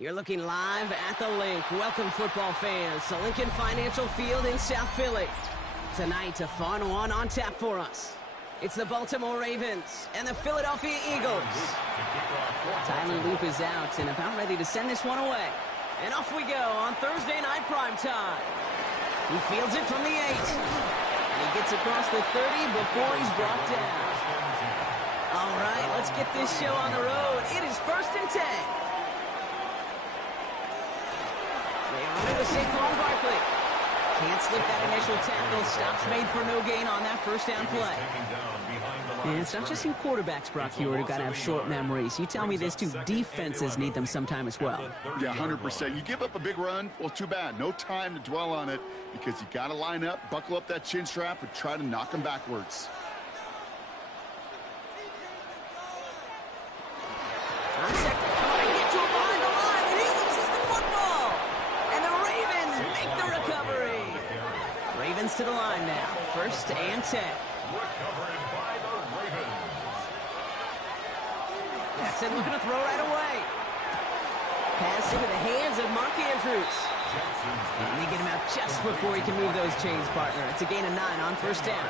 You're looking live at the Link. Welcome, football fans, to Lincoln Financial Field in South Philly. Tonight, a fun one on tap for us. It's the Baltimore Ravens and the Philadelphia Eagles. Tyler Loop is out and about ready to send this one away. And off we go on Thursday night primetime. He fields it from the 8. And he gets across the 30 before he's brought down. All right, let's get this show on the road. It is 1st and 10. They run it with Saquon Barkley. Can't slip that initial tackle. Stops made for no gain on that first down play. And it's not just you quarterbacks, Brock Huard, who got to have short memories. You tell me this too, defenses need them sometime as well. Yeah, 100%. You give up a big run, well, too bad. No time to dwell on it because you got to line up, buckle up that chin strap, and try to knock them backwards. On second, get to him behind the line, and he loses the football. And the Ravens make the recovery. Ravens to the line now. 1st and 10. Recovered by the Ravens. Jackson looking to throw right away. Pass into the hands of Mark Andrews. And they get him out just before he can move those chains, partner. It's a gain of 9 on 1st down.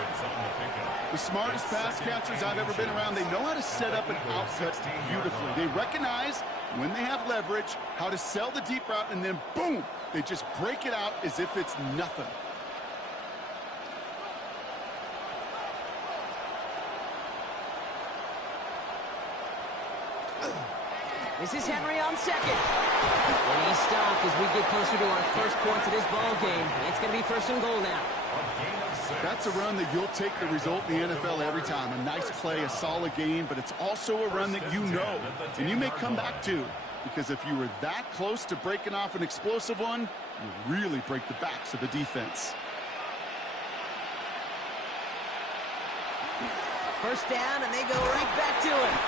The smartest pass catchers I've ever been around, they know how to set up an outcut beautifully. They recognize when they have leverage, how to sell the deep route, and then boom, they just break it out as if it's nothing. This is Henry on second. And he's stopped as we get closer to our first points of this ball game. It's going to be 1st and goal now. That's a run that you'll take the result in the NFL every time. A nice play, a solid game, but it's also a run that you know, and you may come back to, because if you were that close to breaking off an explosive one, you really break the backs of a defense. 1st down, and they go right back to it.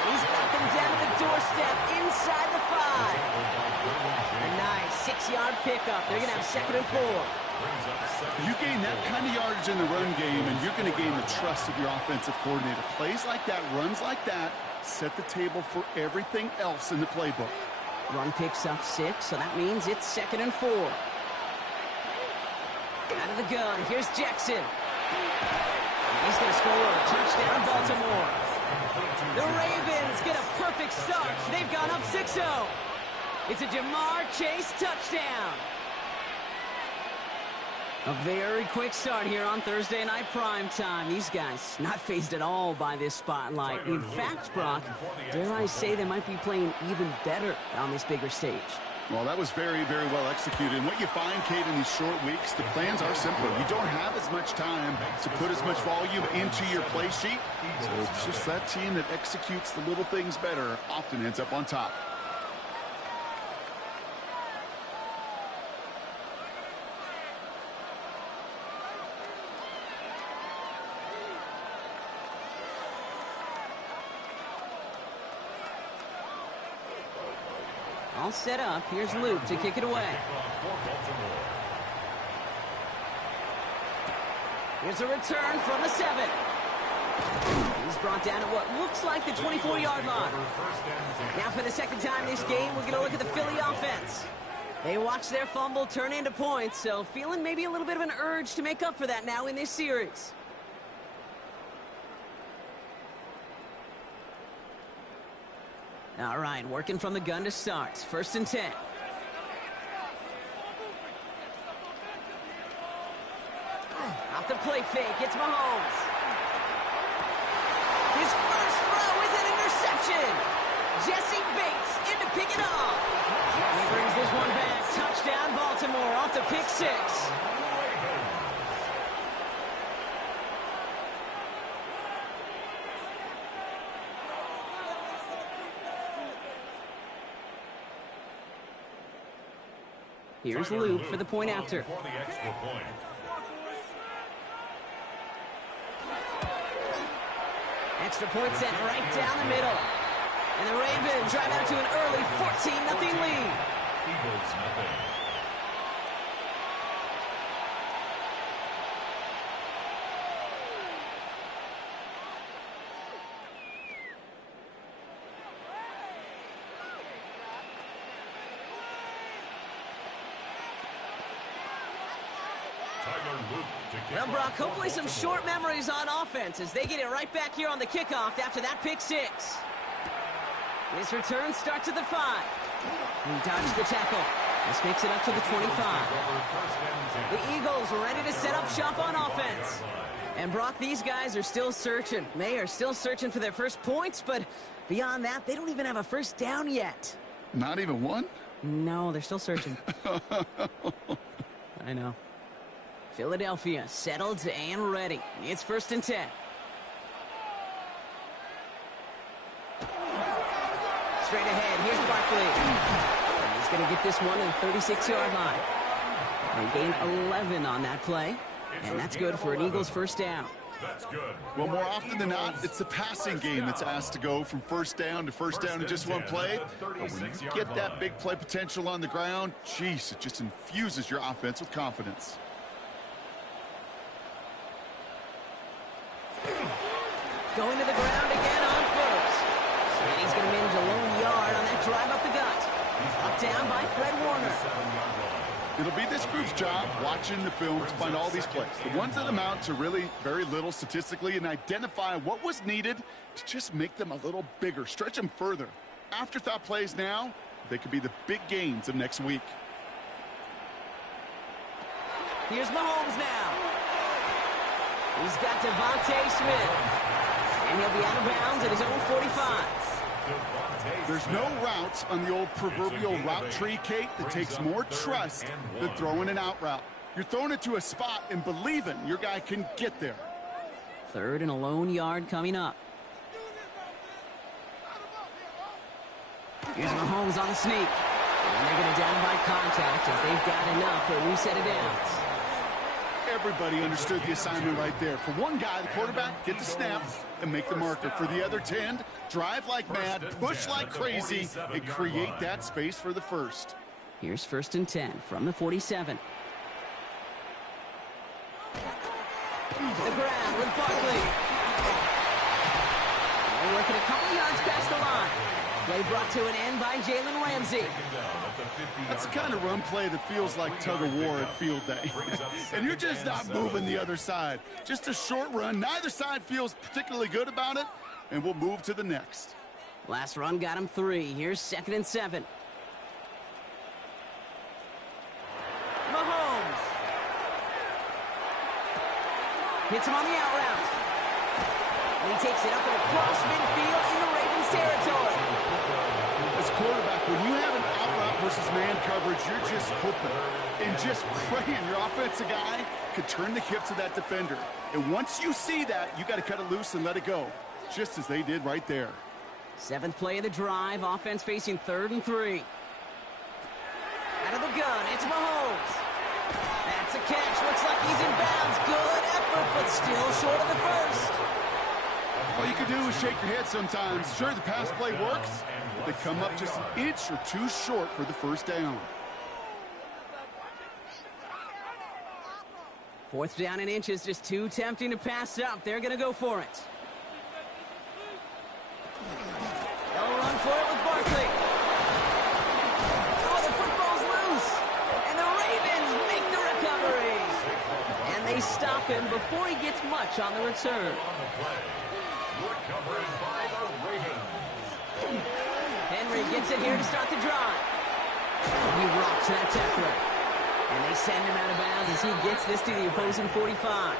And he's got them down to the doorstep inside the 5. A nice 6-yard pickup. They're going to have 2nd and 4. You gain that kind of yardage in the run game, and you're going to gain the trust of your offensive coordinator. Plays like that, runs like that, set the table for everything else in the playbook. Run picks up 6, so that means it's 2nd and 4. Out of the gun, here's Jackson. And he's going to score a touchdown, Baltimore. The Ravens get a perfect start. They've gone up 6-0. It's a Jamar Chase touchdown. A very quick start here on Thursday night primetime. These guys not fazed at all by this spotlight. In fact, Brock, dare I say they might be playing even better on this bigger stage. Well, that was very, very well executed. And what you find, Kate, in these short weeks, the plans are simpler. You don't have as much time to put as much volume into your play sheet. So it's just that team that executes the little things better often ends up on top. All set up. Here's Luke to kick it away. Here's a return from the 7. He's brought down at what looks like the 24-yard line. Now for the 2nd time this game, we're going to look at the Philly offense. They watch their fumble turn into points, so feeling maybe a little bit of an urge to make up for that now in this series. All right, working from the gun to start. 1st and 10. Off the play fake, it's Mahomes. His first throw is an interception. Jesse Bates in to pick it off. He brings this one back. Touchdown, Baltimore, off the pick 6. Here's Luke for the point after. Extra point set right down the middle. And the Ravens drive out to an early 14-0 lead. Eagles nothing. Well, Brock, hopefully some short memories on offense as they get it right back here on the kickoff after that pick six. This return starts at the 5. He dodged the tackle. This makes it up to the 25. The Eagles are ready to set up shop on offense. And Brock, these guys are still searching. They are still searching for their first points, but beyond that, they don't even have a first down yet. Not even one? No, they're still searching. I know. Philadelphia settled and ready. It's 1st and 10. Straight ahead, here's Barkley. And he's going to get this one at the 36-yard line. They gained 11 on that play, and that's good for an Eagles first down. That's good. Well, more often than not, it's the passing game that's asked to go from first down in just one play. But when you get that big play potential on the ground, geez, it just infuses your offense with confidence. Going to the ground again on first. And he's going to manage a lone yard on that drive up the gut. Up down by Fred Warner. It'll be this group's job watching the film to find all these plays, the ones that amount to really very little statistically, and identify what was needed to just make them a little bigger, stretch them further. Afterthought plays now, they could be the big gains of next week. Here's Mahomes now. He's got Devontae Smith. And he'll be out of bounds at his own 45. There's no route on the old proverbial route tree, Kate, that takes more trust than throwing an out route. You're throwing it to a spot and believing your guy can get there. 3rd and a lone yard coming up. Here's Mahomes on the sneak. And they're going to down by contact as they've got enough for a new set of downs. Everybody understood the assignment right there. For one guy, the quarterback, get the snap and make the marker. For the other 10, drive like mad, push like crazy, and create that space for the first. Here's 1st and 10 from the 47. The ground with Barkley. They're working a couple yards past the line. Play brought to an end by Jalen Ramsey. That's the kind of run play that feels like tug-of-war at field day. And you're just not moving the other side. Just a short run. Neither side feels particularly good about it, and we'll move to the next. Last run got him 3. Here's 2nd and 7. Mahomes. Hits him on the out route. And he takes it up and across midfield in the Ravens territory. As quarterback, when you have an out route versus man coverage, you're just hoping and just praying your offensive guy could turn the hips of that defender. And once you see that, you got to cut it loose and let it go, just as they did right there. 7th play of the drive, offense facing 3rd and 3. Out of the gun, it's Mahomes. That's a catch, looks like he's in bounds. Good effort, but still short of the first. All you can do is shake your head sometimes. Sure, the pass play works, but they come up just an inch or two short for the first down. 4th down and inches, just too tempting to pass up. They're going to go for it. They'll run for it with Barkley. Oh, the football's loose. And the Ravens make the recovery. And they stop him before he gets much on the return. Henry gets it here to start the drive. He rocks that tackler. And they send him out of bounds as he gets this to the opposing 45.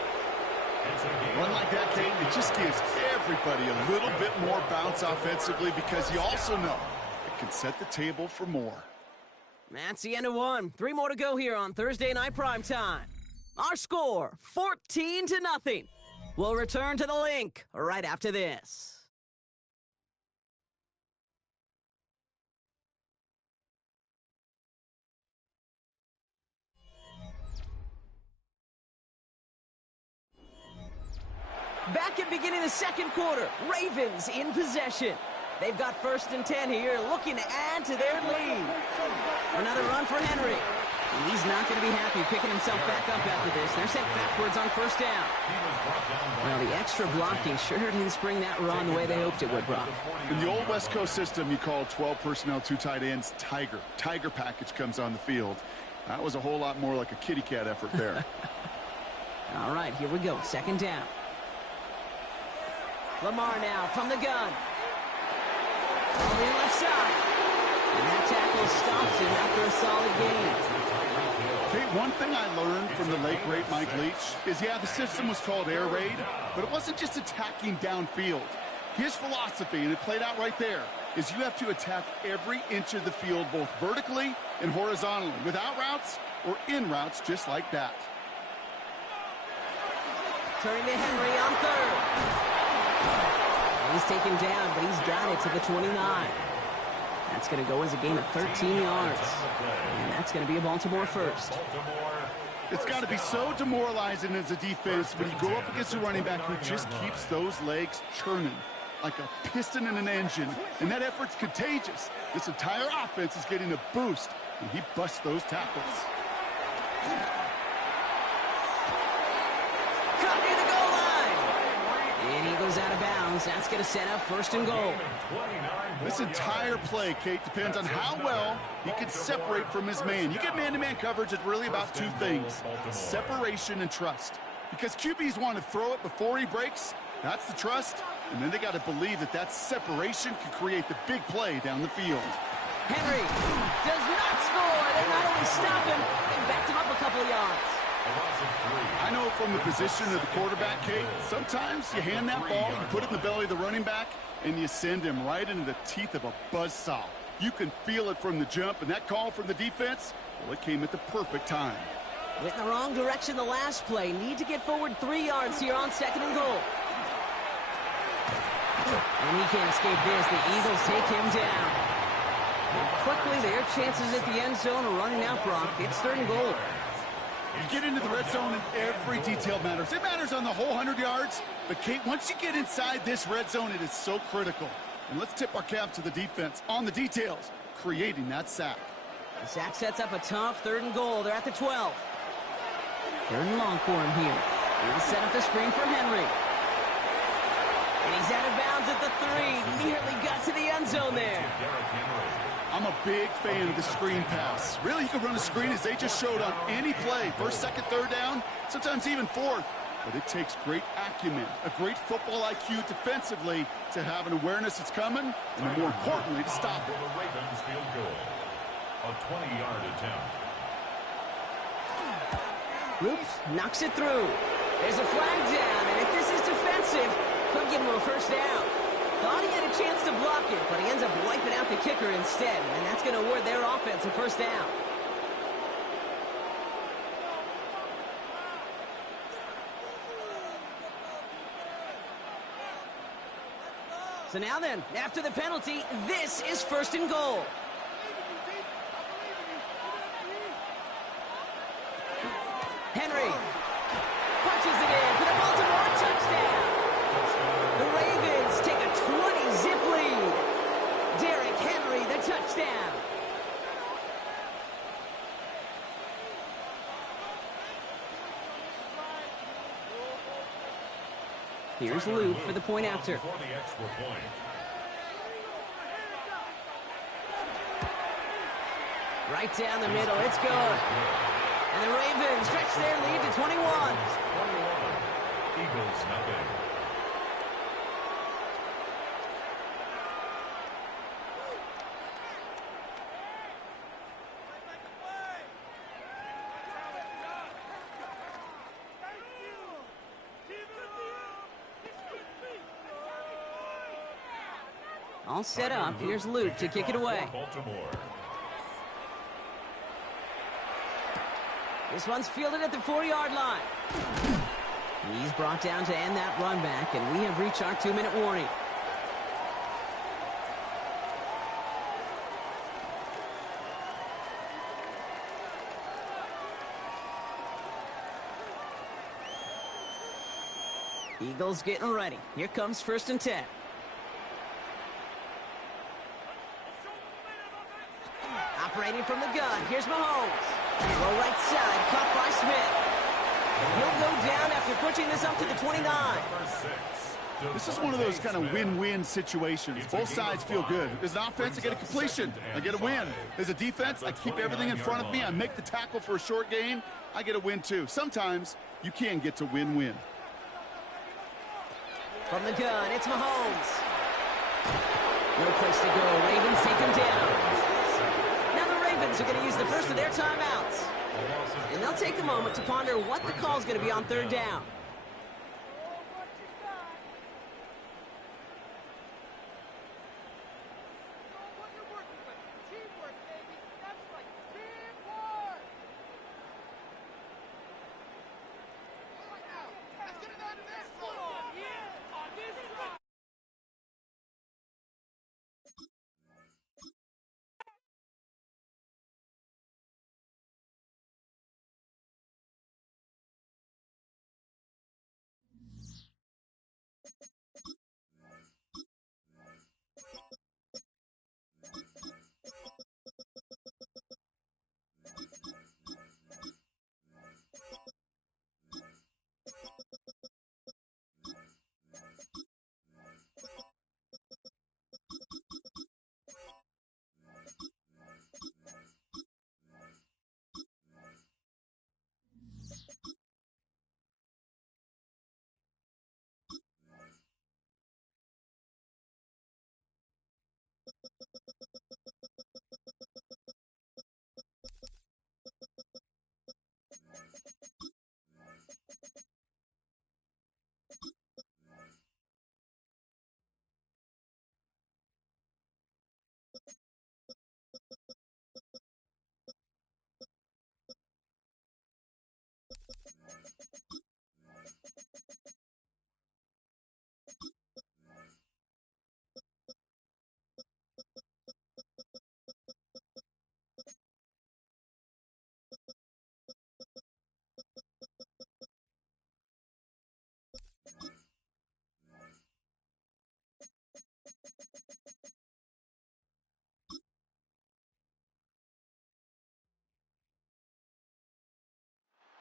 One like that, Kate, it just gives everybody a little bit more bounce offensively because you also know it can set the table for more. That's the end of one. 3 more to go here on Thursday Night Primetime. Our score, 14-0. We'll return to the link right after this. Back at beginning of the 2nd quarter, Ravens in possession. They've got 1st and 10 here, looking to add to their lead. Another run for Henry. And he's not going to be happy picking himself back up after this. They're sent backwards on 1st down. Well, the extra blocking sure didn't spring that run the way they hoped it would, Brock. In the old West Coast system, you call 12 personnel, 2 tight ends, Tiger. Tiger package comes on the field. That was a whole lot more like a kitty cat effort there. All right, here we go. Second down. Lamar now from the gun. On the left side. And that tackle stops him after a solid gain. Okay, one thing I learned from the late, great Mike Leach is, yeah, the system was called air raid, but it wasn't just attacking downfield. His philosophy, and it played out right there, is you have to attack every inch of the field, both vertically and horizontally, without routes or in routes just like that. Turning to Henry on third. He's taken down, but he's got it to the 29. That's going to go as a gain of 13 yards. And that's going to be a Baltimore first. It's got to be so demoralizing as a defense when you go up against a running back who just keeps those legs churning like a piston in an engine. And that effort's contagious. This entire offense is getting a boost when he busts those tackles. Cut near the goal line. And he goes out of bounds. That's going to set up first and goal. This entire play, Kate, depends on how well he can separate from his man. You get man-to-man coverage, it's really about two things: separation and trust. Because QBs want to throw it before he breaks. That's the trust. And then they got to believe that that separation can create the big play down the field. Henry does not score. They not only stop him, they backed him up a couple of yards. I know from the position of the quarterback, Kate, sometimes you hand that ball, you put it in the belly of the running back, and you send him right into the teeth of a buzzsaw. You can feel it from the jump, and that call from the defense, well, it came at the perfect time. Went in the wrong direction the last play. Need to get forward 3 yards here on second and goal. And he can't escape this. The Eagles take him down. And quickly, their chances at the end zone are running out, Brock. It's third and goal. You get into the red zone and every detail matters. It matters on the whole 100 yards. But, Kate, once you get inside this red zone, it is so critical. And let's tip our cap to the defense on the details, creating that sack. Zach sets up a tough third and goal. They're at the 12. Third and long for him here. He'll set up the screen for Henry. And he's out of bounds at the 3. Nearly got to the end zone there. I'm a big fan of the screen pass. Really, you can run a screen as they just showed on any play. First, second, third down, sometimes even fourth. But it takes great acumen, a great football IQ defensively to have an awareness it's coming, and more importantly, to stop it. The Ravens field goal. A 20-yard attempt. Loops knocks it through. There's a flag down, and if this is defensive, could give him a first down. Thought he had a chance to block it, but he ends up wiping out the kicker instead, and that's going to award their offense a first down. So now then, after the penalty, this is first and goal. Henry punches it in for the Baltimore touchdown. The Ravens take a 20-zip lead. Derrick Henry, the touchdown. Here's Luke for the point after. For the extra point. Right down the middle, it's good. And the Ravens stretch their lead to 21. 21. Eagles nothing. All set up. Here's Luke to kick it away. Baltimore. This one's fielded at the 4-yard line. He's brought down to end that run back, and we have reached our 2-minute warning. Eagles getting ready. Here comes first and 10. Operating from the gun, here's Mahomes. Throw right side, caught by Smith. And he'll go down after pushing this up to the 29. Number 6. This is one of those kind of win-win situations. Both sides feel good. As an offense, I get a completion. I get a win. As a defense, I keep everything in front of me. I make the tackle for a short gain. I get a win, too. Sometimes you can get to win-win. From the gun, it's Mahomes. No place to go. Ravens take him down. Now the Ravens are going to use the first of their timeouts. And they'll take a moment to ponder what the call is going to be on third down.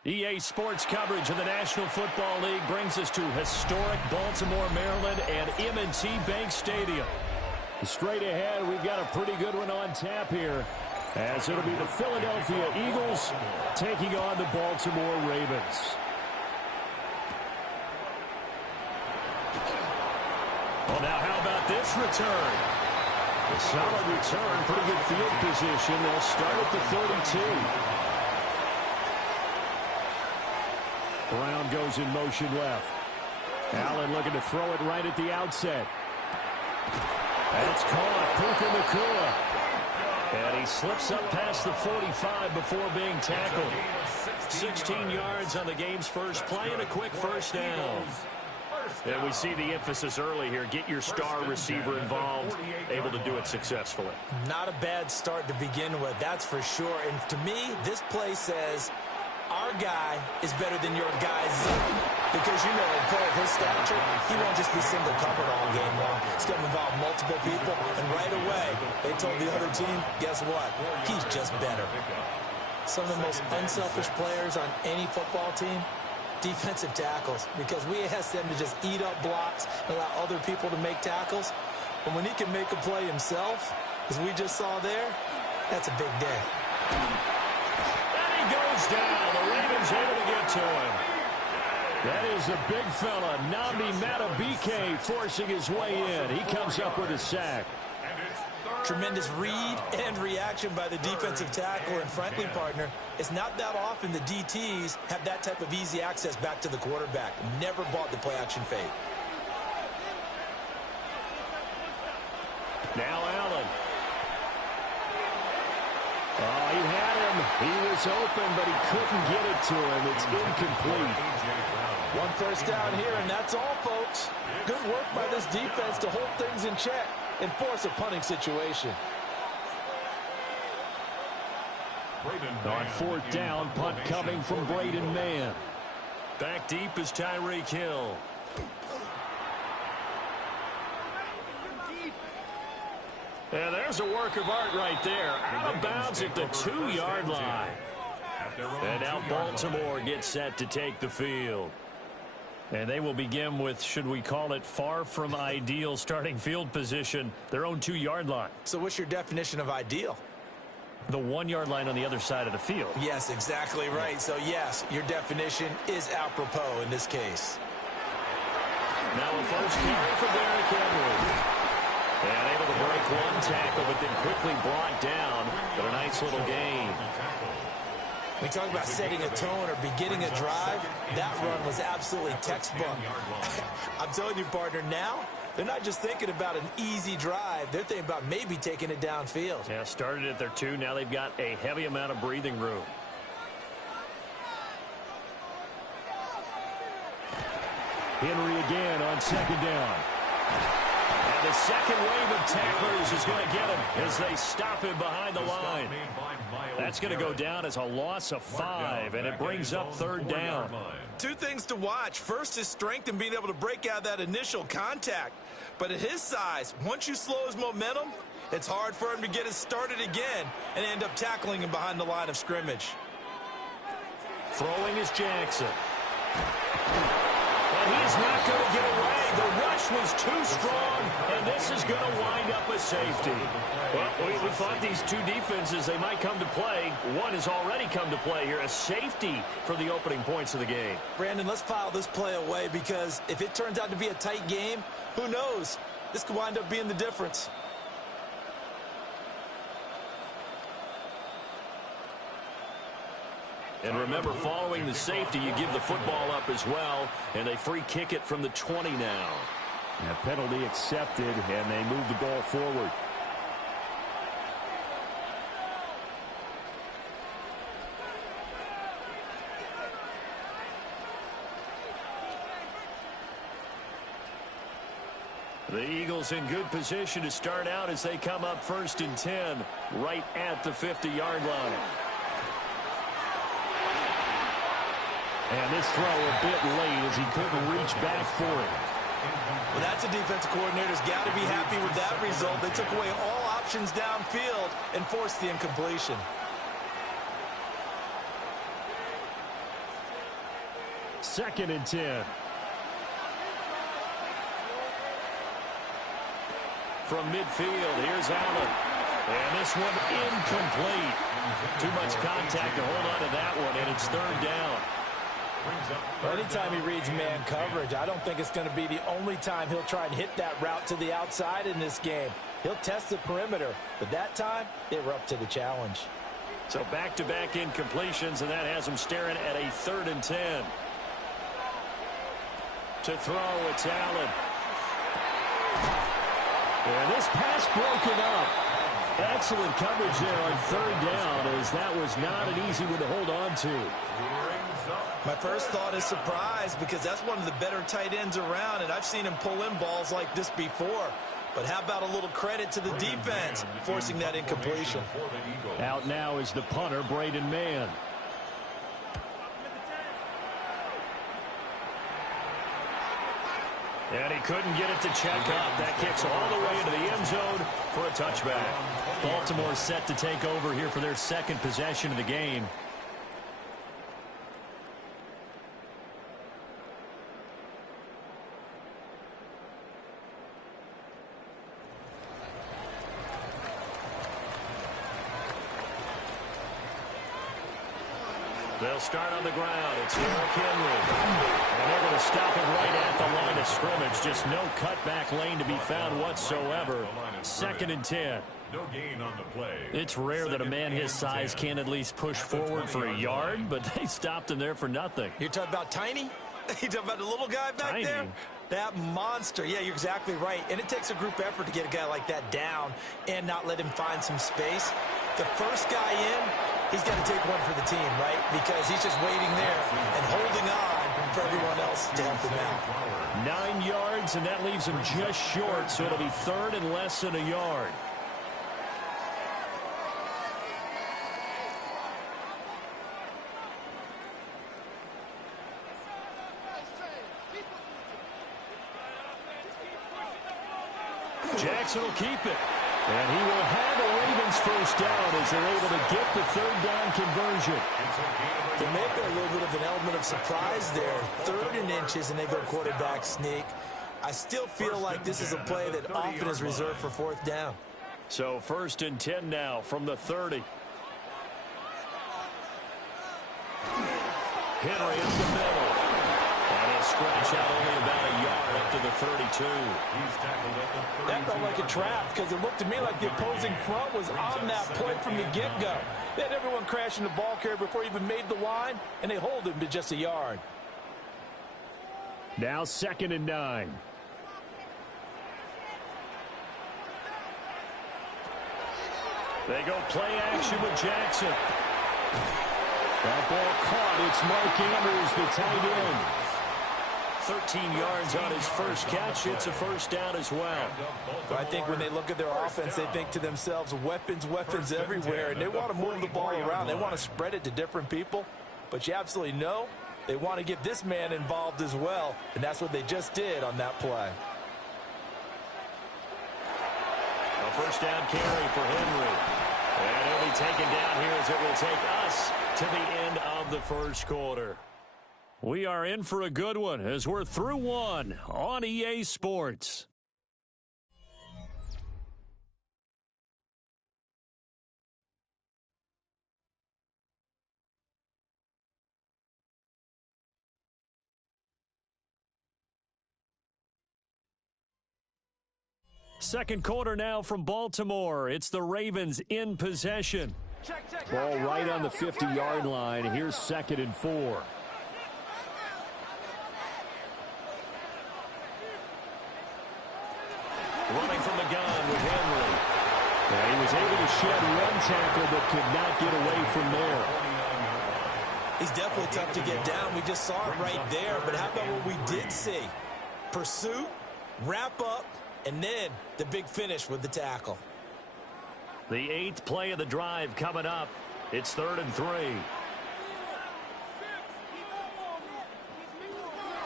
EA Sports coverage of the National Football League brings us to historic Baltimore, Maryland, and M&T Bank Stadium. Straight ahead, we've got a pretty good one on tap here, as it'll be the Philadelphia Eagles taking on the Baltimore Ravens. Well, now how about this return? A solid return, pretty good field position. They'll start at the 32. Brown goes in motion left. Allen looking to throw it right at the outset. That's caught. Puka Nacua. And he slips up past the 45 before being tackled. 16 yards on the game's first play and a quick first down. And we see the emphasis early here. Get your star receiver involved. Able to do it successfully. Not a bad start to begin with, that's for sure. And to me, this play says our guy is better than your guy's. Because, you know, a player of his stature, he won't just be single covered all game long. It's going to involve multiple people. And right away, they told the other team, guess what? He's just better. Some of the most unselfish players on any football team, defensive tackles, because we ask them to just eat up blocks and allow other people to make tackles. But when he can make a play himself, as we just saw there, that's a big day. And he goes down. The Ravens able to get to him. That is the big fella, Nnamdi Madubuike, forcing his way in. He comes up with a sack. Tremendous read and reaction by the defensive tackle, and frankly, partner, it's not that often the DTs have that type of easy access back to the quarterback. Never bought the play-action fade. Now Allen. Oh, he had him. He was open, but he couldn't get it to him. It's incomplete. One first down here, and that's all, folks. Good work by this defense to hold things in check and force a punting situation. On fourth down, punt coming from Braden Mann. Back deep is Tyreek Hill. And there's a work of art right there. Out of bounds at the 2-yard line. And now Baltimore gets set to take the field. And they will begin with, should we call it, far from ideal starting field position, their own 2-yard line. So what's your definition of ideal? The 1-yard line on the other side of the field. Yes, exactly right. So, yes, your definition is apropos in this case. Now a first carry for Derrick Henry. And able to break one tackle, but then quickly brought down. But a nice little gain. We talk about setting a tone or beginning a drive. That run was absolutely textbook. I'm telling you, partner, now they're not just thinking about an easy drive. They're thinking about maybe taking it downfield. Yeah, started at their 2. Now they've got a heavy amount of breathing room. Henry again on 2nd down. And the second wave of tacklers is going to get him as they stop him behind the line. That's going to go down as a loss of 5, and it brings up 3rd down. 2 things to watch. First, his strength in being able to break out that initial contact. But at his size, once you slow his momentum, it's hard for him to get it started again and end up tackling him behind the line of scrimmage. Throwing is Jackson. And he is not going to get away. The rush was too strong, and this is going to wind up a safety. Well, we thought these 2 defenses, they might come to play. One has already come to play here, a safety for the opening points of the game. Brandon, let's file this play away because if it turns out to be a tight game, who knows? This could wind up being the difference. And remember, following the safety, you give the football up as well, and they free kick it from the 20 now. And a penalty accepted, and they move the ball forward. The Eagles in good position to start out as they come up 1st and 10, right at the 50-yard line. And this throw a bit late as he couldn't reach back for it. Well, that's a defensive coordinator's got to be happy with that result. They took away all options downfield and forced the incompletion. Second and 10. From midfield, here's Allen. And this one incomplete. Too much contact to hold on to that one, and it's 3rd down. Well, anytime he reads man coverage, I don't think it's going to be the only time he'll try and hit that route to the outside in this game. He'll test the perimeter, but that time, they were up to the challenge. So back-to-back incompletions, and that has him staring at a 3rd and 10. To throw, it's Allen. And this pass broken up. Excellent coverage there on 3rd down, as that was not an easy one to hold on to. My first thought is surprise because that's one of the better tight ends around, and I've seen him pull in balls like this before. But how about a little credit to the defense forcing that incompletion? Out now is the punter, Braden Mann. And he couldn't get it to check up. That kicks all the way into the end zone for a touchback. Baltimore set to take over here for their 2nd possession of the game. They'll start on the ground. It's Derrick Henry. And they're going to stop him right at the line of scrimmage. Just no cutback lane to be found whatsoever. 2nd and 10. No gain on the play. It's rare that a man his size can at least push forward for a yard, but they stopped him there for nothing. You're talking about tiny? You're talking about the little guy back Tiny. there? That monster. Yeah, you're exactly right. And it takes a group effort to get a guy like that down and not let him find some space. The first guy in, he's got to take one for the team, right? Because he's just waiting there and holding on for everyone else to help him out. 9 yards, and that leaves him just short, so it'll be 3rd and less than a yard. Jackson will keep it. And he will have a Ravens first down as they're able to get the third down conversion. There may be a little bit of an element of surprise there. 3rd and inches, and they go quarterback sneak. I still feel like this is a play that often is reserved for 4th down. So 1st and 10 now from the 30. Henry up the middle. And he'll scratch out only about a yard up to the 32. That felt like a trap because it looked to me like the opposing front was on that play from the get-go. They had everyone crashing the ball carrier before he even made the line, and they hold him to just a yard. Now 2nd and 9. They go play action with Jackson. That ball caught. It's Mark Andrews, the tight end. 13 yards on his first catch. It's a first down as well. I think when they look at their offense, they think to themselves, weapons, weapons everywhere. And they want to move the ball around. They want to spread it to different people. But you absolutely know they want to get this man involved as well. And that's what they just did on that play. A first down carry for Henry. And he'll be taken down here as it will take us to the end of the first quarter. We are in for a good one as we're through one on EA Sports. Second quarter now from Baltimore. It's the Ravens in possession. Ball right on the 50-yard line. Here's 2nd and 4. Running from the gun with Henry. And he was able to shed one tackle but could not get away from there. He's definitely tough to get down. We just saw it right there. But how about what we did see? Pursuit, wrap up, and then the big finish with the tackle. The 8th play of the drive coming up. It's 3rd and 3.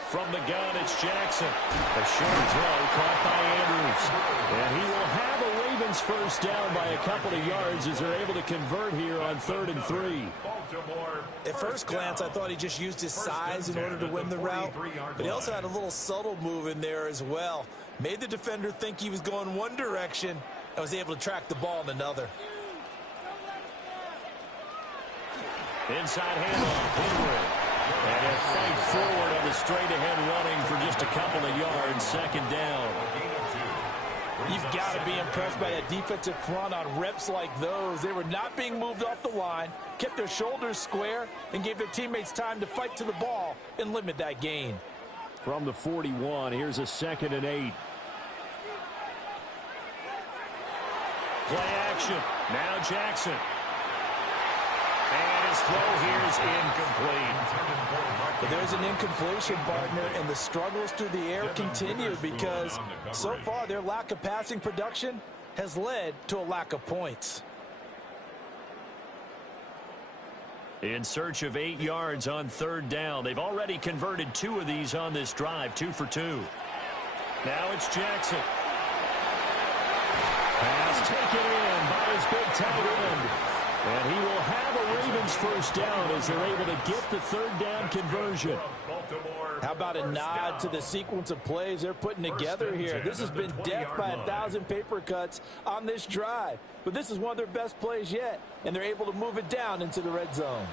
From the gun, it's Jackson. A short throw caught by Andrews. And he will have a Ravens first down by a couple of yards as they're able to convert here on 3rd and 3. At first glance, I thought he just used his size in order to win the route. But he also had a little subtle move in there as well. Made the defender think he was going one direction and was able to track the ball in another. Inside handoff, Henry. And a fight forward on the straight-ahead running for just a couple of yards, 2nd down. You've got to be impressed by that defensive front on reps like those. They were not being moved off the line, kept their shoulders square, and gave their teammates time to fight to the ball and limit that gain. From the 41, here's a 2nd and 8. Play action. Now Jackson. And his throw here is incomplete. But there's an incompletion, partner, and the struggles through the air continue because so far their lack of passing production has led to a lack of points. In search of 8 yards on 3rd down. They've already converted 2 of these on this drive, 2 for 2. Now it's Jackson. Pass taken in by his big tight end. And he will have a Ravens first down as they're able to get the 3rd down conversion. How about a nod to the sequence of plays they're putting together here? This has been death by 1,000 paper cuts on this drive. But this is one of their best plays yet, and they're able to move it down into the red zone.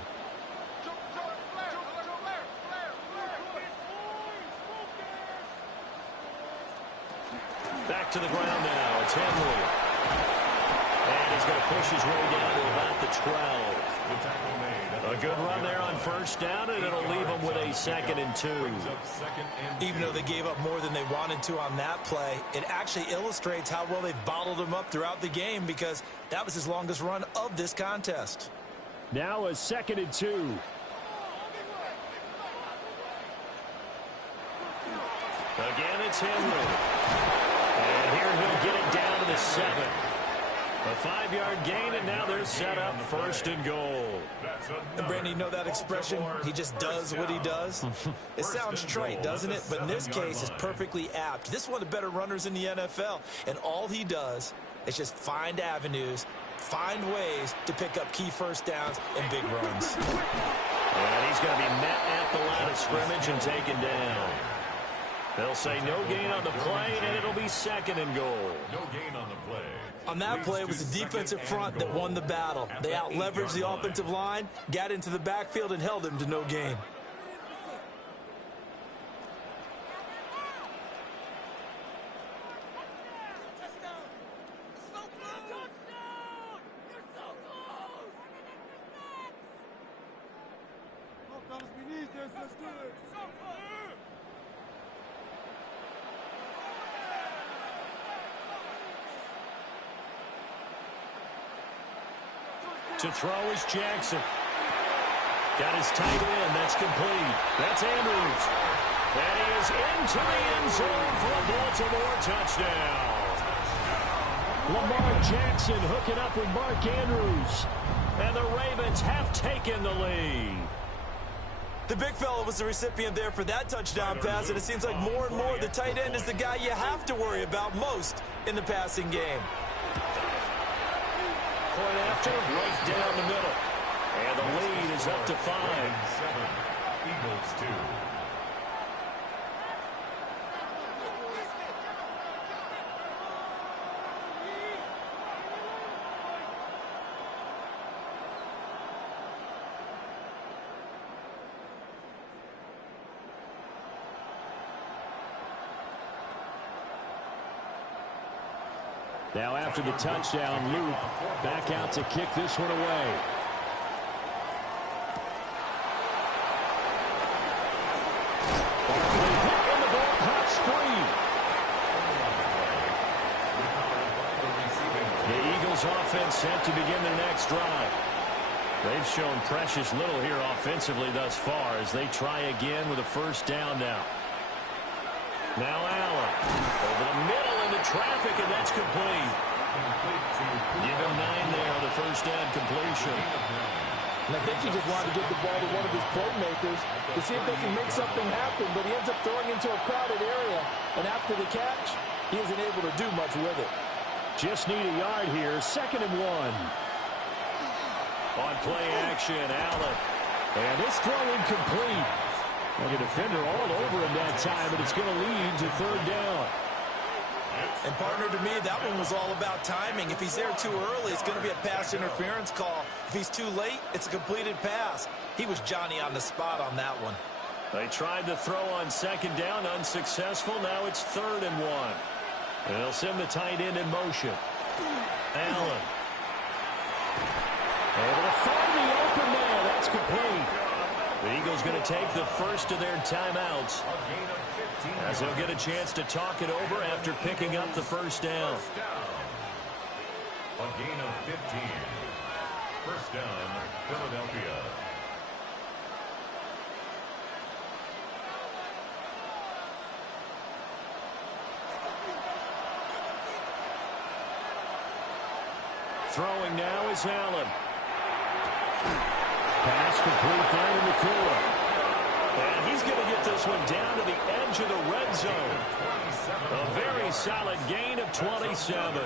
Back to the ground now. It's Henry. And he's going to push his way down to about the 12. A good run there on first down, and it'll leave them with a 2nd and 2. Even though they gave up more than they wanted to on that play, it actually illustrates how well they bottled him up throughout the game because that was his longest run of this contest. Now a 2nd and 2. Again, it's Henry. And here he'll get it down to the 7. A 5-yard gain, and now they're set up 1st and goal. And Brandon, you know that expression? He just does what he does? It sounds trite, doesn't it? But in this case, it's perfectly apt. This is one of the better runners in the NFL, and all he does It's just find avenues, find ways to pick up key first downs and big runs. And he's going to be met at the line of scrimmage and taken down. They'll say no gain on the play, and it'll be 2nd and goal. No gain on the play. On that play, it was the defensive front that won the battle. They out-leveraged the offensive line, got into the backfield, and held him to no gain. To throw is Jackson. Got his tight end. That's complete. That's Andrews. And he is into the end zone for a Baltimore touchdown. Lamar Jackson hooking up with Mark Andrews. And the Ravens have taken the lead. The big fella was the recipient there for that touchdown pass, and it seems like more and more the tight end is the guy you have to worry about most in the passing game. Point after, right down the middle. And the lead is up to 5. 7. Eagles 2. Now after the touchdown, Luke back out to kick this one away. Barkley hit in the ball, pops free. The Eagles offense set to begin their next drive. They've shown precious little here offensively thus far as they try again with a first down now. Now Allen over the middle into traffic, and that's complete. Give him 9 there on the first down completion. And I think he just wanted to get the ball to one of his playmakers to see if they can make something happen, but he ends up throwing into a crowded area, and after the catch, he isn't able to do much with it. Just need a yard here, 2nd and 1. On play action, Allen. And this throw incomplete. Like a defender all over him that time, but it's going to lead to 3rd down. And partner, to me, that one was all about timing. If he's there too early, it's going to be a pass interference call. If he's too late, it's a completed pass. He was Johnny on the spot on that one. They tried to throw on 2nd down, unsuccessful. Now it's 3rd and 1. And they'll send the tight end in motion. Allen. Able to find the open man. That's complete. The Eagles going to take the first of their timeouts as they'll get a chance to talk it over after picking up the first down. A gain of 15. First down, Philadelphia. Throwing now is Allen. Pass complete down in the corner. And he's going to get this one down to the edge of the red zone. A very solid gain of 27.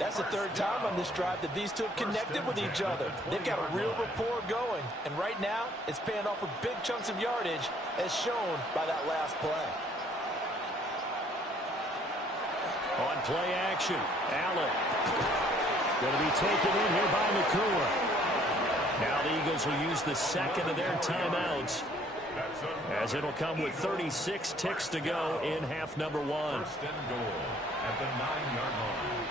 That's the 3rd time on this drive that these two have connected with each other. They've got a real rapport going, and right now it's paying off with big chunks of yardage as shown by that last play. On play action, Allen. Going to be taken in here by McCoy. Now the Eagles will use the 2nd of their timeouts as it'll come with 36 ticks to go in half number 1. First and goal at the 9-yard line.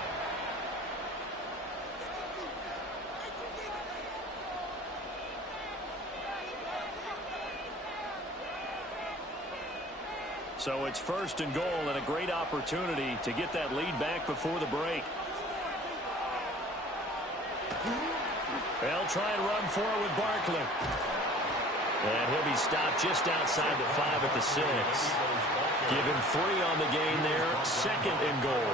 So it's 1st and goal and a great opportunity to get that lead back before the break. They'll try and run for it with Barkley. And he'll be stopped just outside the 5 at the 6. Give him 3 on the gain there. 2nd and goal.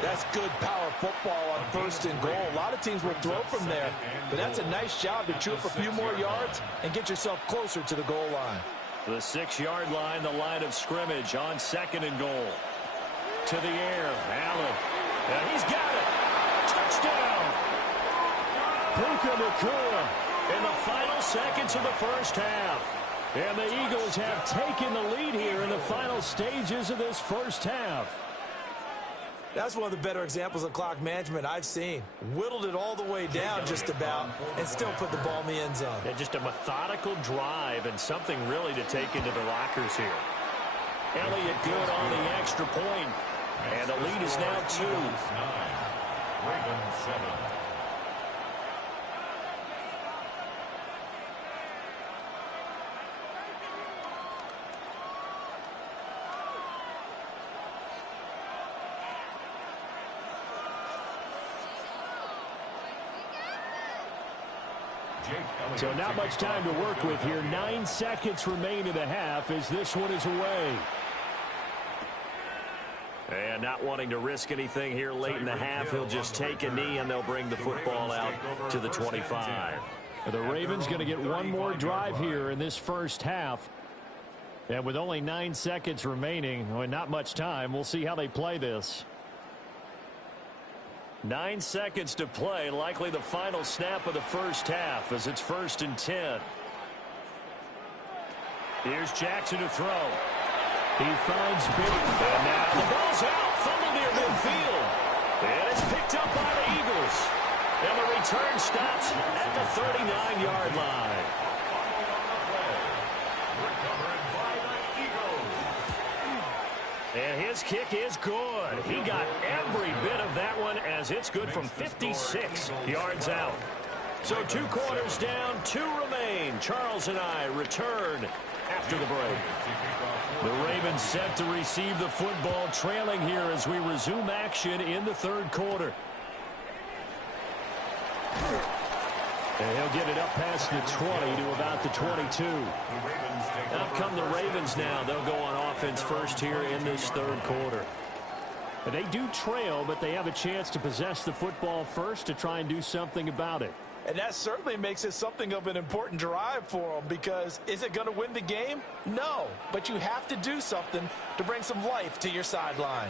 That's good power football on 1st and goal. A lot of teams will throw from there, but that's a nice job to chew up a few more yards and get yourself closer to the goal line. The 6-yard line, the line of scrimmage on 2nd and goal. To the air, Allen. And he's got it. Touchdown. Puka Nacua in the final seconds of the first half. And the Eagles have taken the lead here in the final stages of this first half. That's one of the better examples of clock management I've seen. Whittled it all the way down just about and still put the ball in the end zone. Yeah, just a methodical drive and something really to take into the lockers here. Elliott good on the extra point. And the lead is now 2. Ravens 7. So not much time to work with here. 9 seconds remain in the half as this one is away. And not wanting to risk anything here late in the half, he'll just take a knee and they'll bring the football out to the 25. The Ravens going to get one more drive here in this first half. And with only 9 seconds remaining, well, not much time, we'll see how they play this. 9 seconds to play, likely the final snap of the first half as it's 1st and 10. Here's Jackson to throw. He finds Big. And now the ball's out. Fumble near midfield. And it's picked up by the Eagles. And the return stops at the 39-yard line. And his kick is good. He got every bit of that one as it's good from 56 yards out. So 2 quarters down, 2 remain. Charles and I return after the break. The Ravens set to receive the football, trailing here as we resume action in the 3rd quarter. And he'll get it up past the 20 to about the 22. Up come the Ravens now. They'll go on offense first here in this 3rd quarter. They do trail, but they have a chance to possess the football first to try and do something about it. And that certainly makes it something of an important drive for them, because is it going to win the game? No, but you have to do something to bring some life to your sideline.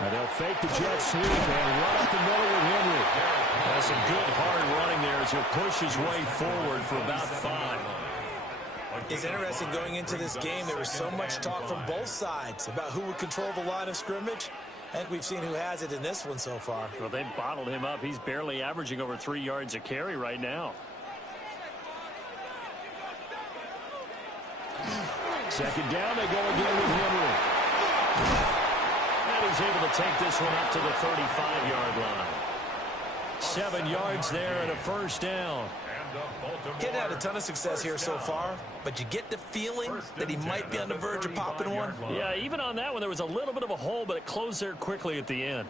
And they'll fake the jet sweep and run up the middle with Henry. That's some good hard running there as he'll push his way forward for about 5. It's interesting going into this game. There was so much talk from both sides about who would control the line of scrimmage. I think we've seen who has it in this one so far. Well, they've bottled him up. He's barely averaging over 3 yards a carry right now. 2nd down, they go again with Henry. And he's able to take this one up to the 35-yard line. 7 yards there and a 1st down. He hadn't had a ton of success here so far, but you get the feeling that he might be on the verge of popping one. Yeah, even on that one, there was a little bit of a hole, but it closed there quickly at the end.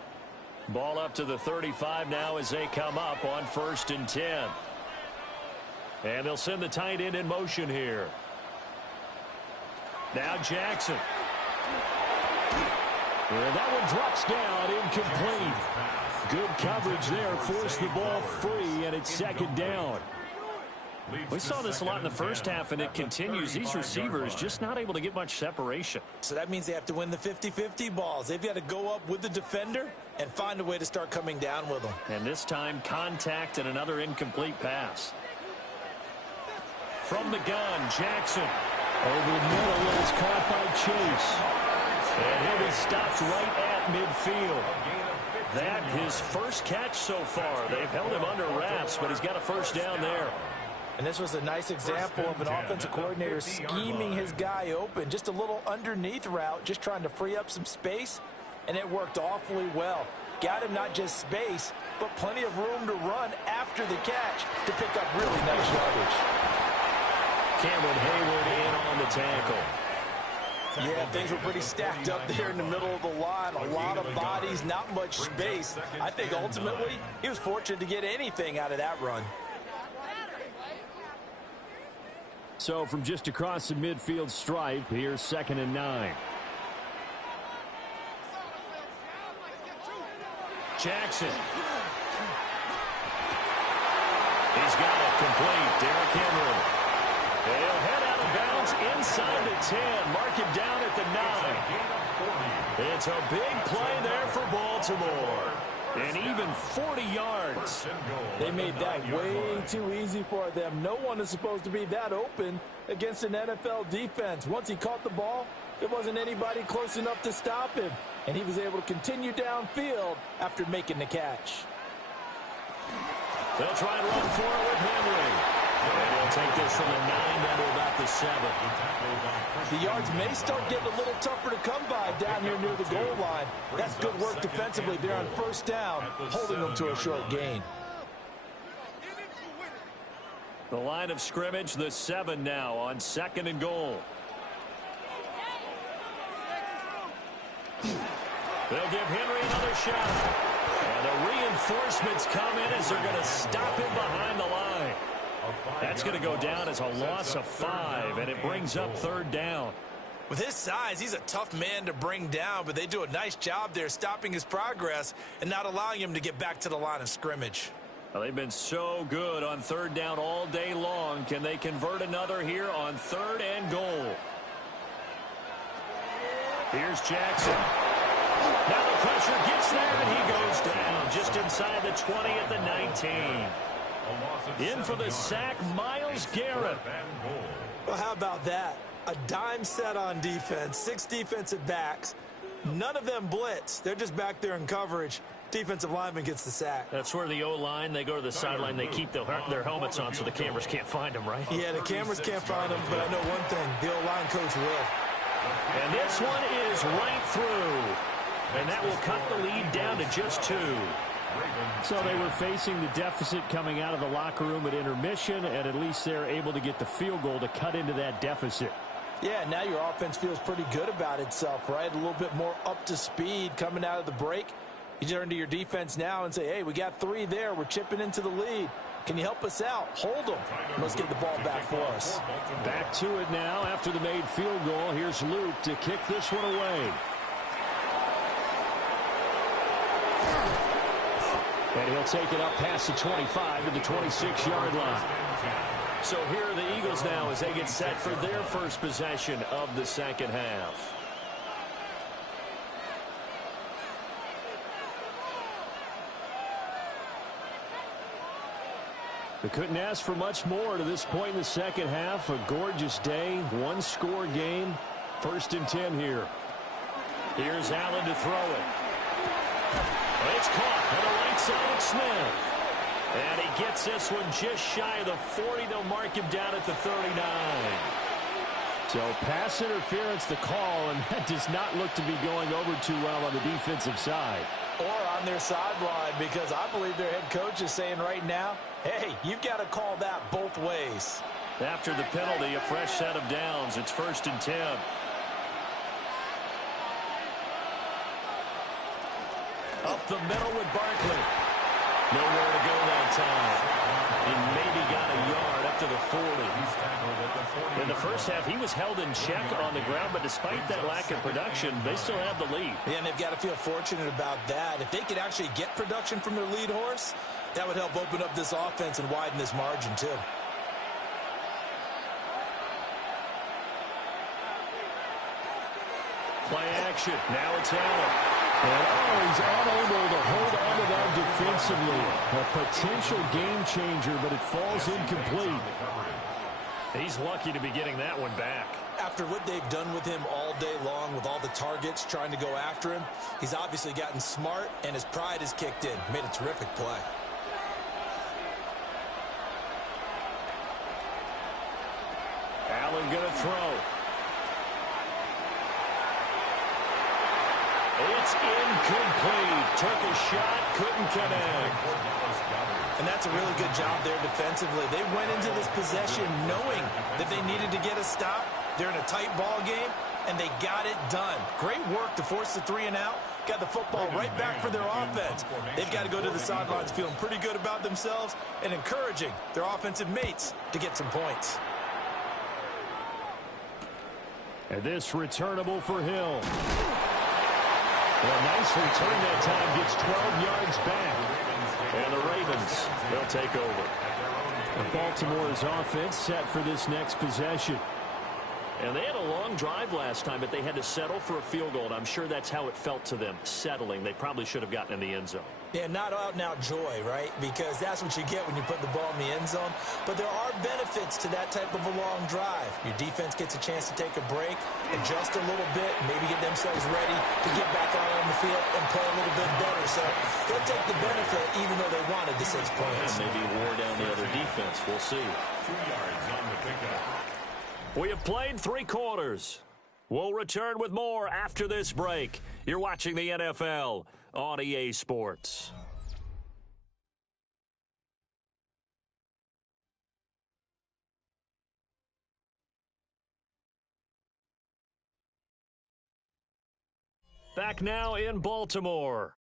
Ball up to the 35 now as they come up on 1st and 10. And they'll send the tight end in motion here. Now Jackson. And that one drops down, incomplete. Good coverage there, forced the ball free, and it's 2nd down. We saw this a lot in the first half, and it continues. These receivers just not able to get much separation. So that means they have to win the 50-50 balls. They've got to go up with the defender and find a way to start coming down with them. And this time, contact and another incomplete pass. From the gun, Jackson. Over the middle, and it's caught by Chase. And he'll be stopped right at midfield. That his first catch so far. They've held him under wraps, but he's got a 1st down there. And this was a nice example of an offensive coordinator scheming his guy open. Just a little underneath route, just trying to free up some space, and it worked awfully well. Got him not just space, but plenty of room to run after the catch to pick up really nice yardage. Cameron Hayward in on the tackle. Yeah, things were pretty stacked up there in the middle of the line. A lot of bodies, not much space. I think ultimately he was fortunate to get anything out of that run. So from just across the midfield stripe, here's 2nd and 9. Jackson. He's got it complete. Derrick Henry. He'll head out of bounds inside the 10. Mark him down at the 9. It's a big play there for Baltimore. And even 40 yards. They made that way too easy for them. No one is supposed to be that open against an NFL defense. Once he caught the ball, there wasn't anybody close enough to stop him. And he was able to continue downfield after making the catch. They'll try and run for it with Henry. And he'll take this from the 9 down to about the 7. The yards may start getting a little tougher to come by down here near the goal line. That's good work defensively there on first down, holding them to a short gain. The line of scrimmage, the 7 now on 2nd and goal. They'll give Henry another shot. And the reinforcements come in as they're going to stop him behind the line. That's going to go down as a loss of 5, and it brings up 3rd down. With his size, he's a tough man to bring down, but they do a nice job there stopping his progress and not allowing him to get back to the line of scrimmage. Well, they've been so good on 3rd down all day long. Can they convert another here on 3rd and goal? Here's Jackson. Now the pressure gets there, and he goes down just inside the 20 at the 19. In for the sack, Myles Garrett. Well, how about that? A dime set on defense, 6 defensive backs. None of them blitz. They're just back there in coverage. Defensive lineman gets the sack. That's where the O-line, they go to the sideline, they keep their helmets on so the cameras can't find them, right? Yeah, the cameras can't find them, but I know one thing. The O-line coach will. And this one is right through. And that will cut the lead down to just 2. So they were facing the deficit coming out of the locker room at intermission, and at least they're able to get the field goal to cut into that deficit. Yeah, now your offense feels pretty good about itself, right? A little bit more up to speed coming out of the break. You turn to your defense now and say, hey, we got 3 there. We're chipping into the lead. Can you help us out? Hold them. Let's get the ball back for us. Back to it now after the made field goal. Here's Luke to kick this one away. And he'll take it up past the 25 to the 26-yard line. So here are the Eagles now as they get set for their first possession of the second half. They couldn't ask for much more to this point in the second half. A gorgeous day, 1-score game. 1st and 10 here. Here's Allen to throw it. It's caught on the right side of Smith. And he gets this one just shy of the 40. They'll mark him down at the 39. So pass interference the call, and that does not look to be going over too well on the defensive side. Or on their sideline, because I believe their head coach is saying right now, hey, you've got to call that both ways. After the penalty, a fresh set of downs. It's 1st and 10. Up the middle with Barkley. Nowhere to go that time. He maybe got a yard up to the 40. In the first half, he was held in check on the ground, but despite that lack of production, they still have the lead. Yeah, and they've got to feel fortunate about that. If they could actually get production from their lead horse, that would help open up this offense and widen this margin, too. Play action. Now it's Allen. And he's unable to hold on to that defensively. A potential game changer, but it falls incomplete. He's lucky to be getting that one back. After what they've done with him all day long, with all the targets trying to go after him, he's obviously gotten smart, and his pride has kicked in. Made a terrific play. Allen going to throw. It's incomplete. Took a shot, couldn't connect. And that's a really good job there defensively. They went into this possession knowing that they needed to get a stop. They're in a tight ball game, and they got it done. Great work to force the 3 and out. Got the football right back for their offense. They've got to go to the sidelines feeling pretty good about themselves and encouraging their offensive mates to get some points. And this returnable for Hill. Well, nice return that time. Gets 12 yards back. And the Ravens, they'll take over. And Baltimore's offense set for this next possession. And they had a long drive last time, but they had to settle for a field goal. And I'm sure that's how it felt to them, settling. They probably should have gotten in the end zone. Yeah, not out-and-out joy, right? Because that's what you get when you put the ball in the end zone. But there are benefits to that type of a long drive. Your defense gets a chance to take a break, adjust a little bit, maybe get themselves ready to get back out on the field and play a little bit better. So they'll take the benefit even though they wanted the 6 points. And maybe wore down the other defense. We'll see. 2 yards on the pickup. We have played 3 quarters. We'll return with more after this break. You're watching the NFL on EA Sports. Back now in Baltimore.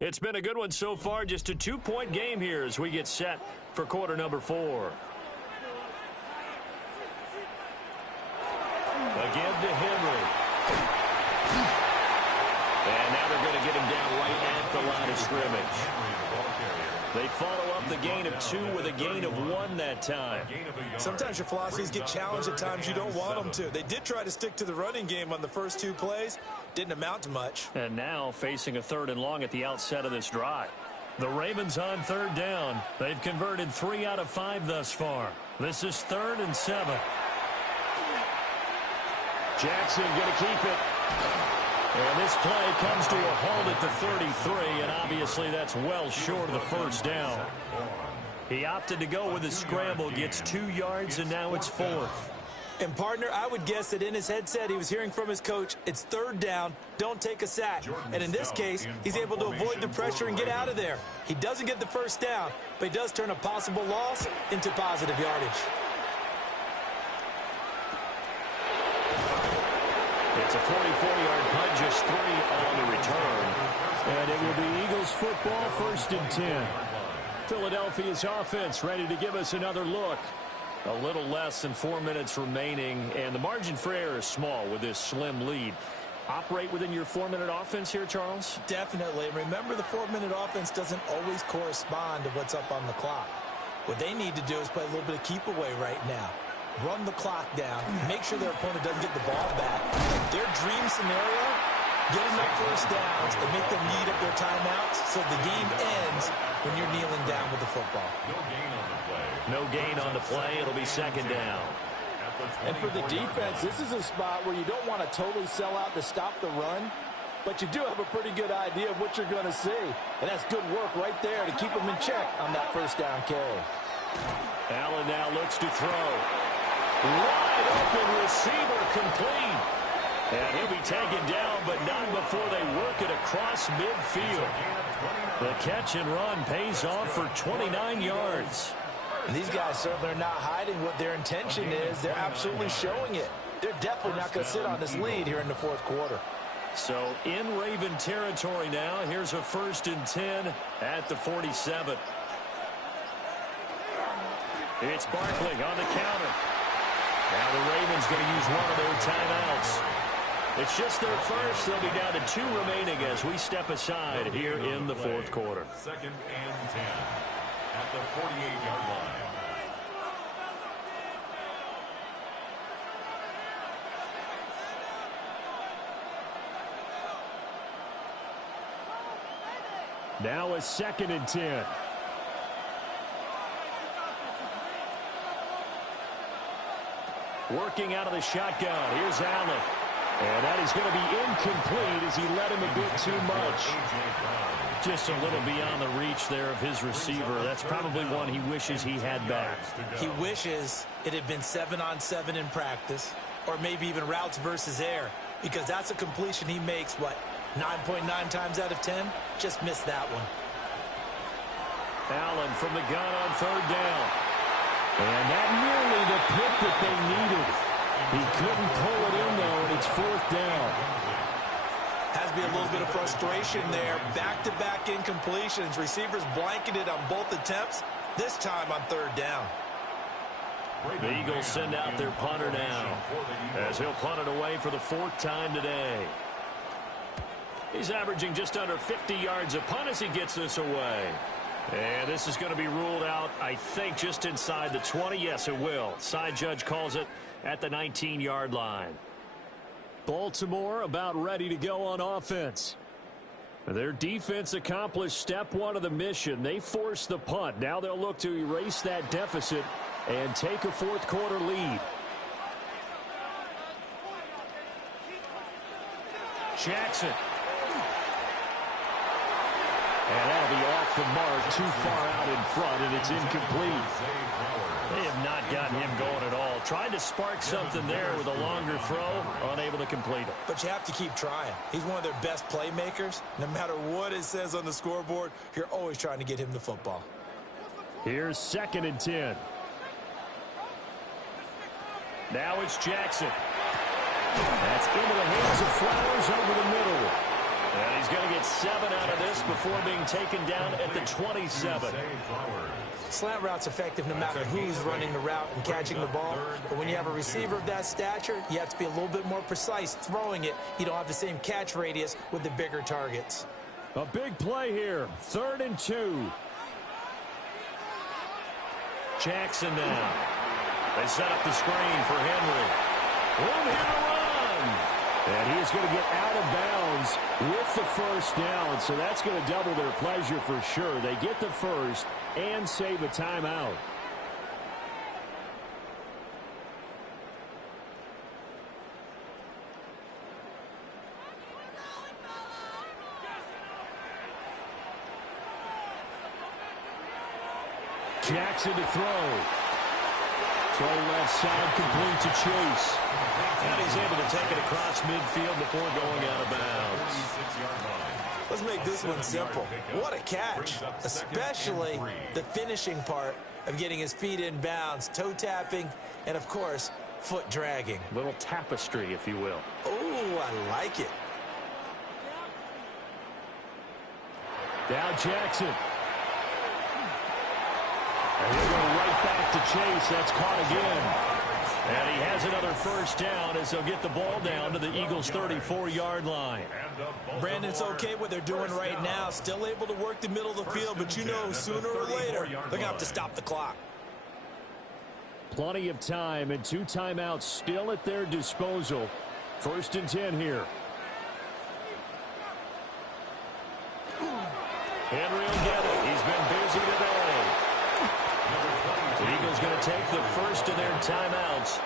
It's been a good one so far, just a 2-point game here as we get set for quarter number 4. Again to Henry. And now they're going to get him down right at the line of scrimmage. They follow up the gain of 2 with a gain of 1 that time. Sometimes your philosophies get challenged at times you don't want them to. They did try to stick to the running game on the first 2 plays. Didn't amount to much. And now facing a 3rd and long at the outset of this drive. The Ravens on 3rd down. They've converted 3 out of 5 thus far. This is 3rd and 7. Jackson going to keep it. And this play comes to a halt at the 33, and obviously that's well short of the first down. He opted to go with a scramble, gets 2 yards, and now it's 4th. And, partner, I would guess that in his headset he was hearing from his coach, it's 3rd down, don't take a sack. And in this case, he's able to avoid the pressure and get out of there. He doesn't get the first down, but he does turn a possible loss into positive yardage. It's a 44-yard punt, just 3 on the return. And it will be Eagles football, 1st and 10. Philadelphia's offense ready to give us another look. A little less than 4 minutes remaining, and the margin for error is small with this slim lead. Operate within your 4-minute offense here, Charles? Definitely. Remember, the 4-minute offense doesn't always correspond to what's up on the clock. What they need to do is play a little bit of keep away right now. Run the clock down, make sure their opponent doesn't get the ball back. Their dream scenario, get enough first downs and make them eat up their timeouts so the game ends when you're kneeling down with the football. No gain on the play. No gain on the play. It'll be 2nd down. And for the defense, this is a spot where you don't want to totally sell out to stop the run, but you do have a pretty good idea of what you're going to see. And that's good work right there to keep them in check on that first down carry. Allen now looks to throw. Wide open receiver complete. And he'll be taken down, but not before they work it across midfield. The catch and run pays off for 29 yards. And these guys certainly are not hiding what their intention is. They're absolutely showing it. They're definitely not going to sit on this lead here in the 4th quarter. So in Raven territory now, here's a 1st and 10 at the 47. It's Barkley on the counter. Now the Ravens going to use one of their timeouts. It's just their first. They'll be down to 2 remaining as we step aside here in the 4th quarter. 2nd and 10 at the 48-yard line. Now a 2nd and 10. Working out of the shotgun. Here's Allen. And that is going to be incomplete as he led him a bit too much. Just a little beyond the reach there of his receiver. That's probably one he wishes he had back. He wishes it had been 7-on-7 in practice, or maybe even routes versus air, because that's a completion he makes, 9.9 times out of 10? Just missed that one. Allen from the gun on 3rd down. And that nearly the pick that they needed. He couldn't pull it in, though, and it's 4th down. Has to be a little bit of frustration there. Back-to-back incompletions. Receivers blanketed on both attempts, this time on 3rd down. The Eagles send out their punter now, as he'll punt it away for the 4th time today. He's averaging just under 50 yards a punt as he gets this away. And this is going to be ruled out, I think, just inside the 20. Yes, it will. Side judge calls it at the 19-yard line. Baltimore about ready to go on offense. Their defense accomplished step one of the mission. They forced the punt. Now they'll look to erase that deficit and take a fourth-quarter lead. Jackson. And that'll be off the mark, too far out in front, and it's incomplete. They have not gotten him going at all. Tried to spark something there with a longer throw, unable to complete it. But you have to keep trying. He's one of their best playmakers. No matter what it says on the scoreboard, you're always trying to get him the football. Here's 2nd and 10. Now it's Jackson. That's into the hands of Flowers over the middle. And he's going to get 7 out of this before being taken down at the 27. Slant route's effective no matter who's running the route and catching the ball. But when you have a receiver of that stature, you have to be a little bit more precise throwing it. You don't have the same catch radius with the bigger targets. A big play here. 3rd and 2. Jackson now. They set up the screen for Henry. Room here to run. And he's going to get out of bounds with the first down. So that's going to double their pleasure for sure. They get the first and save a timeout. Jackson to throw. Throw left side, complete to Chase. And he's able to take it across midfield before going out of bounds. Let's make this one simple. What a catch, especially the finishing part of getting his feet in bounds, toe tapping, and, of course, foot dragging. Little tapestry, if you will. Oh, I like it. Now Jackson. And he'll go right back to Chase. That's caught again. And he has another first down as they'll get the ball down to the Eagles' 34-yard line. Brandon, it's okay what they're doing right now. Still able to work the middle of the field, but you know sooner or later they're going to have to stop the clock. Plenty of time and 2 timeouts still at their disposal. 1st and 10 here. Henry will get it. He's been busy today. The Eagles going to take the first of their timeouts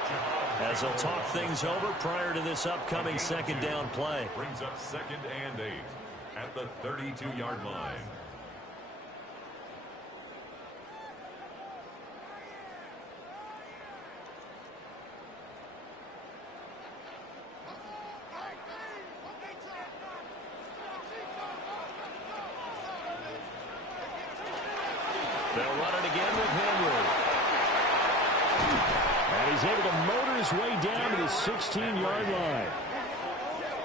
as they'll talk things over prior to this upcoming 2nd down play. Brings up 2nd and 8 at the 32-yard line. They'll run it again with Henry. And he's able to motor his way down to the 16-yard line.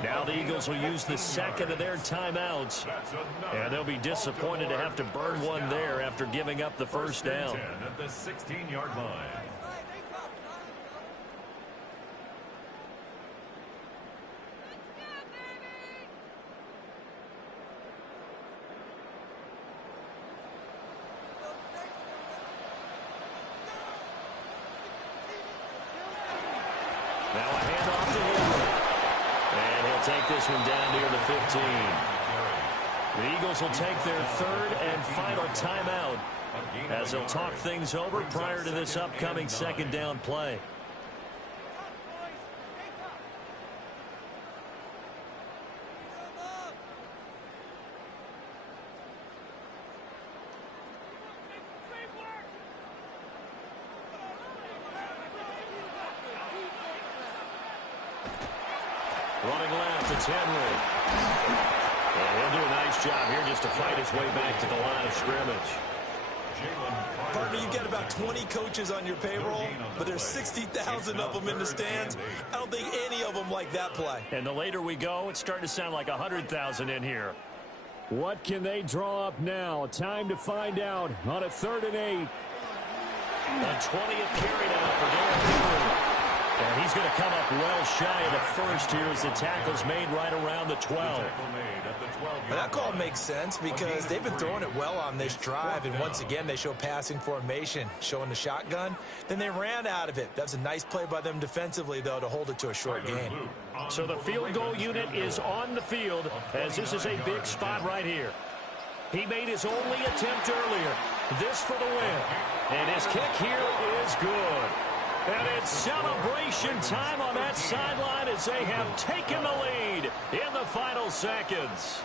Now the Eagles will use the 2nd of their timeouts. And they'll be disappointed to have to burn one there after giving up the first down. At the 16-yard line. Now a handoff to Henry. And he'll take this one down near the 15. The Eagles will take their 3rd and final timeout as they'll talk things over prior to this upcoming 2nd down play. Running left, it's Henry. And he'll do a nice job here just to fight his way back to the line of scrimmage. Partner, you've got about 20 coaches on your payroll, but there's 60,000 of them in the stands. I don't think any of them like that play. And the later we go, it's starting to sound like 100,000 in here. What can they draw up now? Time to find out on a 3rd and 8. A 20th carry now for Derrick Henry. And he's he's going to come up well shy of the first here as the tackle's made right around the 12. But that call makes sense because they've been throwing it well on this drive, and once again they show passing formation, showing the shotgun. Then they ran out of it. That's a nice play by them defensively, though, to hold it to a short gain. So the field goal unit is on the field as this is a big spot right here. He made his only attempt earlier. This for the win. And his kick here is good. And it's celebration time on that sideline as they have taken the lead in the final seconds.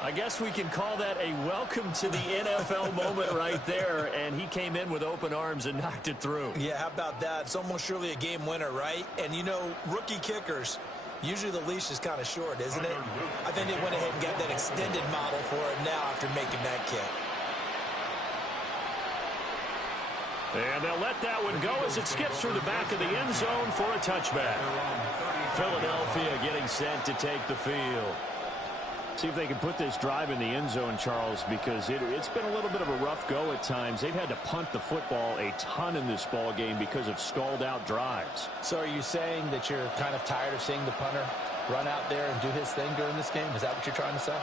I guess we can call that a welcome to the NFL moment right there, and he came in with open arms and knocked it through. Yeah, how about that? It's almost surely a game winner, right? And, you know, rookie kickers, usually the leash is kind of short, isn't it? I think they went ahead and got that extended model for it now after making that kick. And they'll let that one go as it skips through the back of the end zone for a touchback. Philadelphia getting set to take the field. See if they can put this drive in the end zone, Charles, because it's been a little bit of a rough go at times. They've had to punt the football a ton in this ball game because of stalled-out drives. So are you saying that you're kind of tired of seeing the punter run out there and do his thing during this game? Is that what you're trying to say?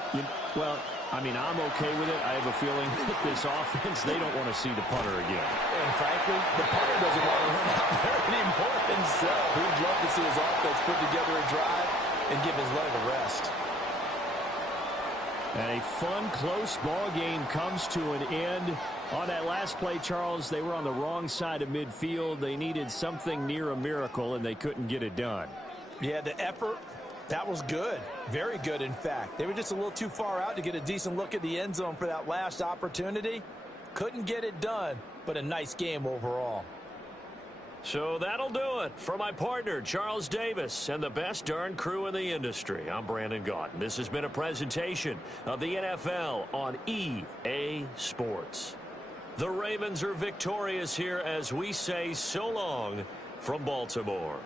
Well, I mean, I'm okay with it. I have a feeling that this offense, they don't want to see the punter again. And frankly, the punter doesn't want to run out there anymore himself. He'd love to see his offense put together a drive and give his leg a rest. And a fun, close ball game comes to an end. On that last play, Charles, they were on the wrong side of midfield. They needed something near a miracle, and they couldn't get it done. Yeah, the effort, that was good. Very good, in fact. They were just a little too far out to get a decent look at the end zone for that last opportunity. Couldn't get it done, but a nice game overall. So that'll do it for my partner, Charles Davis, and the best darn crew in the industry. I'm Brandon Gaudin. This has been a presentation of the NFL on EA Sports. The Ravens are victorious here as we say so long from Baltimore.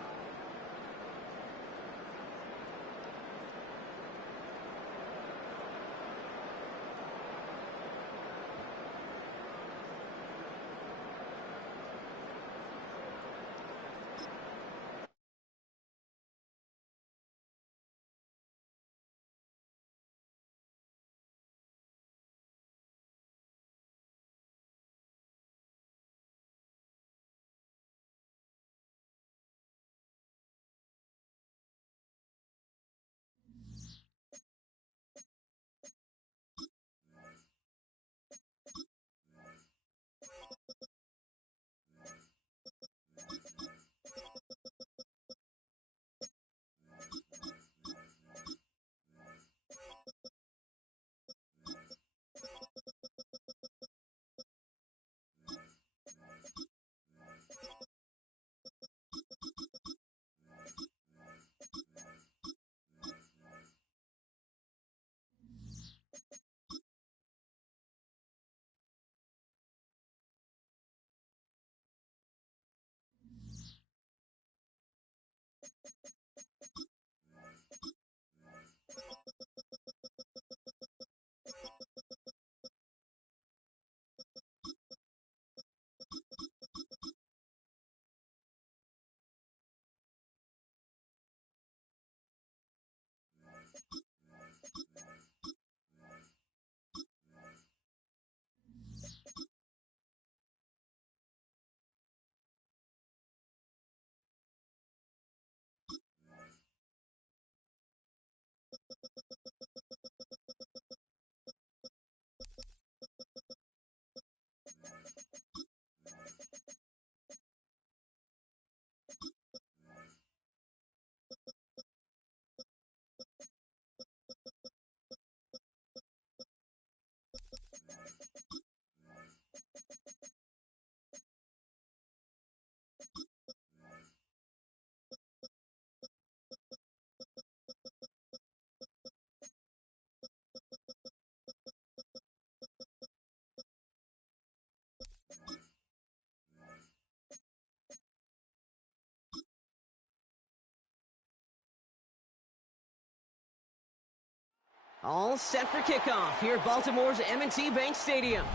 All set for kickoff here at Baltimore's M&T Bank Stadium.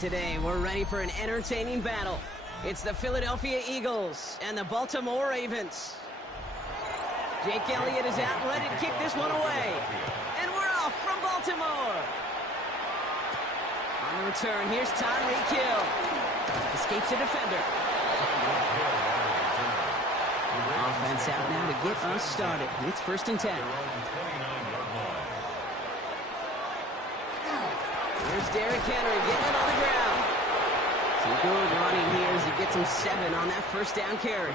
Today, we're ready for an entertaining battle. It's the Philadelphia Eagles and the Baltimore Ravens. Jake Elliott is out and ready to kick this one away. And we're off from Baltimore. On the return, here's Tyreek Hill. Escapes the defender. Offense out now to get us started. It's 1st and 10. Here's Derrick Henry getting it on the ground. Some good running here as he gets him 7 on that 1st down carry.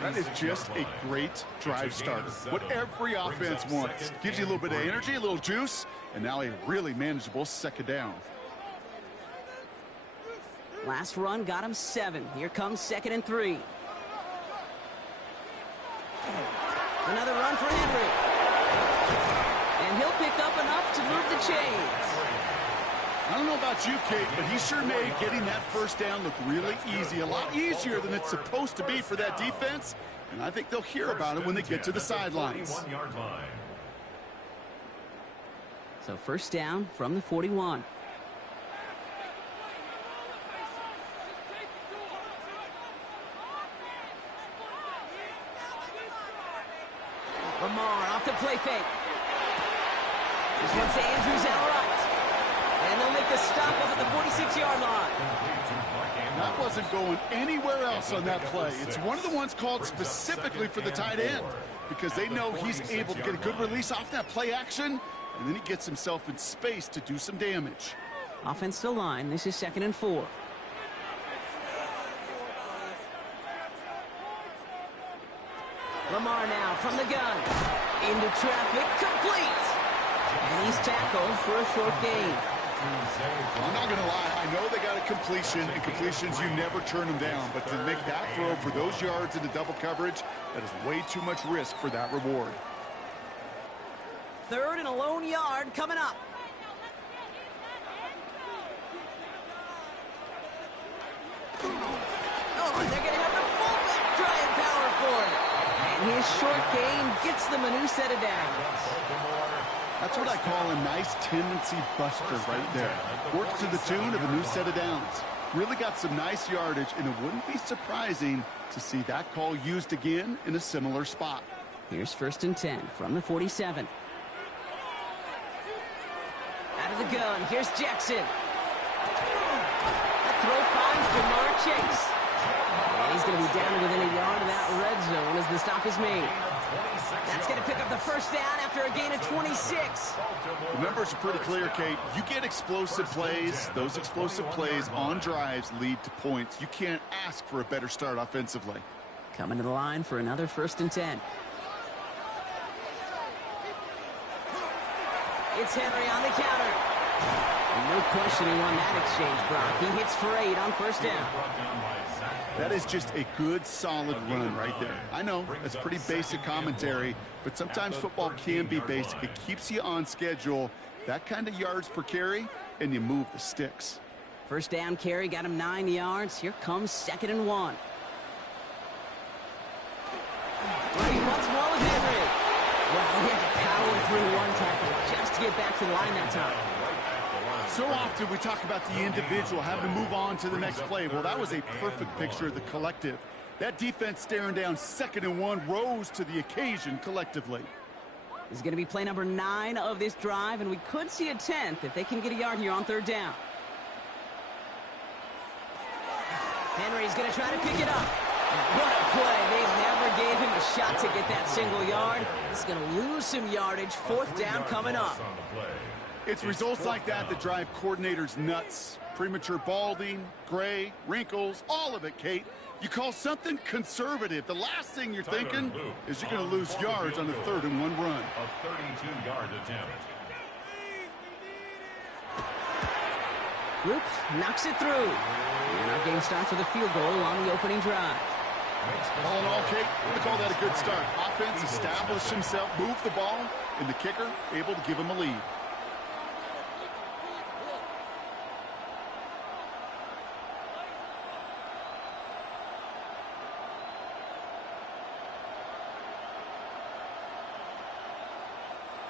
That is just a great drive starter. What every offense wants. Gives you a little bit of energy, a little juice, and now a really manageable 2nd down. Last run got him 7. Here comes 2nd and 3. Another run for Henry. And he'll pick up enough to move the chains. I don't know about you, Kate, but he sure made getting that 1st down look really easy. A lot easier than it's supposed to be for that defense. And I think they'll hear about it when they get to the sidelines. So 1st down from the 41. Lamar off the play fake. This one's to Andrews out right. And they'll make the stop up at the 46-yard line. That wasn't going anywhere else on that play. It's one of the ones called specifically for the tight end because they know he's able to get a good release off that play action, and then he gets himself in space to do some damage. Offensive line, this is 2nd and 4. Lamar now from the gun. Into traffic, complete. And he's tackled for a short gain. I'm not going to lie. I know they got a completion, and completions, you never turn them down. But to make that throw for those yards into double coverage, that is way too much risk for that reward. 3rd and a lone yard coming up. Oh, and they're going to have the fullback trying power for it. And his short gain gets them a new set of downs. That's what I call a nice tendency buster right there. Works to the tune of a new set of downs. Really got some nice yardage, and it wouldn't be surprising to see that call used again in a similar spot. Here's 1st and 10 from the 47. Out of the gun, here's Jackson. That throw finds Jamar Chase. And he's going to be down to within a yard of that red zone as the stop is made. That's going to pick up the 1st down after a gain of 26. The numbers are pretty clear, Kate. You get explosive plays. Those explosive plays on drives lead to points. You can't ask for a better start offensively. Coming to the line for another 1st and 10. It's Henry on the counter. And no question he won that exchange, Brock. He hits for 8 on 1st down. That is just a good, solid run right there. I know, that's pretty basic commentary, but sometimes football can be basic. It keeps you on schedule, that kind of yards per carry, and you move the sticks. 1st down carry got him 9 yards. Here comes 2nd and 1. He wants more with Henry. Well, he had to power through one tackle just to get back to the line that time. So often we talk about the individual having to move on to the next play. Well, that was a perfect picture of the collective. That defense staring down 2nd and 1 rose to the occasion collectively. This is going to be play number 9 of this drive, and we could see a 10th if they can get a yard here on 3rd down. Henry's going to try to pick it up. What a play. They never gave him a shot to get that single yard. He's going to lose some yardage. 4th down coming up. It's results like that that drive coordinators nuts. Premature balding, gray, wrinkles, all of it, Kate. You call something conservative. The last thing you're thinking is you're going to lose yards on a 3rd and 1 run. A 32-yard attempt. Oops, knocks it through. And our game starts with a field goal on the opening drive. All in all, Kate, I'm going to call that a good start. Offense established himself, moved the ball, and the kicker able to give him a lead.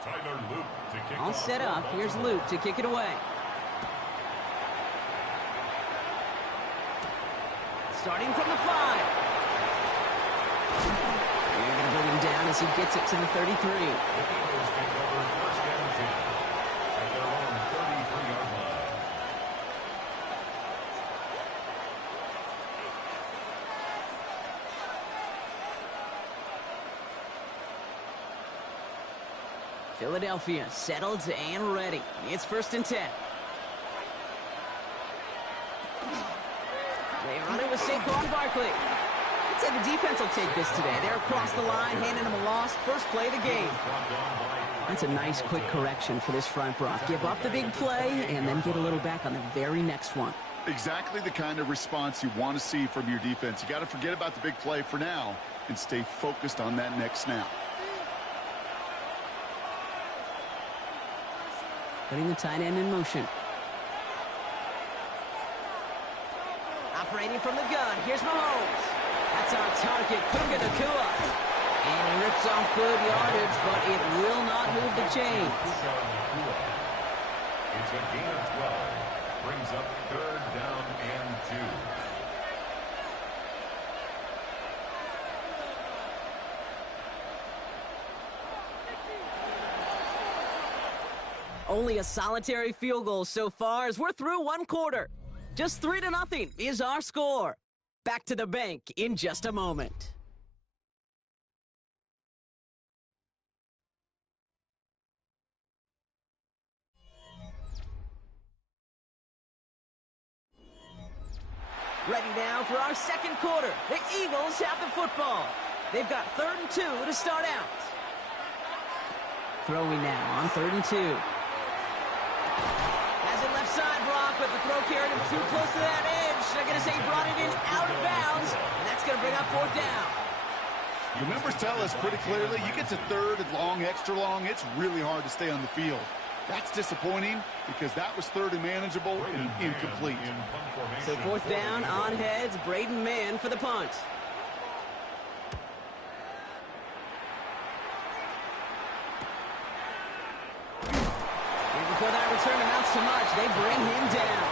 Tyler Luke to kick All off set up. Here's Luke to kick it away. starting from the 5. They're going to bring him down as he gets it to the 33. The Eagles take over first and 10 at their own 33-yard line. Philadelphia settled and ready. It's first and 10. They run it with Saquon Barkley. I'd say the defense will take this today. They're across the line, handing him a loss. First play of the game. That's a nice, quick correction for this front, Brock. Give up the big play and then get a little back on the very next one. Exactly the kind of response you want to see from your defense. You got to forget about the big play for now and stay focused on that next snap. Putting the tight end in motion. Operating from the gun, here's Mahomes. That's our target, Puka Nacua. And he rips off good yardage, but it will not move the chains. It's a gain of 12. Brings up third down and 2. Only a solitary field goal so far as we're through one quarter. Just 3-0 is our score. Back to the bank in just a moment. Ready now for our second quarter. The Eagles have the football. They've got 3rd and 2 to start out. Throwing now on 3rd and 2. Has it left side, Brock, but the throw carried him too close to that edge. They're going to say he brought it in out of bounds, and that's going to bring up 4th down. The numbers tell us pretty clearly, you get to 3rd and long, extra long, it's really hard to stay on the field. That's disappointing because that was 3rd and manageable and incomplete. So 4th down on heads, Braden Mann for the punt. Before that return amounts to much, they bring him down.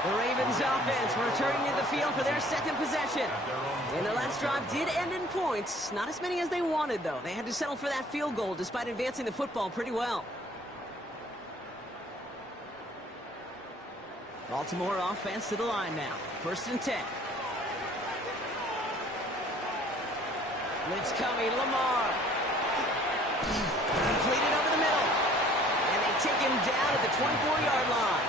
The Ravens offense returning to the field for their second possession. And their last drive did end in points. Not as many as they wanted, though. They had to settle for that field goal despite advancing the football pretty well. Baltimore offense to the line now. 1st and 10. Blitz coming, Lamar. Completed over the middle. Take him down at the 24-yard line.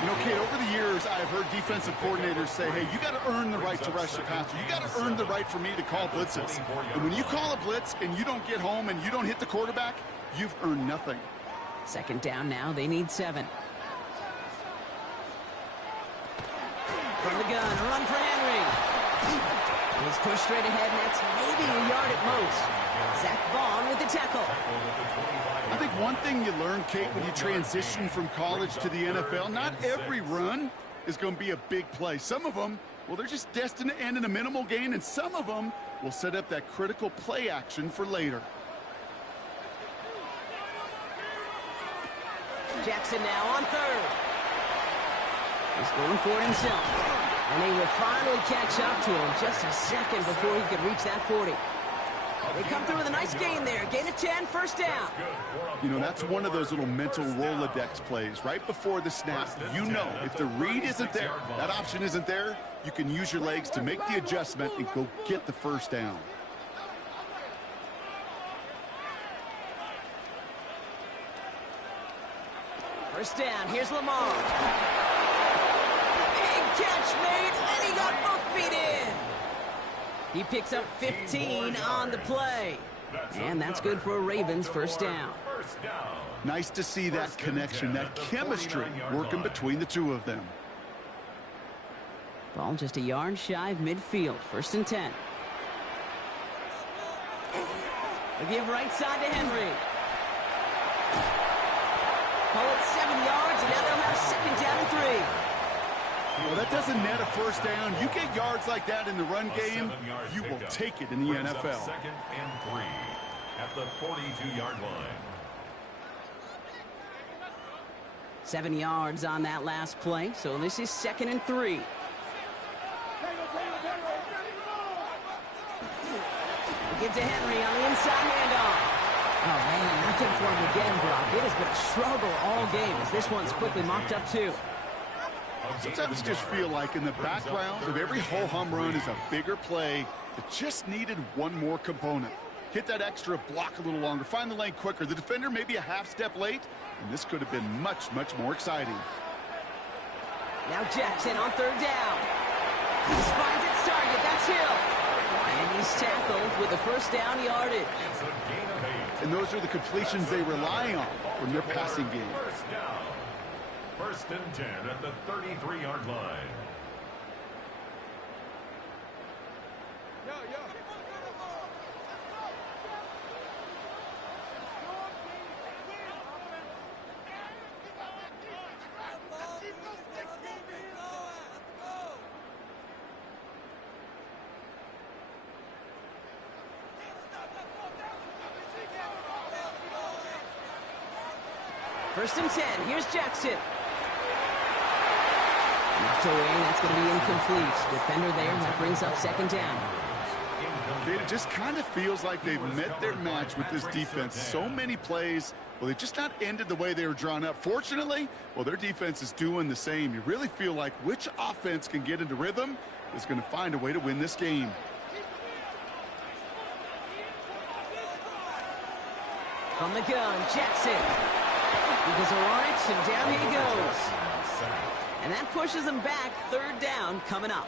You know, Kate, over the years, I've heard defensive coordinators say, hey, you got to earn the right to rush the passer. You got to earn the right for me to call blitzes. And when you call a blitz and you don't get home and you don't hit the quarterback, you've earned nothing. 2nd down now. They need 7. From the gun, a run for Henry. He's pushed straight ahead, and that's maybe a yard at most. Zach Vaughn with the tackle. I think one thing you learn, Kate, when you transition from college to the NFL, not every run is going to be a big play. Some of them, well, they're just destined to end in a minimal gain, and some of them will set up that critical play action for later. Jackson now on 3rd. He's going for it himself. And they will finally catch up to him just a second before he could reach that 40. They come through with a nice gain there. Gain of 10, 1st down. You know, that's one of those little mental Rolodex plays. Right before the snap, you know if the read isn't there, that option isn't there, you can use your legs to make the adjustment and go get the 1st down. First down, here's Lamar. Big catch made, and he got both feet in. He picks up 15 on the play. And that's good for a Ravens 1st down. Nice to see that connection, that chemistry working between the two of them. Ball just a yard shy of midfield. 1st and 10. They give right side to Henry. Call it 7 yards, and now they'll have 2nd down and 3. Well, that doesn't net a 1st down. You get yards like that in the run game, you will take it in the NFL. 2nd and 3 at the 42-yard line. 7 yards on that last play, so this is 2nd and 3. Give to Henry on the inside handoff. Oh, man, nothing for him again, Brock. It has been a struggle all game as this one's quickly mocked up, too. Sometimes you just feel like in the background of every ho-hum run is a bigger play that just needed one more component. Hit that extra block a little longer, find the lane quicker. The defender may be a half step late, and this could have been much, much more exciting. Now Jackson on third down. He finds its target. That's Hill. And he's tackled with the first down yardage. It's a gain of 8. And those are the completions they rely on from their passing game. First down. First and 10 at the 33-yard line. First and 10. Here's Jackson. Knocked away. That's going to be incomplete. Defender there. That brings up second down. It just kind of feels like they've met their match with this defense. So many plays, well, they just not ended the way they were drawn up. Fortunately, well, their defense is doing the same. You really feel like which offense can get into rhythm is going to find a way to win this game. From the gun, Jackson. Eagles are on it, and down he goes. And that pushes them back. Third down coming up.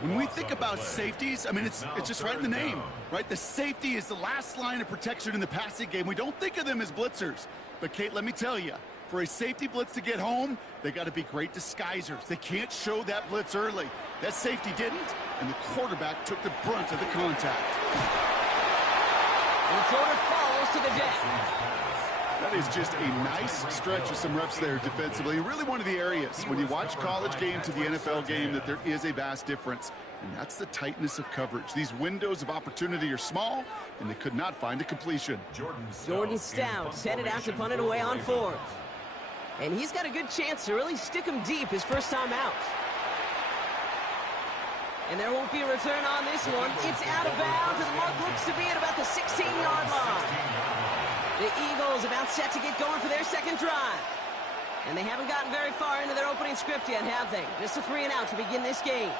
When we think about safeties, I mean, it's just right in the name, right? The safety is the last line of protection in the passing game. We don't think of them as blitzers. But, Kate, let me tell you, for a safety blitz to get home, they got to be great disguisers. They can't show that blitz early. That safety didn't, and the quarterback took the brunt of the contact. And the floater falls to the deck. That is just a nice stretch of some reps there defensively. Really one of the areas when you watch college game to the NFL game that there is a vast difference. And that's the tightness of coverage. These windows of opportunity are small, and they could not find a completion. Jordan Stout headed out to punt it away on fourth. And he's got a good chance to really stick him deep his first time out. And there won't be a return on this one. It's out of bounds, and the mark looks to be at about the 16-yard line. The Eagles about set to get going for their second drive. And they haven't gotten very far into their opening script yet, have they? Just a 3 and out to begin this game.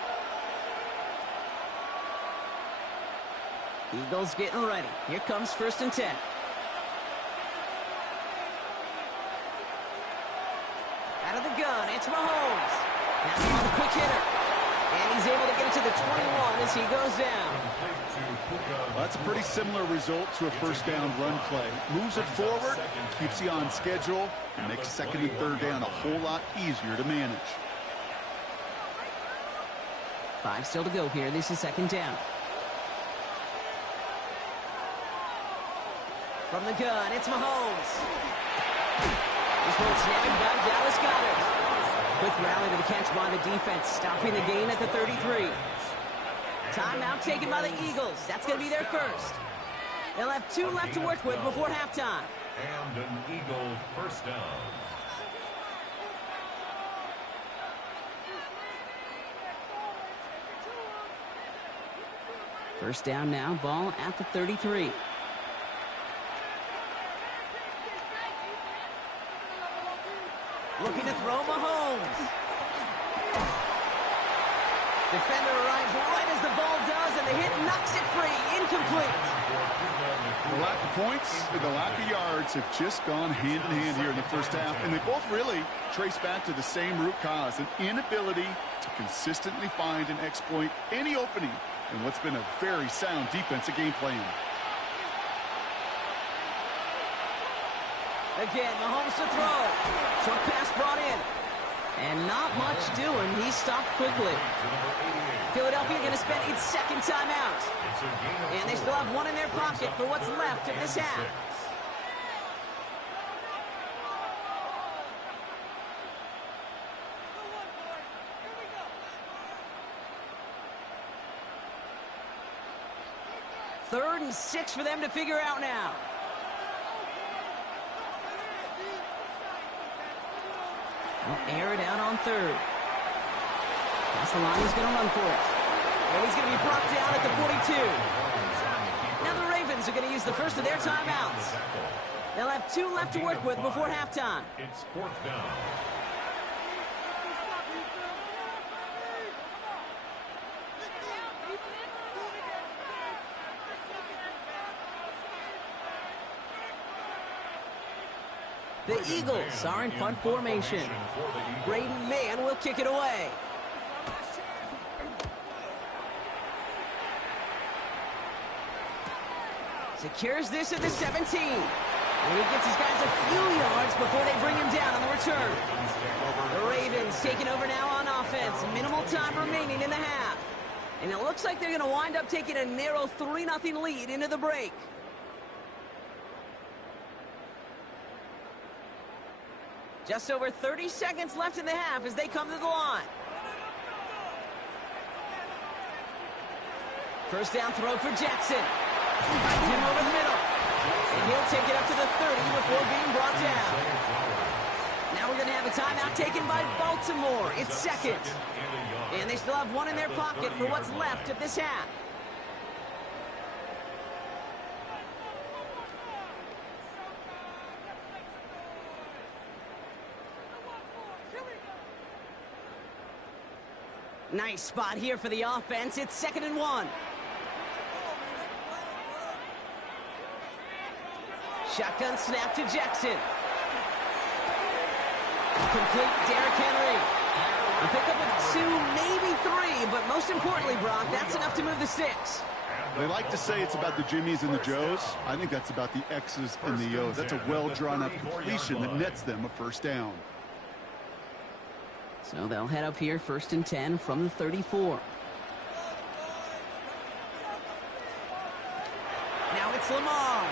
Eagles getting ready. Here comes first and 10. Out of the gun, it's Mahomes. That's on the quick hitter. And he's able to get it to the 21 as he goes down. Well, that's a pretty similar result to a first down run play. Moves it forward, keeps you on schedule, and makes second and third down a whole lot easier to manage. 5 still to go here. This is second down. From the gun, it's Mahomes. This one snagged by Dallas Goedert. Quick rally to the catch by the defense, stopping the gain at the 33. Timeout taken by the Eagles. That's going to be their first. They'll have 2 left to work with before halftime. And an Eagle first down. First down now, ball at the 33. Looking to throw Mahomes. Defender arrives right as the ball does, and the hit knocks it free. Incomplete. The lack of points and the lack of yards have just gone hand in hand here in the first half, and they both really trace back to the same root cause, an inability to consistently find and exploit any opening in what's been a very sound defensive game plan. Again, Mahomes to throw. Short pass brought in. And not much doing. He stopped quickly. Philadelphia going to spend its second timeout. And they still have 1 in their pocket for what's left of this half. Third and 6 for them to figure out now. They'll air it out on third. That's the line. He's going to run for it. And he's going to be brought down at the 42. Lions are going to use the first of their timeouts. They'll have 2 left to work with before halftime. It's 4th down. The Eagles are in punt formation. Braden Mann will kick it away. Secures this at the 17. And he gets his guys a few yards before they bring him down on the return. The Ravens taking over now on offense. Minimal time remaining in the half. And it looks like they're going to wind up taking a narrow 3-0 lead into the break. Just over 30 seconds left in the half as they come to the line. First down throw for Jackson. Finds him over the middle. And he'll take it up to the 30 before being brought down. Now we're going to have a timeout taken by Baltimore. It's second. And they still have 1 in their pocket for what's left of this half. Nice spot here for the offense. It's 2nd and 1. Shotgun snap to Jackson. Complete Derrick Henry. A pickup of 2, maybe 3, but most importantly, Brock, that's enough to move the sticks. They like to say it's about the Jimmies and the Joes. I think that's about the X's and the O's. That's a well-drawn-up completion that nets them a first down. So they'll head up here, 1st and 10 from the 34. Now it's Lamar.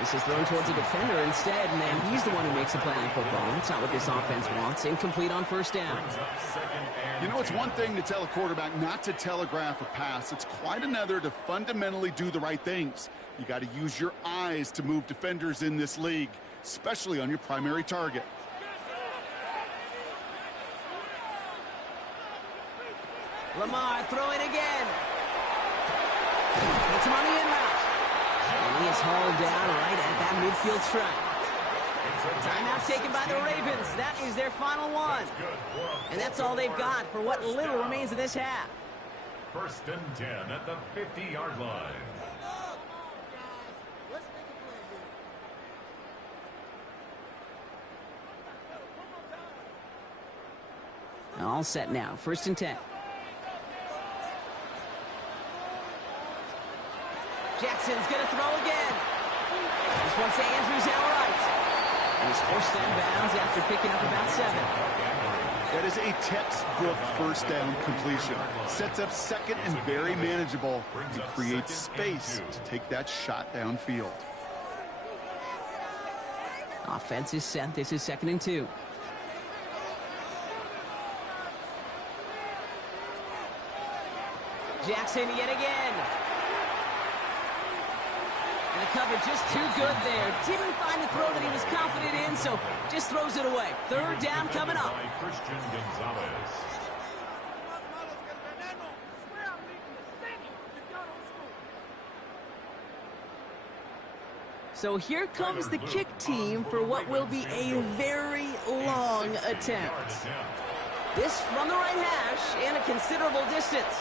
This is thrown towards a defender instead, and then he's the one who makes a play on football. That's not what this offense wants. Incomplete on 1st down. You know, it's one thing to tell a quarterback not to telegraph a pass. It's quite another to fundamentally do the right things. You got to use your eyes to move defenders in this league, especially on your primary target. Lamar throwing again. It's money in route. And he is hauled down right at that midfield stripe. Timeout taken by the Ravens. That is their final one. And that's all they've got for what little remains of this half. 1st and 10 at the 50-yard line. All set now. 1st and 10. Jackson's going to throw again. This one's to Andrews outright. And he's forced out of bounds after picking up about 7. That is a textbook first down completion. Sets up 2nd and very manageable and creates space to take that shot downfield. Offense is set. This is 2nd and 2. Jackson yet again. And the cover just too good there. Didn't find the throw that he was confident in, so just throws it away. 3rd down coming up. Christian Gonzalez. So here comes the kick team for what will be a very long attempt. This from the right hash and a considerable distance.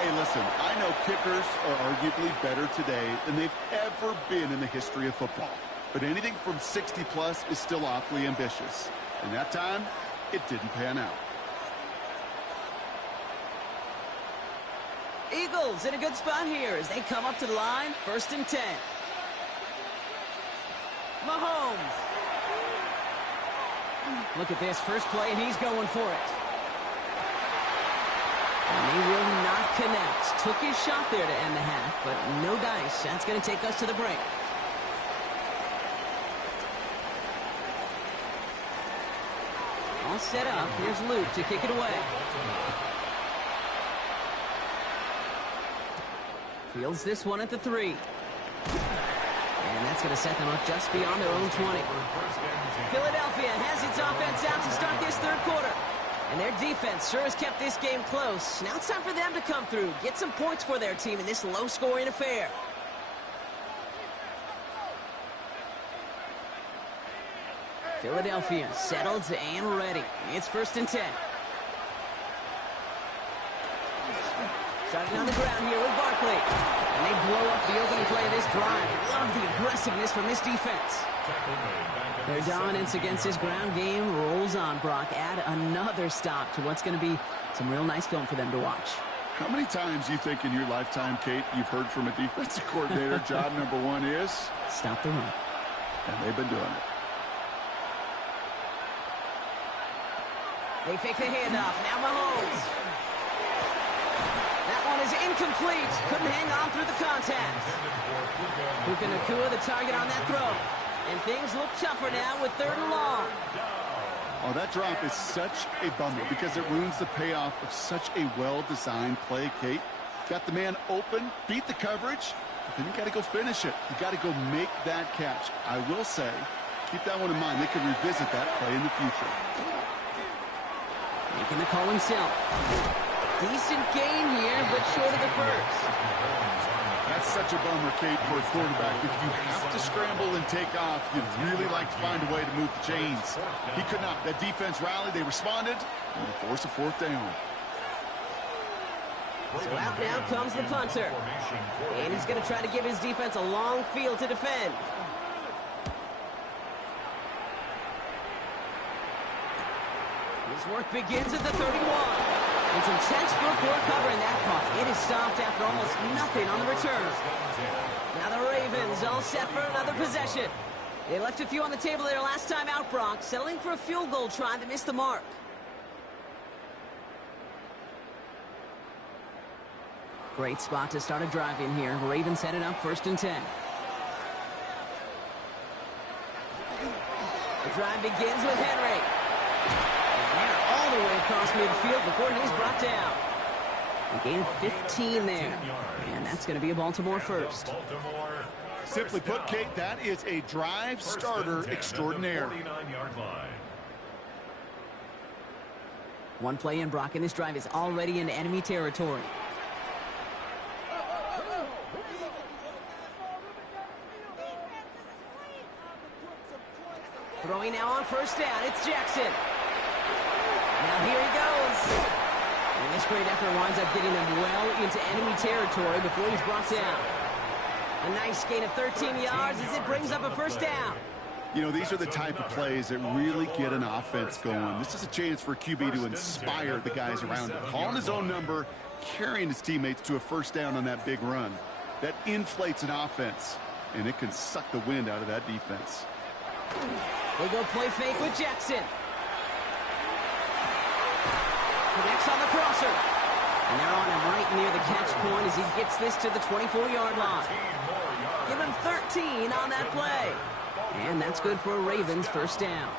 Hey, listen, I know kickers are arguably better today than they've ever been in the history of football. But anything from 60-plus is still awfully ambitious. And that time, it didn't pan out. Eagles in a good spot here as they come up to the line. 1st and 10. Mahomes. Look at this first play, and he's going for it. And they will not connect. Took his shot there to end the half, but no dice. That's going to take us to the break. All set up. Here's Luke to kick it away. Fields this one at the 3. And that's going to set them up just beyond their own 20. Philadelphia has its offense out to start this 3rd quarter. And their defense sure has kept this game close. Now it's time for them to come through, get some points for their team in this low-scoring affair. Philadelphia settled and ready. It's 1st and 10. Starting on the ground here with Barkley. And they blow up the opening play of this drive. Love the aggressiveness from this defense. Their dominance against this ground game rolls on, Brock. Add another stop to what's going to be some real nice film for them to watch. How many times you think in your lifetime, Kate, you've heard from a defensive coordinator, job number 1 is? Stop the run. And they've been doing it. They fake the handoff. Now Mahomes. That one is incomplete. Couldn't hang on through the contact. Puka Nacua, the target on that throw. And things look tougher now with 3rd and long. Oh, that drop is such a bummer because it ruins the payoff of such a well-designed play, Kate. Got the man open, beat the coverage, but then you got to go finish it. You got to go make that catch. I will say, keep that one in mind. They can revisit that play in the future. Making the call himself. Decent gain here, but short of the first. That's such a bummer, Kate, for a quarterback. If you have to scramble and take off, you'd really like to find a way to move the chains. He could not. That defense rallied. They responded, and they forced a 4th down. So out now comes the punter. And he's going to try to give his defense a long field to defend. His work begins at the 31. And some textbook work covering that punt. It is stopped after almost nothing on the return. Now the Ravens all set for another possession. They left a few on the table there last time out, Brock, settling for a field goal try that missed the mark. Great spot to start a drive in here. Ravens headed up 1st and 10. The drive begins with Henry. All the way across midfield before he's brought down. A gain of 15 there. And that's going to be a Baltimore first. Simply put, Kate, that is a drive starter extraordinaire. One play in, Brock, and this drive is already into enemy territory. Throwing now on 1st down. It's Jackson. Now here he goes. And this great effort winds up getting them well into enemy territory before he's brought down. A nice gain of 13 yards as it brings up a 1st down. You know, these are the type of plays that really get an offense going. This is a chance for QB to inspire the guys around him. Calling his own number, carrying his teammates to a 1st down on that big run. That inflates an offense, and it can suck the wind out of that defense. They go play fake with Jackson. Connects on the crosser. And they're on him right near the catch point as he gets this to the 24-yard line. Give him 13 on that play. And that's good for a Ravens 1st down.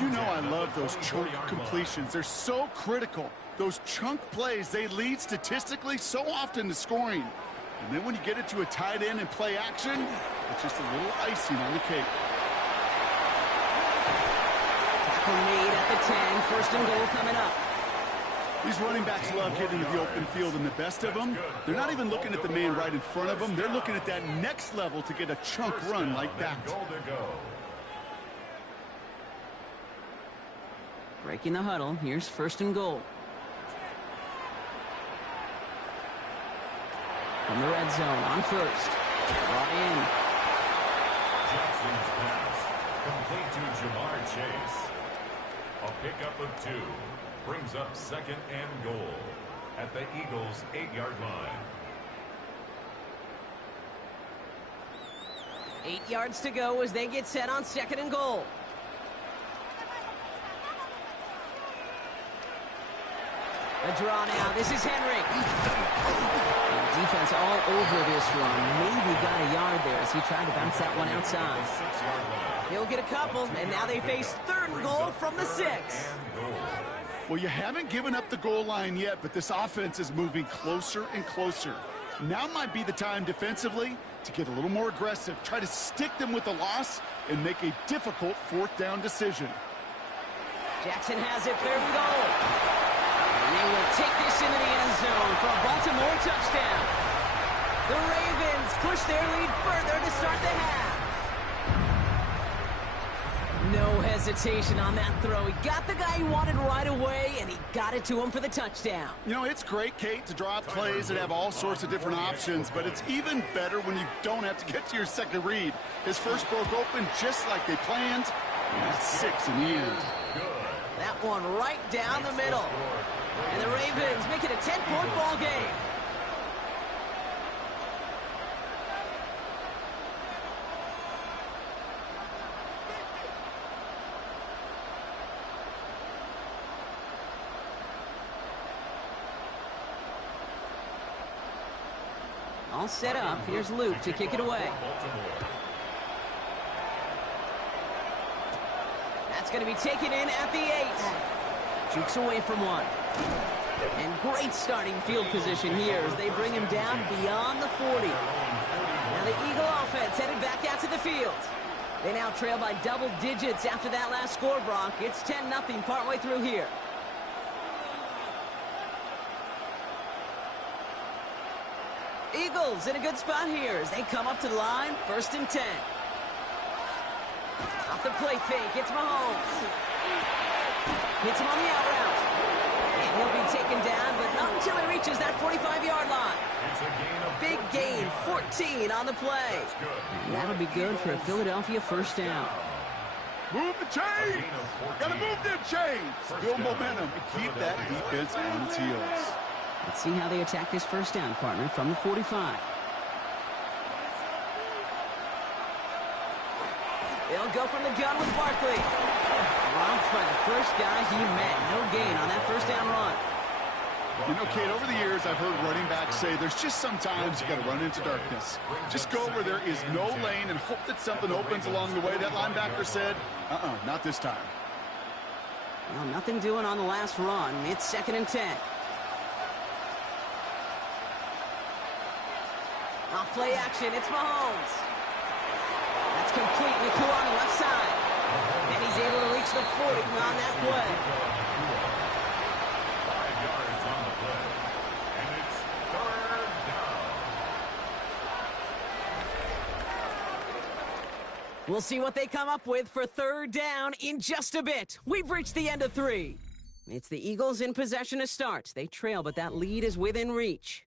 You know I love those chunk completions. They're so critical. Those chunk plays, they lead statistically so often to scoring. And then when you get it to a tight end and play action, it's just a little icing on the cake. Tackle made at the 10. 1st and goal coming up. These running backs love getting into the open field, and the best of them, they're not even looking at the man right in front of them. They're looking at that next level to get a chunk run like that. Breaking the huddle. Here's 1st and goal. From the red zone on 1st. Brought in. Jackson's pass. Complete to Jamar Chase. A pickup of 2. Brings up 2nd and goal at the Eagles' 8-yard line. 8 yards to go as they get set on 2nd and goal. A draw now. This is Henry. And the defense all over this run. Maybe got a yard there as he tried to bounce that one outside. He'll get a couple, and now they face 3rd and goal from the 6. Well, you haven't given up the goal line yet, but this offense is moving closer and closer. Now might be the time defensively to get a little more aggressive, try to stick them with the loss, and make a difficult 4th down decision. Jackson has it, 3rd and goal. And they will take this into the end zone for a Baltimore touchdown. The Ravens push their lead further to start the half. No hesitation on that throw. He got the guy he wanted right away, and he got it to him for the touchdown. You know, it's great, Kate, to draw up plays that have all sorts of different options, but it's even better when you don't have to get to your second read. His first broke open just like they planned, and that's 6 in the end. That one right down the middle. And the Ravens make it a 10-point ball game. All set up. Here's Luke to kick it away. That's going to be taken in at the 8. Jukes away from one. And great starting field position here as they bring him down beyond the 40. Now the Eagle offense headed back out to the field. They now trail by double digits after that last score, Brock. It's 10-0 partway through here. Eagles in a good spot here as they come up to the line. 1st and 10. Off the play fake, it's Mahomes. Hits him on the out route. And he'll be taken down, but not until he reaches that 45-yard line. Big gain, 14 on the play. And that'll be good for a Philadelphia 1st down. Move the chains! Gotta move them chains! Build momentum and keep that defense on its heels. Let's see how they attack this 1st down, partner, from the 45. They'll go from the gun with Barkley. Dropped by the first guy he met. No gain on that 1st down run. You know, Kate, over the years, I've heard running backs say there's just sometimes you got to run into darkness. Just go where there is no lane and hope that something opens along the way. That linebacker said, not this time. Well, nothing doing on the last run. It's 2nd and 10. Off play action, it's Mahomes. That's complete. Nakua on the left side. And he's able to reach the 40 on that play. 5 yards on the play. And it's 3rd down. We'll see what they come up with for 3rd down in just a bit. We've reached the end of 3. It's the Eagles in possession to start. They trail, but that lead is within reach.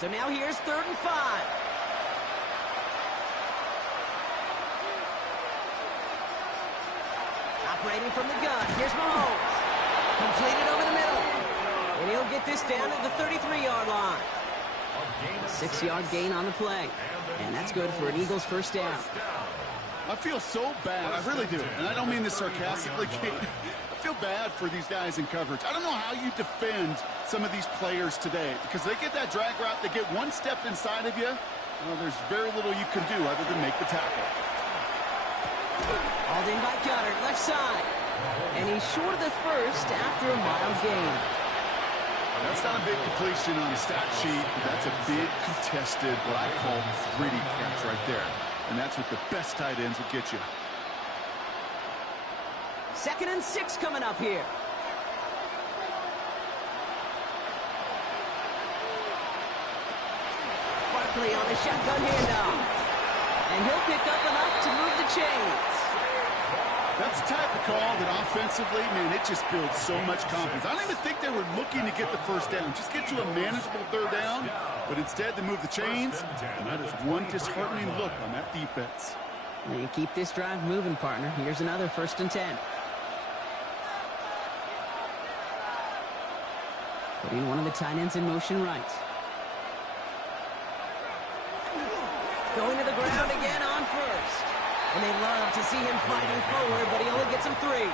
So now here's 3rd and 5. Operating from the gun. Here's Mahomes. Completed over the middle. And he'll get this down at the 33-yard line. 6-yard gain on the play. And that's good for an Eagles 1st down. I feel so bad. I really do. And I don't mean this sarcastically, Kate. I feel bad for these guys in coverage. I don't know how you defend some of these players today because they get that drag route, they get one step inside of you. Well, there's very little you can do other than make the tackle. Hauled in by Goddard, left side. And he's short of the 1st after a mild gain. That's not a big completion on a stat sheet, but that's a big contested, what I call gritty catch right there. And that's what the best tight ends will get you. 2nd and 6 coming up here. Barkley on the shotgun handoff. And he'll pick up enough to move the chains. That's the type of call that offensively, man, it just builds so much confidence. I don't even think they were looking to get the 1st down. Just get to a manageable 3rd down. But instead, they move the chains. And that is one disheartening look on that defense. You keep this drive moving, partner. Here's another 1st and 10. Putting one of the tight ends in motion right. Going to the ground again on 1st. And they love to see him fighting forward, but he only gets him 3.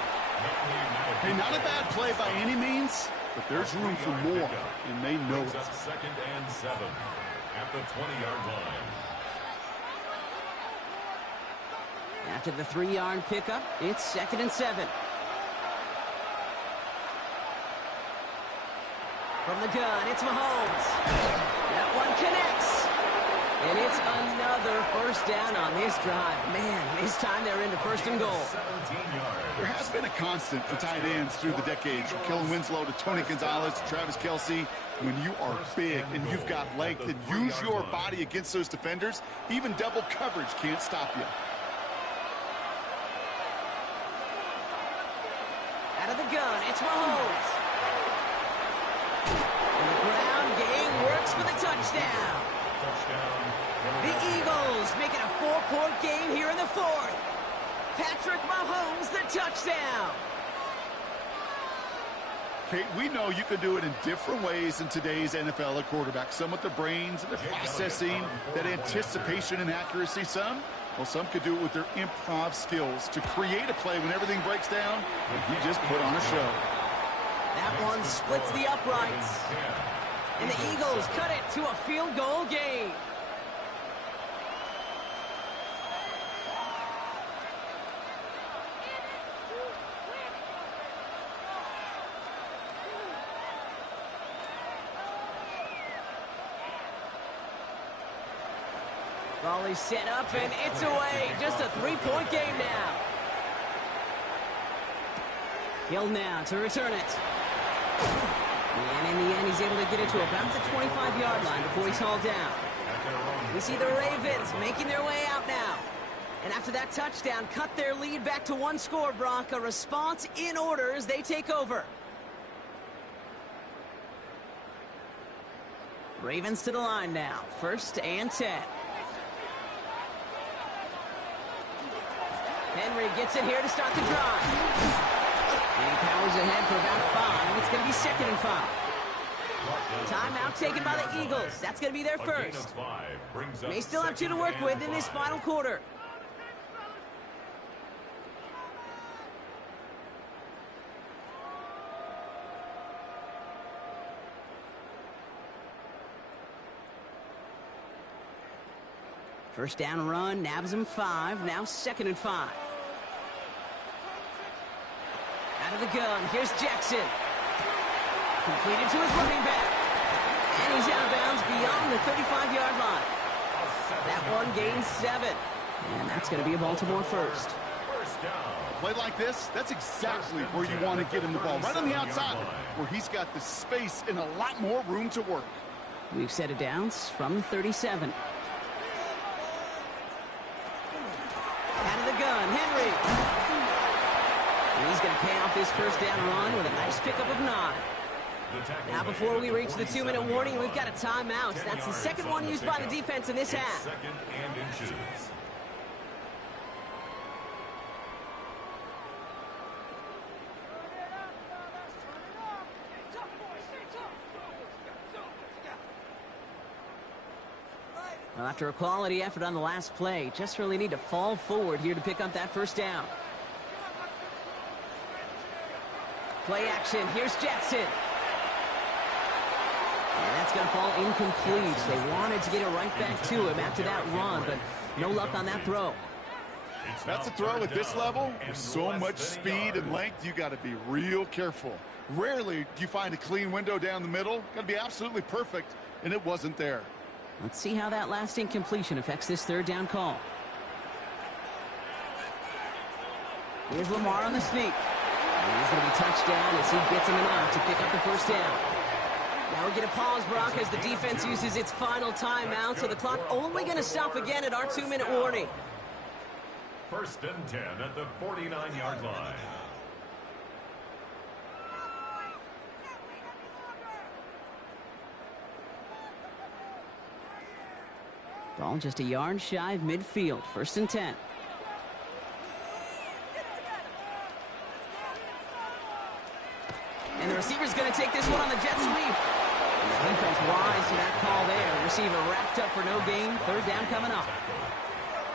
Hey, not a bad play by any means, but there's room for more, and they know it. 2nd and 7 at the 20-yard line. After the 3-yard pickup, it's 2nd and 7. From the gun, it's Mahomes. That one connects. And it's another first down on this drive. Man, this time they're into first and goal. 17 yards. There has been a constant for tight ends through the decades, from Kellen Winslow to Tony Gonzalez to Travis Kelce. When you are big and you've got length and use your body against those defenders, even double coverage can't stop you. Out of the gun, it's Mahomes. And the ground game works for the touchdown. The Eagles make it a 4-point game here in the fourth. Patrick Mahomes, the touchdown. Kate, we know you can do it in different ways in today's NFL at quarterback. Some with their brains and their processing, that anticipation and accuracy. Some could do it with their improv skills to create a play when everything breaks down, and he just put on a show. That one splits the uprights. And the Eagles cut it to a field goal game. Volley set up, and it's away. Just a 3-point game now. Hill now to return it. And in the end, he's able to get it to about the 25-yard line before he's hauled down. We see the Ravens making their way out now. And after that touchdown, cut their lead back to 1 score, Brock. A response in order as they take over. Ravens to the line now. 1st and 10. Henry gets it here to start the drive. And he powers ahead for about 5. It's going to be 2nd and 5. Timeout taken by the Eagles. That's going to be their first. May still have 2 to work with in this final quarter. First down run, nabs him 5. Now 2nd and 5. Out of the gun, here's Jackson. Completed to his running back. And he's out of bounds beyond the 35-yard line. That one gains 7. And that's going to be a Baltimore first. A play like this, that's exactly where you want to get him the ball. Right on the outside, where he's got the space and a lot more room to work. We've set it downs from the 37. Out of the gun, Henry. And he's going to pay off this first down run with a nice pickup of 9. Now before we reach the 2-minute warning, we've got a timeout. That's the second one used by the defense in this half. 2nd and inches. Well, after a quality effort on the last play, just really need to fall forward here to pick up that first down. Play action. Here's Jackson. And that's going to fall incomplete. They wanted to get it right back to him after that run, but no luck on that throw. That's a throw at this level. With so much speed and length, you got to be real careful. Rarely do you find a clean window down the middle. Got to be absolutely perfect, and it wasn't there. Let's see how that last incompletion affects this 3rd down call. Here's Lamar on the sneak. And he's going to be touched down as he gets him enough to pick up the first down. Now we're going to pause, Brock, as the defense uses its final timeout, so the clock only going to stop again at our 2-minute warning. 1st and 10 at the 49-yard line. Ball just a yard shy of midfield. 1st and 10. And the receiver's going to take this one on the jet sweep. And the defense wise to that call there. Receiver wrapped up for no gain. 3rd down coming up.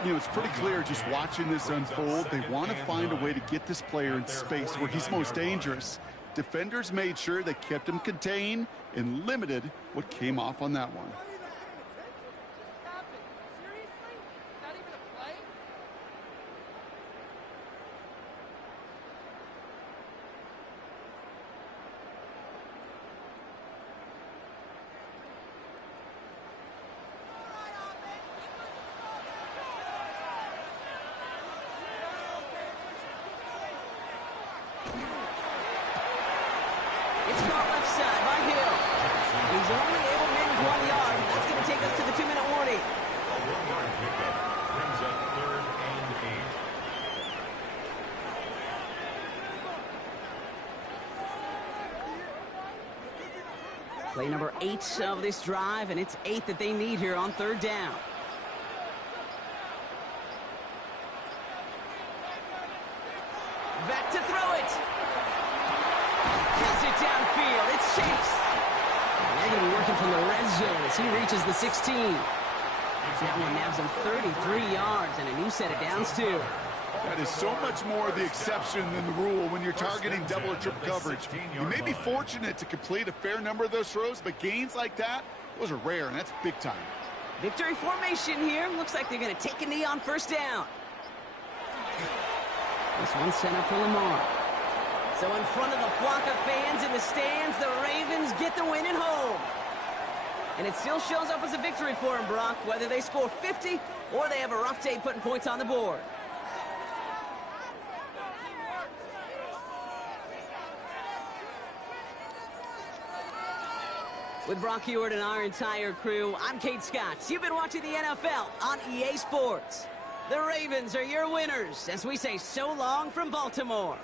You know, it's pretty clear just watching this unfold. They want to find a way to get this player in space where he's most dangerous. Defenders made sure they kept him contained and limited what came off on that one. only able to manage 1 yard. That's going to take us to the 2-minute warning. A 1-yard pickup brings up 3rd and 8. Play number 8 of this drive, and it's 8 that they need here on 3rd down. Back to throw it. Gets it downfield. It's Chase. And they're going to be working from the red zone as he reaches the 16. That one nabs him 33 yards and a new set of downs, too. That is so much more the exception than the rule when you're targeting double or triple coverage. You may be fortunate to complete a fair number of those throws, but gains like that, those are rare, and that's big time. Victory formation here. Looks like they're going to take a knee on 1st down. This one set up for Lamar. So in front of the flock of fans in the stands, the Ravens get the win at home. And it still shows up as a victory for them, Brock, whether they score 50 or they have a rough day putting points on the board. With Brock Huard and our entire crew, I'm Kate Scott. You've been watching the NFL on EA Sports. The Ravens are your winners as we say so long from Baltimore.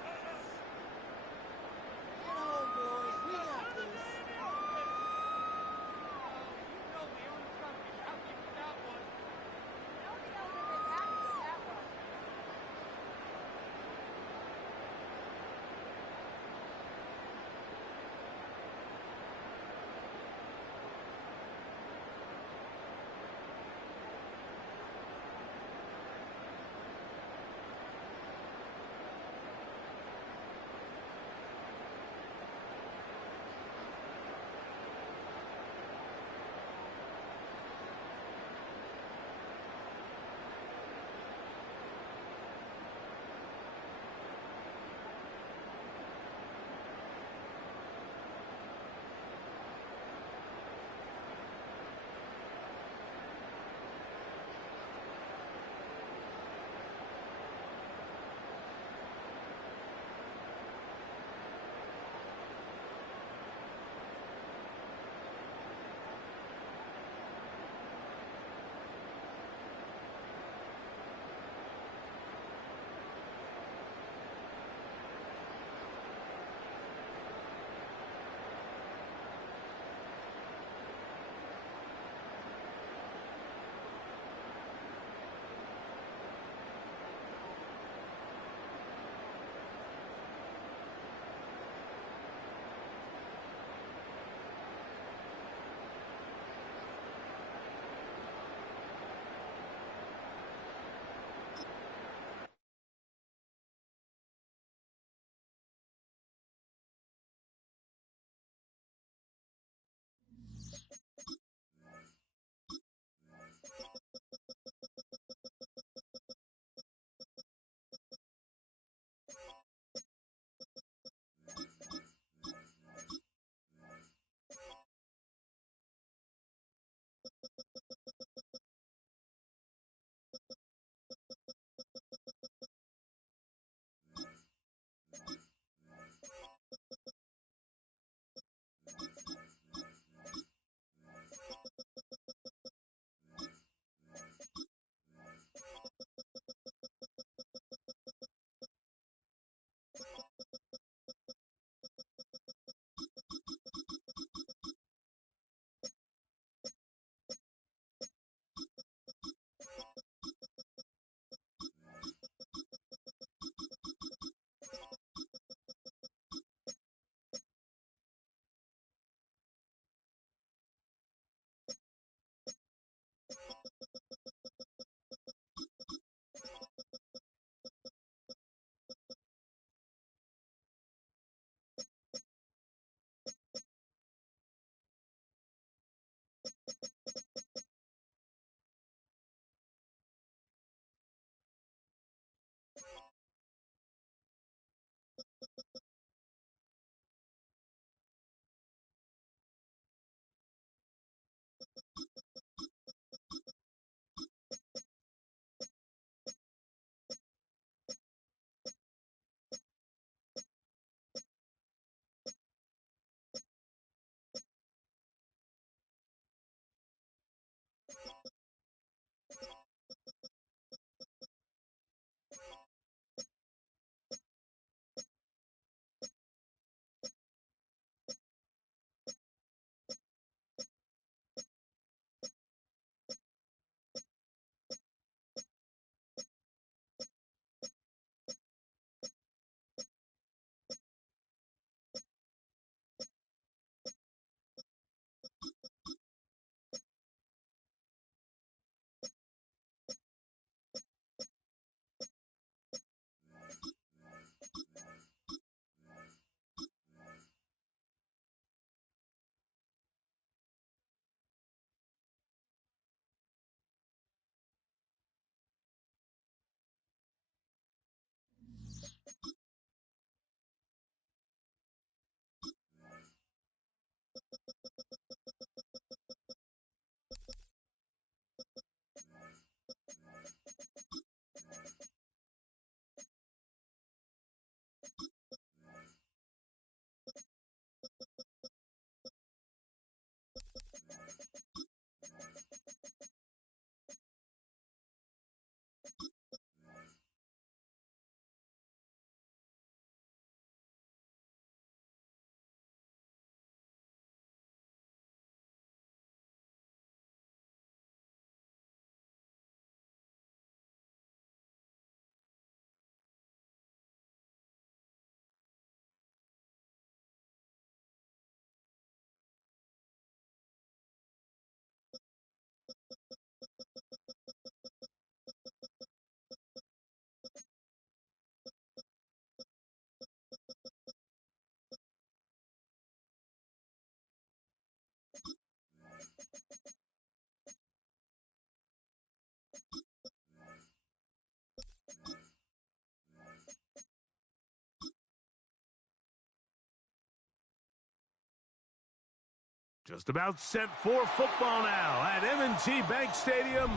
Just about set for football now at M&T Bank Stadium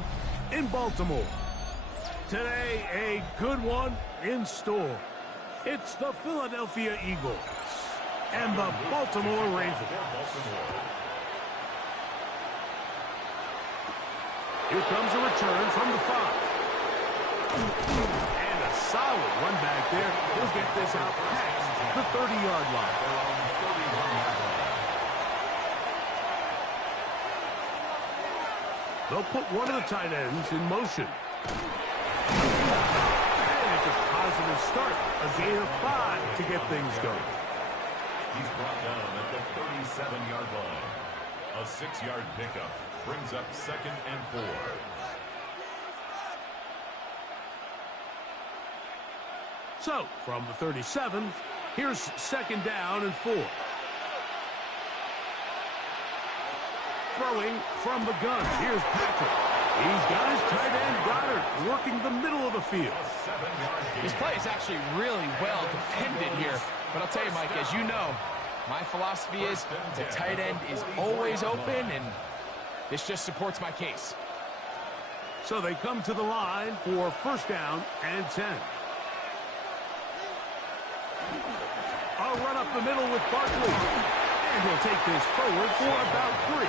in Baltimore. Today, a good one in store. It's the Philadelphia Eagles and the Baltimore Ravens. Here comes a return from the 5. And a solid run back there. He'll get this out past the 30-yard line. They'll put one of the tight ends in motion. And it's a positive start. A gain of 5 to get things going. He's brought down at the 37-yard line. A 6-yard pickup brings up 2nd and 4. So, from the 37, here's 2nd down and 4. Throwing from the gun. Here's Patrick. He's got his tight end Goddard working the middle of the field. This play is actually really well defended here. But I'll tell you, Mike, as you know, my philosophy is the tight end is always open, and this just supports my case. So they come to the line for 1st down and 10. A run up the middle with Barkley. And he'll take this forward for about 3.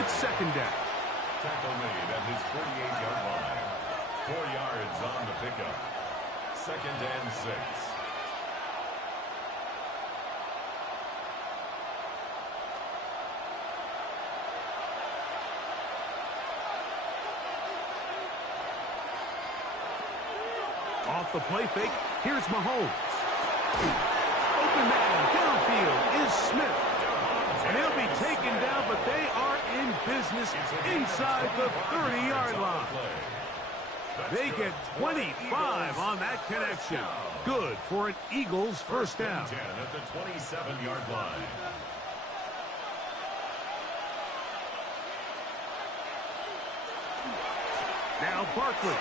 It's 2nd down. Tackle made at his 48-yard line. 4 yards on the pickup. 2nd and 6. Off the play fake, here's Mahomes. Open man downfield is Smith. And he'll be taken down, but they are in business inside the 30-yard line. They get 25 on that connection. Good for an Eagles 1st down. 10 at the 27-yard line. Now Barkley.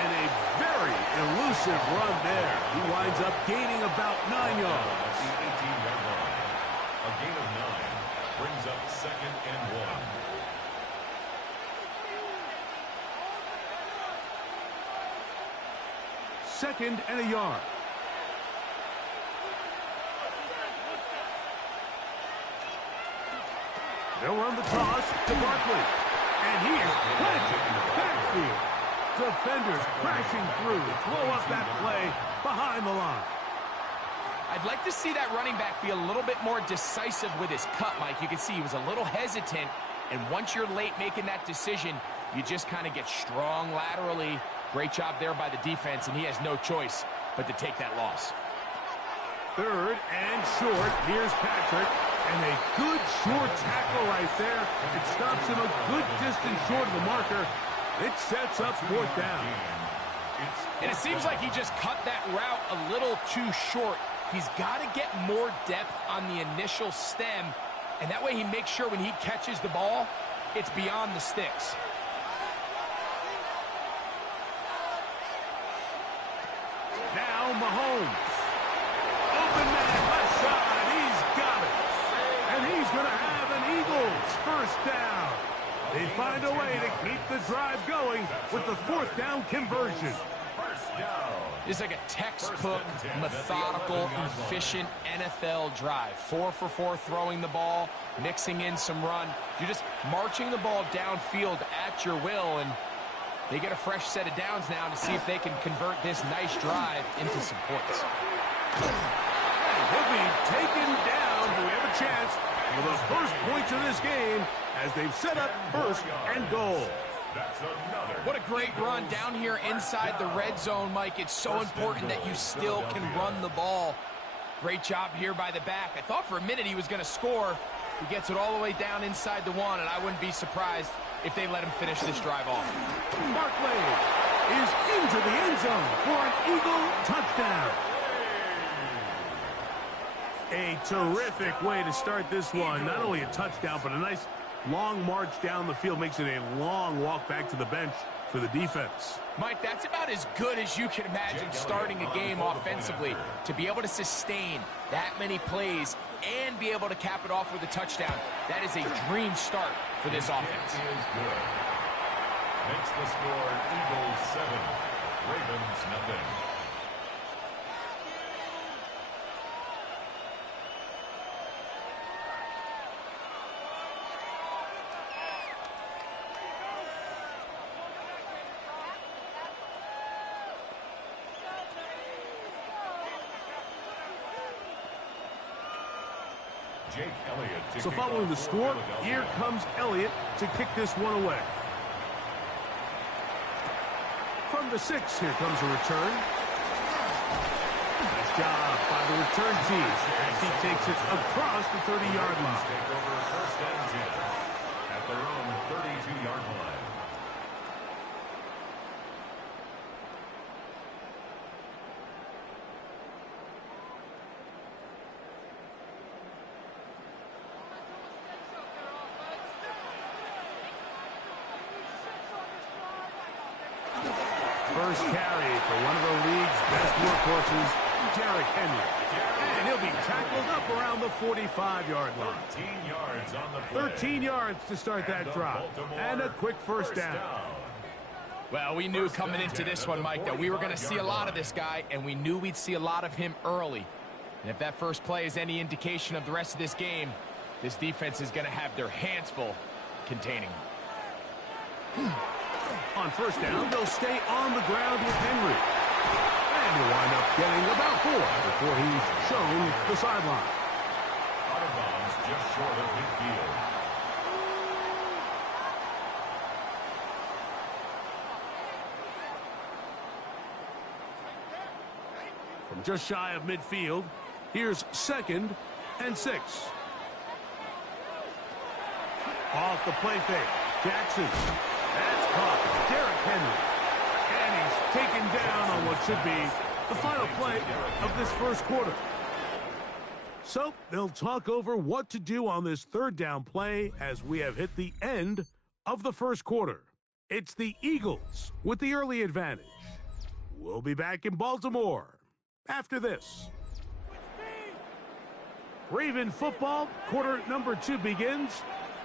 And a very elusive run there. He winds up gaining about 9 yards. The 18-yard line. A gain of 9 brings up 2nd and 1. 2nd and a yard. They'll run the toss to Barkley. And he is planted in the backfield. Defenders crashing through to blow up that play behind the line. I'd like to see that running back be a little bit more decisive with his cut, Mike. You can see he was a little hesitant, and once you're late making that decision, you just kind of get strong laterally. Great job there by the defense, and he has no choice but to take that loss. 3rd and short. Here's Patrick. And a good short tackle right there. It stops him a good distance short of the marker. It sets up 4th down. And it seems like he just cut that route a little too short. He's got to get more depth on the initial stem, and that way he makes sure when he catches the ball, it's beyond the sticks. Now Mahomes. Open man left side. He's got it. And he's going to have an Eagles 1st down. They find a way to keep the drive going with the 4th down conversion. It's like a textbook, methodical, efficient NFL drive. 4 for 4 throwing the ball, mixing in some run. You're just marching the ball downfield at your will, and they get a fresh set of downs now to see if they can convert this nice drive into some points. He'll be taken down, but we have a chance for the first points of this game as they've set up 1st and goal. What a great run down here inside the red zone, Mike. It's so important that you still can run the ball. Great job here by the back. I thought for a minute he was going to score. He gets it all the way down inside the 1, and I wouldn't be surprised if they let him finish this drive off. Barkley is into the end zone for an Eagle touchdown. A terrific way to start this one. Not only a touchdown, but a nice long march down the field. Makes it a long walk back to the bench for the defense. Mike, that's about as good as you can imagine starting a game offensively. To be able to sustain that many plays and be able to cap it off with a touchdown. That is a dream start for this offense. Is good. Makes the score Eagles 7, Ravens nothing. Jake Elliott. So following the score, here comes Elliott to kick this one away. From the 6, here comes a return. Nice job by the return team as he takes it across the 30-yard line. Take over first and 10 at their own 32-yard line. First carry for one of the league's best workhorses, Derrick Henry. And he'll be tackled up around the 45-yard line. 13 yards on the play. 13 yards to start that drive. And a quick first down. Well, we knew coming into this one, Mike, that we were going to see a lot of this guy, and we knew we'd see a lot of him early. And if that first play is any indication of the rest of this game, this defense is going to have their hands full containing him. On first down, they'll stay on the ground with Henry. And he'll wind up getting about 4 before he's shown the sideline. Out of bounds just short of midfield. From just shy of midfield, here's 2nd and 6. Off the play fake, Jackson. That's caught. Derrick Henry. And he's taken down on what should be the final play of this first quarter. So they'll talk over what to do on this third down play as we have hit the end of the first quarter. It's the Eagles with the early advantage. We'll be back in Baltimore after this. Raven football, quarter number 2 begins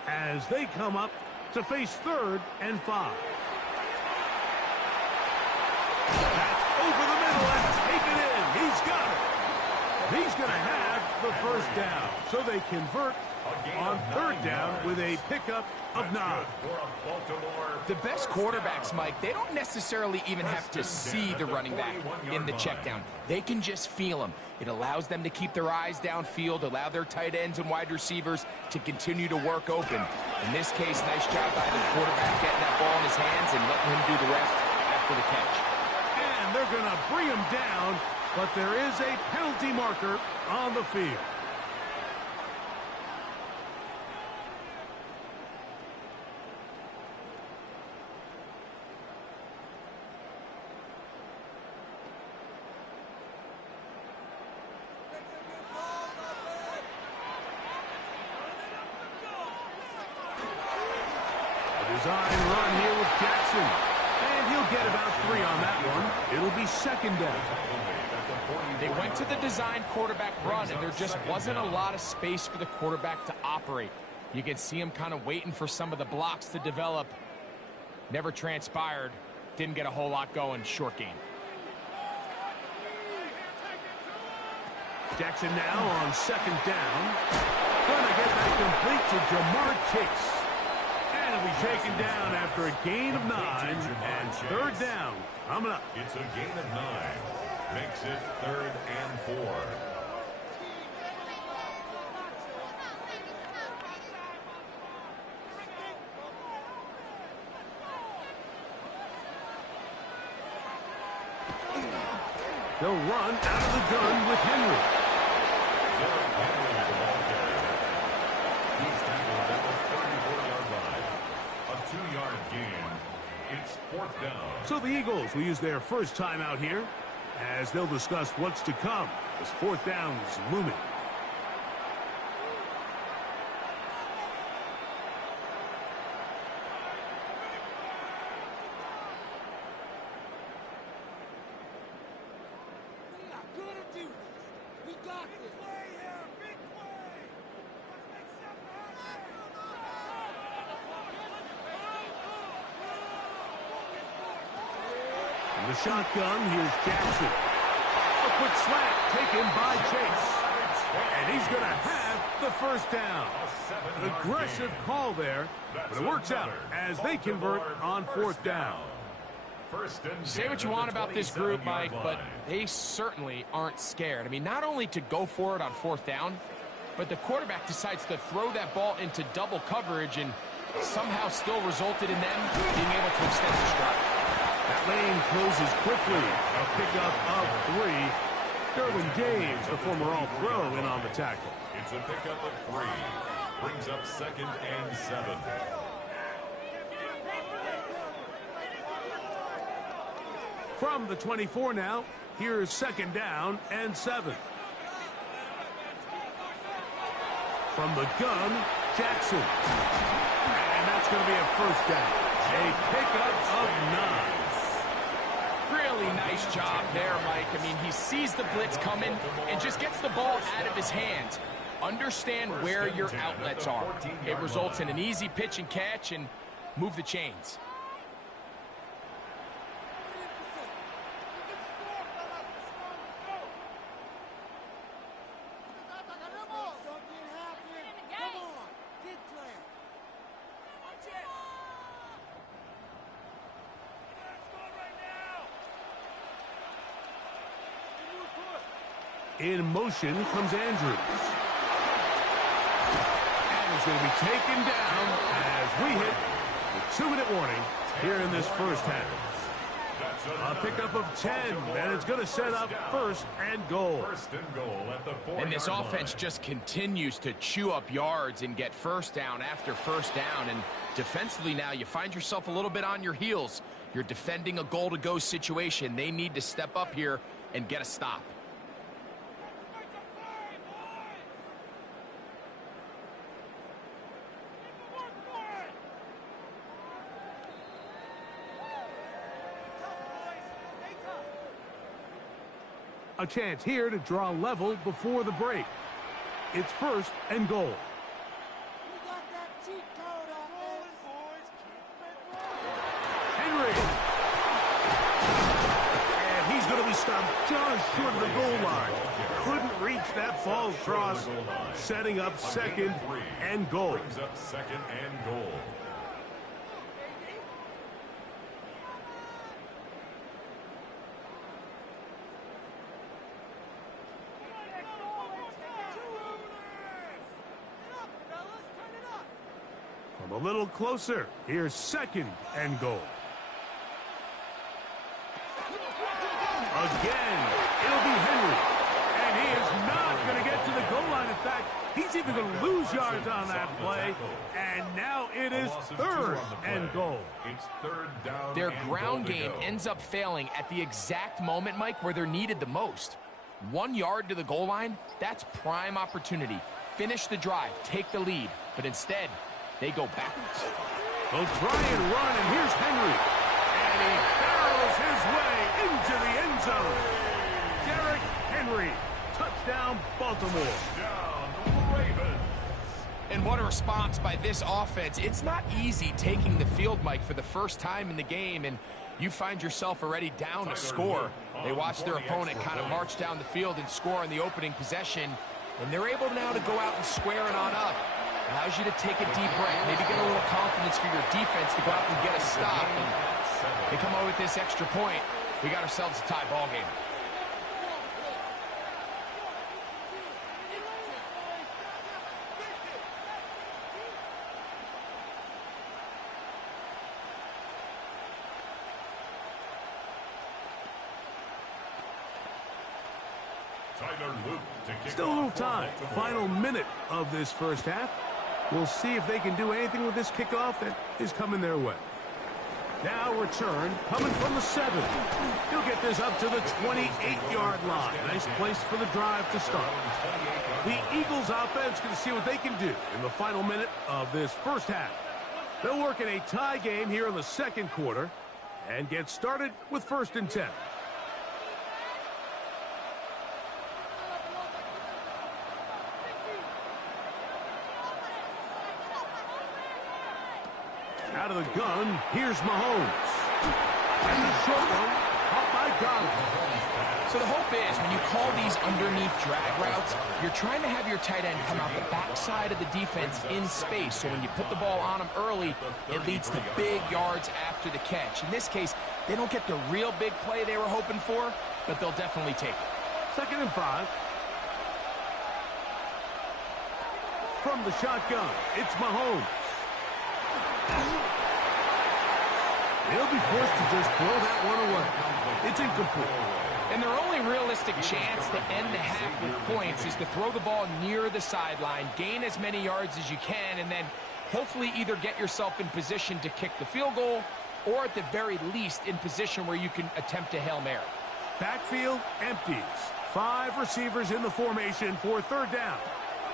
as they come up to face 3rd and 5. That's over the middle and taken in. He's got it. He's going to have the first down. So they convert on 3rd down with a pickup of 9. The best quarterbacks, Mike, they don't necessarily even have to see the running back in the check down. They can just feel him. It allows them to keep their eyes downfield, allow their tight ends and wide receivers to continue to work open. In this case, nice job by the quarterback getting that ball in his hands and letting him do the rest after the catch. And they're going to bring him down, but there is a penalty marker on the field. Design run here with Jackson. And he'll get about 3 on that one. It'll be 2nd down. They went to the design quarterback run, and there just wasn't a lot of space for the quarterback to operate. You can see him kind of waiting for some of the blocks to develop. Never transpired. Didn't get a whole lot going. Short game. Jackson now on 2nd down. Gonna get that complete to Jamar Chase. And he'll be taken down after a gain of 9 and 3rd down coming up. It's a gain of 9. Makes it 3rd and 4. They'll run out of the gun with Henry. Derrick Henry, the ball carrier. He's tackled at the 34-yard line. A 2-yard gain. It's 4th down. So the Eagles will use their first time out here as they'll discuss what's to come as 4th down is looming. the shotgun, here's Jackson. A quick slant taken by Chase. And he's going to have the first down. An aggressive call there, but it works out as they convert on fourth down. Say what you want about this group, Mike, but they certainly aren't scared. I mean, not only to go for it on fourth down, but the quarterback decides to throw that ball into double coverage and somehow still resulted in them being able to extend the stride. That lane closes quickly. A pickup of 3. Derwin James, the former All-Pro, in on the tackle. It's a pickup of 3. Brings up 2nd and 7. From the 24 now, here's 2nd down and 7. From the gun, Jackson. And that's going to be a first down. A pickup of 9. Really nice job there, Mike. I mean, he sees the blitz coming and just gets the ball out of his hands. Understand where your outlets are. It results in an easy pitch and catch and move the chains. In motion comes Andrews. And he's going to be taken down as we hit the 2-minute warning here in this first half. A pickup of 10, and it's going to set up first and goal. And this offense just continues to chew up yards and get first down after first down. And defensively now, you find yourself a little bit on your heels. You're defending a goal-to-go situation. They need to step up here and get a stop. A chance here to draw level before the break. It's first and goal. Henry. And he's going to be stopped just short of the goal line. Couldn't reach that ball across, setting up 2nd and goal. Brings up 2nd and goal. A little closer. Here's 2nd and goal. Again, it'll be Henry. And he is not going to get to the goal line. In fact, he's even going to lose yards on that play. And now it is 3rd and goal. It's 3rd down. Their ground game ends up failing at the exact moment, Mike, where they're needed the most. 1 yard to the goal line, that's prime opportunity. Finish the drive, take the lead. But instead, they go backwards. They'll try and run, and here's Henry. And he barrels his way into the end zone. Derrick Henry. Touchdown, Baltimore. Down, Ravens. And what a response by this offense. It's not easy taking the field, Mike, for the first time in the game, and you find yourself already down a score. They watch their opponent kind of march down the field and score in the opening possession, and they're able now to go out and square it on up. Allows you to take a deep breath, maybe get a little confidence for your defense to go out and get a stop. And they come out with this extra point. We got ourselves a tie ball game. Still a little time. Final minute of this first half. We'll see if they can do anything with this kickoff that is coming their way. Now return coming from the 7. He'll get this up to the 28-yard line. Nice place for the drive to start. The Eagles offense going to see what they can do in the final minute of this first half. They'll work in a tie game here in the second quarter and get started with 1st and 10. Out of the gun, here's Mahomes. And the short one, caught got him. So the hope is when you call these underneath drag routes, you're trying to have your tight end come out the backside of the defense in space. So when you put the ball on him early, it leads to big yards after the catch. In this case, they don't get the real big play they were hoping for, but they'll definitely take it. 2nd and 5. From the shotgun, it's Mahomes. He'll be forced to just throw that one away. It's incomplete. And their only realistic chance to end the half with points is to throw the ball near the sideline, gain as many yards as you can, and then hopefully either get yourself in position to kick the field goal or at the very least in position where you can attempt a Hail Mary. Backfield empties. 5 receivers in the formation for 3rd down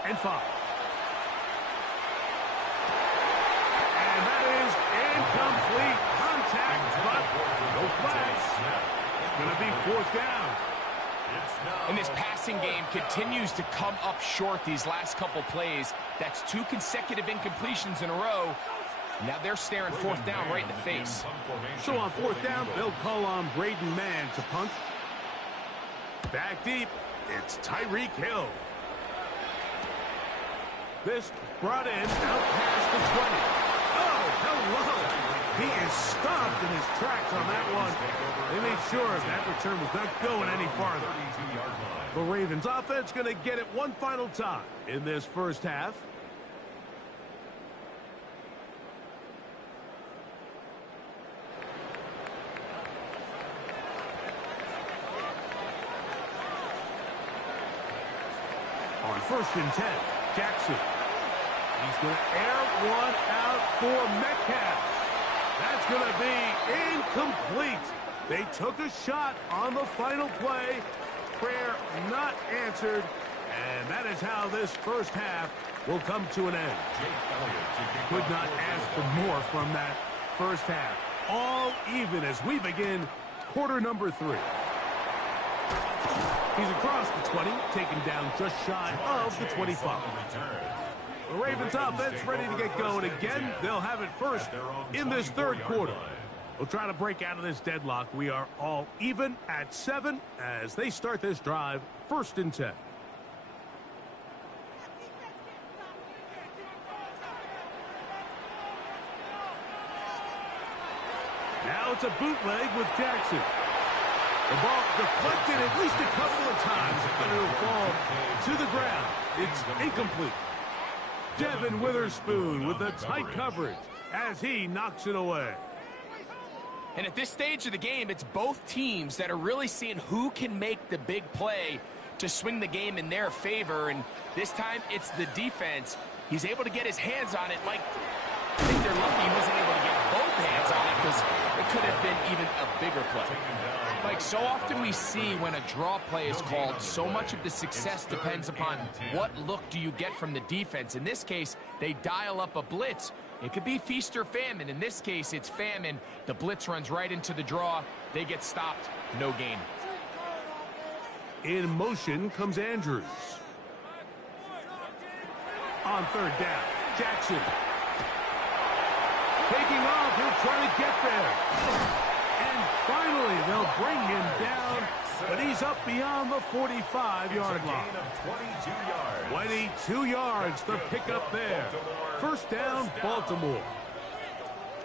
and 5. And that is incomplete. Contact, but no flags. It's going to be 4th down. And this passing game continues to come up short these last couple plays. That's 2 consecutive incompletions in a row. Now they're staring 4th down right in the face. So on 4th down, they'll call on Braden Mann to punt. Back deep, it's Tyreek Hill. This brought in out past the 20. Oh, hello. He is stopped in his tracks on that one. They made sure that return was not going any farther. The Ravens offense going to get it one final time in this first half. On 1st and 10, Jackson. He's going to air one out for Metcalf. That's going to be incomplete. They took a shot on the final play. Prayer not answered. And that is how this first half will come to an end. Could not ask for more from that first half. All even as we begin quarter number 3. He's across the 20, taken down just shy of the 25. The Ravens offense ready to get going again. They'll have it first in this 3rd quarter. We'll try to break out of this deadlock. We are all even at 7 as they start this drive, 1st and 10. Now it's a bootleg with Jackson. The ball deflected at least a couple of times, but it'll fall to the ground. It's incomplete. Devin Witherspoon with the tight coverage as he knocks it away. And at this stage of the game, it's both teams that are really seeing who can make the big play to swing the game in their favor. And this time, it's the defense. He's able to get his hands on it. Like, I think they're lucky he wasn't able to get both hands on it because it could have been even a bigger play. Like, so often we see when a draw play is called, so much of the success depends upon what look do you get from the defense. In this case, they dial up a blitz. It could be feast or famine. In this case, it's famine. The blitz runs right into the draw. They get stopped. No gain. In motion comes Andrews. On 3rd down, Jackson. Taking off, he'll try to get there. And finally, they'll bring him down, but he's up beyond the 45-yard line. 22 yards, the pickup there. 1st down, Baltimore.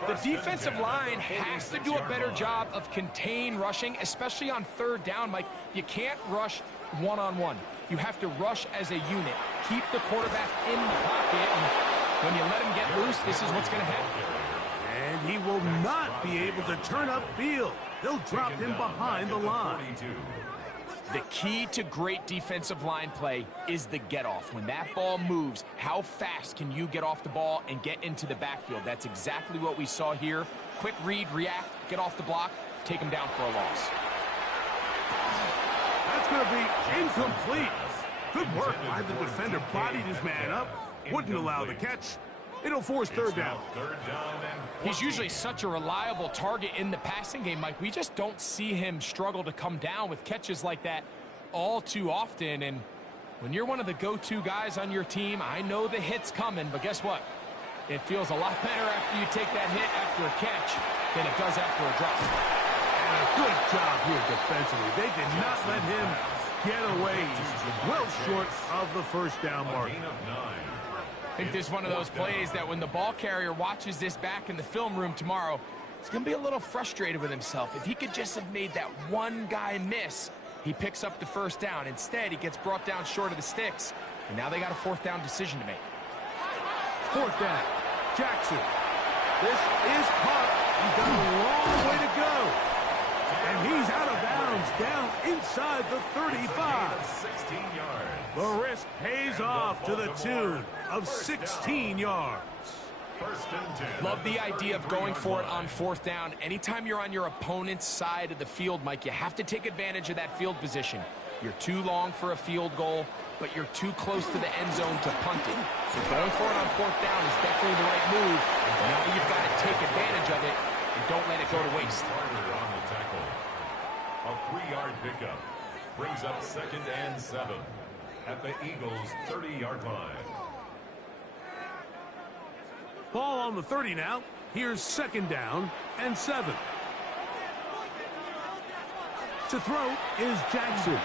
The defensive line has to do a better job of contain rushing, especially on 3rd down. Mike, you can't rush one-on-one. You have to rush as a unit. Keep the quarterback in the pocket, and when you let him get loose, this is what's going to happen. And he will not be able to turn upfield. They'll drop him behind the line. The key to great defensive line play is the get-off. When that ball moves, how fast can you get off the ball and get into the backfield? That's exactly what we saw here. Quick read, react, get off the block, take him down for a loss. That's going to be incomplete. Good work by the defender. Bodied his man up. Wouldn't allow the catch. It'll force 3rd down. He's usually such a reliable target in the passing game, Mike. We just don't see him struggle to come down with catches like that all too often. And when you're one of the go-to guys on your team, I know the hit's coming, but guess what? It feels a lot better after you take that hit after a catch than it does after a drop. And a good job here defensively. They did not let him get away. He's well short of the first down mark. I think this is one of those plays that when the ball carrier watches this back in the film room tomorrow, he's going to be a little frustrated with himself. If he could just have made that one guy miss, he picks up the first down. Instead, he gets brought down short of the sticks, and now they got a fourth down decision to make. Fourth down, Jackson. This is caught. He's got a long way to go. And he's out of bounds, down inside the 35. 16 yards. The risk pays off to the tune of 16 yards. First and 10. Love the idea of going for it on fourth down. Anytime you're on your opponent's side of the field, Mike, you have to take advantage of that field position. You're too long for a field goal, but you're too close to the end zone to punt it. So going for it on fourth down is definitely the right move. Now you've got to take advantage of it and don't let it go to waste. Carter on the tackle. A 3-yard pickup brings up second and 7 at the Eagles' 30-yard line. Ball on the 30 now. Here's second down and 7. To throw is Jackson.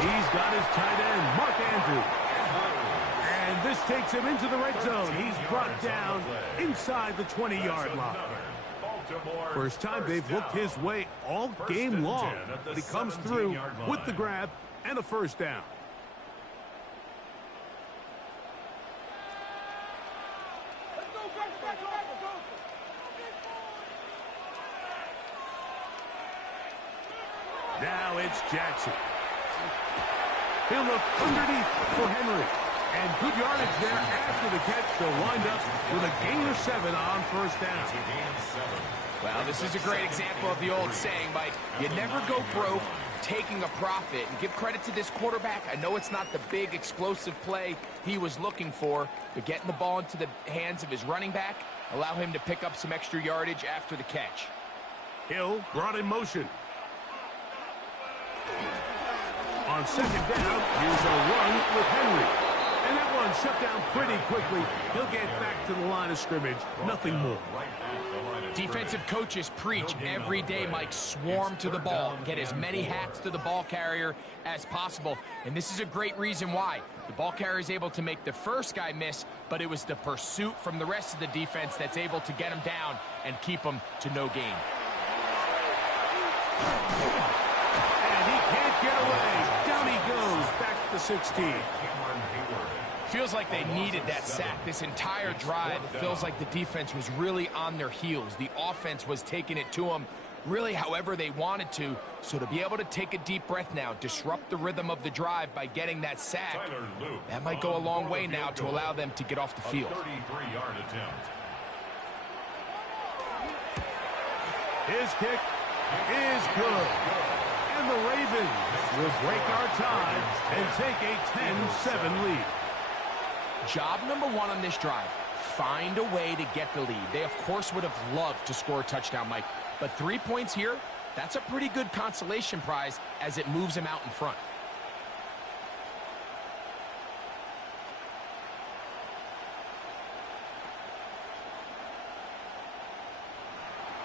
He's got his tight end, Mark Andrews. And this takes him into the red zone. He's brought down inside the 20-yard line. First time they've looked his way all game long, but he comes through with the grab and a first down. Now it's Jackson. He'll look underneath for Henry. And good yardage there after the catch. They'll wind up with a gain of 7 on first down. Well, this is a great example of the old saying, Mike. You never go broke taking a profit. And give credit to this quarterback. I know it's not the big explosive play he was looking for, but getting the ball into the hands of his running back, allow him to pick up some extra yardage after the catch. Hill brought in motion. On second down, here's a run with Henry. And that one shut down pretty quickly. He'll get back to the line of scrimmage. Nothing more. Defensive coaches preach every day, Mike, swarm to the ball. Get as many hats to the ball carrier as possible. And this is a great reason why. The ball carrier is able to make the first guy miss, but it was the pursuit from the rest of the defense that's able to get him down and keep him to no gain. And he can't get away. Down he goes, back to 16. Feels like they needed that sack. This entire drive, it feels like the defense was really on their heels. The offense was taking it to them really however they wanted to. So to be able to take a deep breath now, disrupt the rhythm of the drive by getting that sack, that might go a long way now to allow them to get off the field. 33-yard attempt. His kick is good. And the Ravens will break our tie and take a 10-7 lead. Job number 1 on this drive, find a way to get the lead. They, of course, would have loved to score a touchdown, Mike. But 3 points here, that's a pretty good consolation prize as it moves him out in front.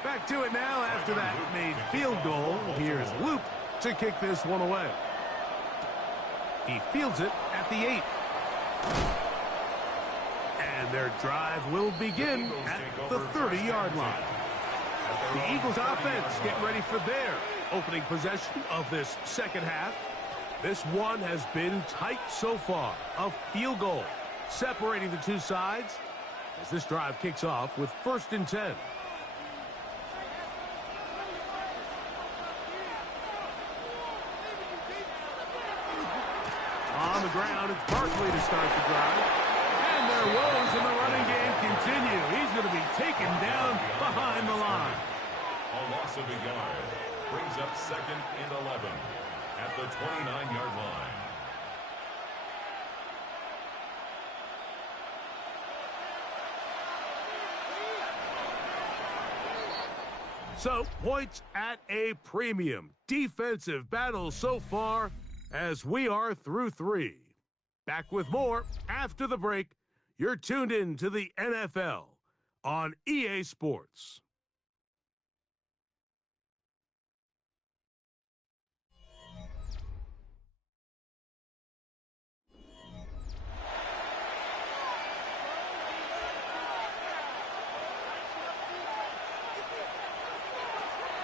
Back to it now after that made field goal. Here's Luke to kick this one away. He fields it at the 8. And their drive will begin at the 30-yard line. The Eagles offense getting ready for their opening possession of this second half. This one has been tight so far. A field goal separating the two sides as this drive kicks off with 1st and 10. On the ground, it's Barkley to start the drive. And their woes in the running game continue. He's going to be taken down behind the line. A loss of a yard brings up 2nd and 11 at the 29-yard line. So, points at a premium. Defensive battle so far as we are through 3. Back with more after the break. You're tuned in to the NFL on EA Sports.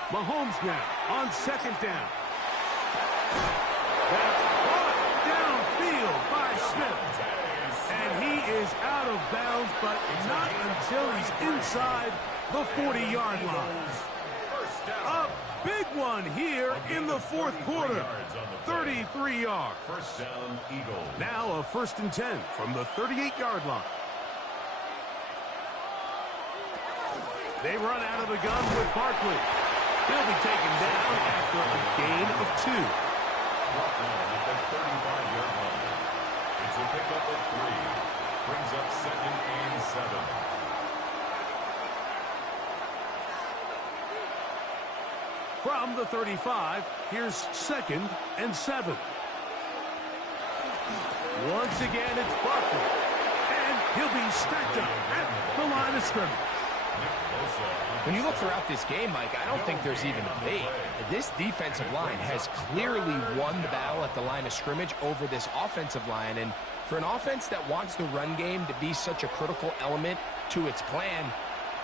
Mahomes now on second down. That's caught downfield by Smith. And he is out of bounds, but not until he's inside the 40-yard line. A big one here in the fourth quarter. 33 yards. First down, Eagles. Now a 1st and 10 from the 38-yard line. They run out of the gun with Barkley. He'll be taken down after a gain of 2. Brought down at the 35-yard line. It's a pickup of 3. Brings up 2nd and 7. From the 35, here's 2nd and 7. Once again, it's Barkley. And he'll be stacked up at the line of scrimmage. When you look throughout this game, Mike, I don't think there's even a debate. This defensive line has clearly won the battle at the line of scrimmage over this offensive line. And for an offense that wants the run game to be such a critical element to its plan,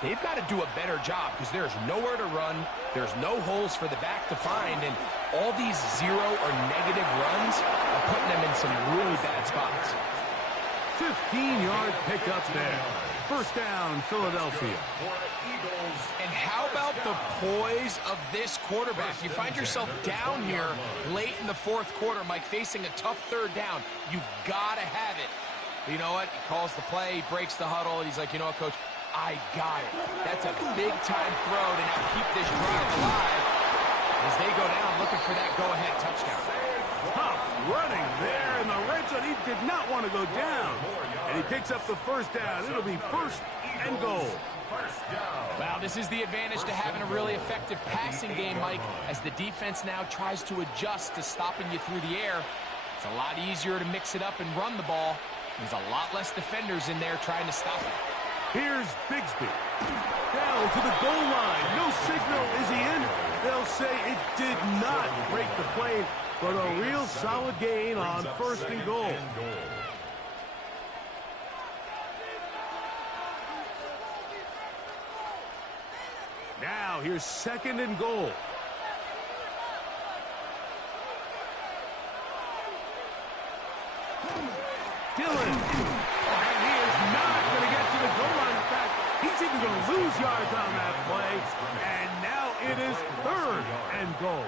they've got to do a better job because there's nowhere to run. There's no holes for the back to find. And all these 0 or negative runs are putting them in some really bad spots. 15-yard pickup there. First down, Philadelphia. And how about the poise of this quarterback? You find yourself down here late in the fourth quarter, Mike, facing a tough 3rd down. You've got to have it. You know what? He calls the play, he breaks the huddle. He's like, you know what, Coach? I got it. That's a big-time throw to now keep this drive alive as they go down looking for that go-ahead touchdown. Tough running there in the red zone. He did not want to go down. And he picks up the first down. It'll be 1st and goal. Well, this is the advantage to having a really effective passing game, Mike, as the defense now tries to adjust to stopping you through the air. It's a lot easier to mix it up and run the ball. There's a lot less defenders in there trying to stop it. Here's Bigsby. Down to the goal line. No signal. Is he in? They'll say it did not break the plane, but a real solid gain on 1st and goal. Now here's 2nd and goal. Dillon. And he is not going to get to the goal line. In fact, he's even going to lose yards on that play. And now it is 3rd and goal.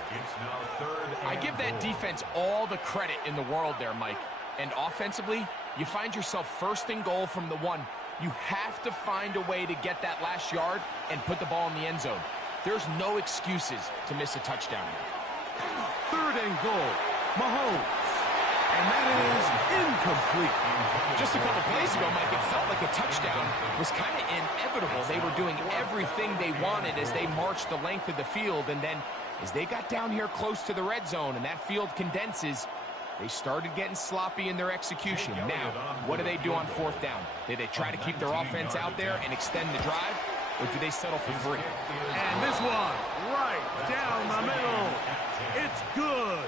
I give that defense all the credit in the world there, Mike. And offensively, you find yourself 1st and goal from the 1. You have to find a way to get that last yard and put the ball in the end zone. There's no excuses to miss a touchdown here. 3rd and goal. Mahomes. And that is incomplete. Just a couple plays ago, Mike, it felt like a touchdown was kind of inevitable. They were doing everything they wanted as they marched the length of the field. And then as they got down here close to the red zone and that field condenses, they started getting sloppy in their execution. Now, what do they do on 4th down? Do they try to keep their offense out there and extend the drive, or do they settle for 3? And this one, right down the middle. It's good.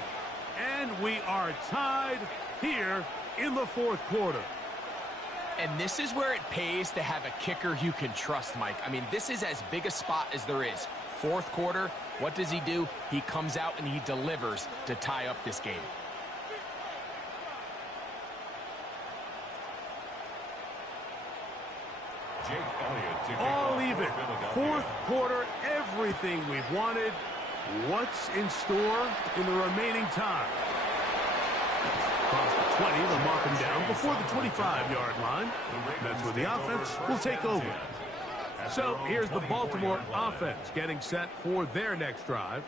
And we are tied here in the fourth quarter. And this is where it pays to have a kicker you can trust, Mike. I mean, this is as big a spot as there is. Fourth quarter, what does he do? He comes out and he delivers to tie up this game. All even. Fourth quarter, everything we've wanted. What's in store in the remaining time? Across the 20, they'll mark him down before the 25-yard line. That's where the offense will take over. So here's the Baltimore offense getting set for their next drive.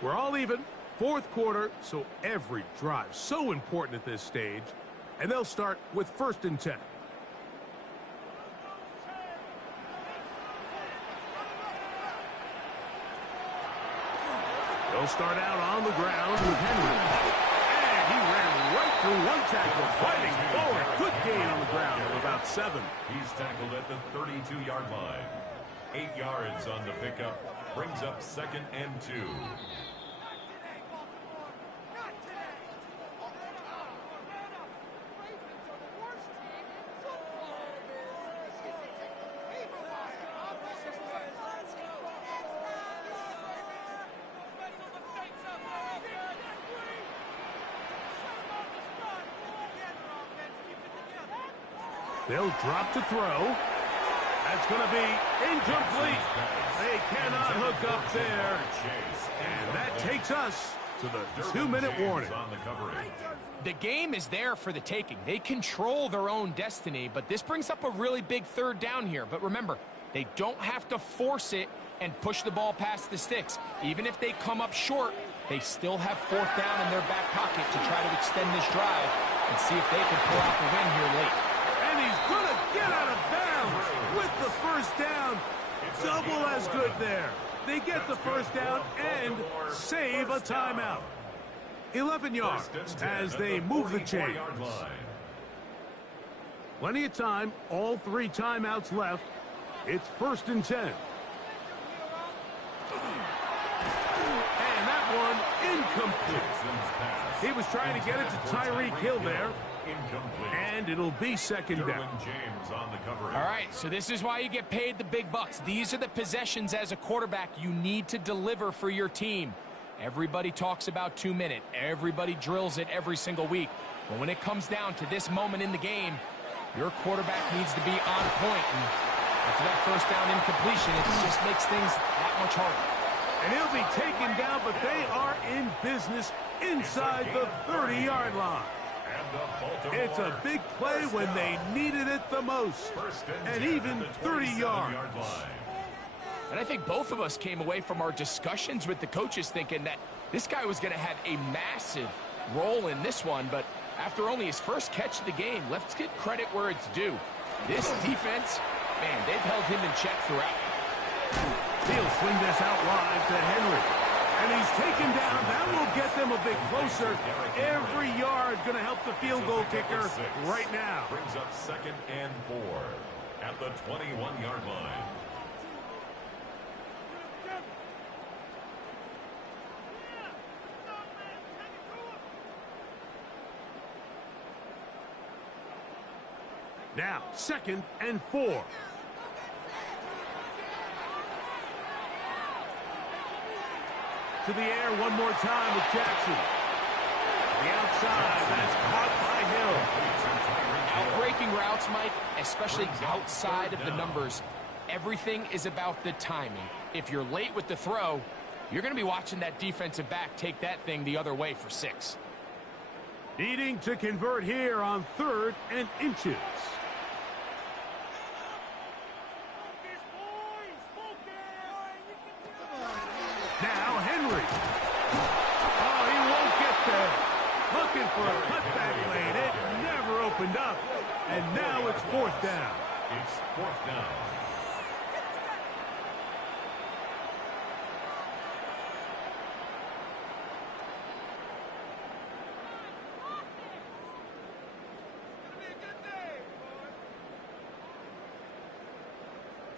We're all even. Fourth quarter, so every drive so important at this stage. And they'll start with 1st and 10. They'll start out on the ground with Henry. And he ran right through one tackle, fighting forward. Good gain on the ground of about 7. He's tackled at the 32-yard line. 8 yards on the pickup. Brings up 2nd and 2. They'll drop to throw. That's going to be incomplete. They cannot hook up there. And that takes us to the 2-minute warning. The game is there for the taking. They control their own destiny, but this brings up a really big third down here. But remember, they don't have to force it and push the ball past the sticks. Even if they come up short, they still have fourth down in their back pocket to try to extend this drive and see if they can pull out the win here late. And he's going to get out of bounds with the first down. Double as good there. They get the first down and save a timeout. 11 yards as they move the chains. Plenty of time. All 3 timeouts left. It's 1st and 10. And that one incomplete. He was trying to get it to Tyreek Hill there. And it'll be 2nd down. All right, so this is why you get paid the big bucks. These are the possessions as a quarterback you need to deliver for your team. Everybody talks about 2-minute. Everybody drills it every single week. But when it comes down to this moment in the game, your quarterback needs to be on point. And after that first down incompletion, it just makes things that much harder. And he'll be taken down, but they are in business inside the 30-yard line. It's a big play when they needed it the most. And even 30 yards. And I think both of us came away from our discussions with the coaches thinking that this guy was going to have a massive role in this one. But after only his first catch of the game, let's get credit where it's due. This defense, man, they've held him in check throughout. He'll swing this out wide to Henry. And he's taken down. That will get them a bit closer. Every yard going to help the field goal kicker right now. Brings up 2nd and 4 at the 21-yard line. Now, 2nd and 4. To the air one more time with Jackson. The outside, that's caught by Hill. Out-breaking routes, Mike, especially outside of the numbers, everything is about the timing. If you're late with the throw, you're going to be watching that defensive back take that thing the other way for 6. Needing to convert here on 3rd and inches. Now Henry. Oh, he won't get there. Looking for a cutback lane. It never opened up. And now it's 4th down. It's 4th down.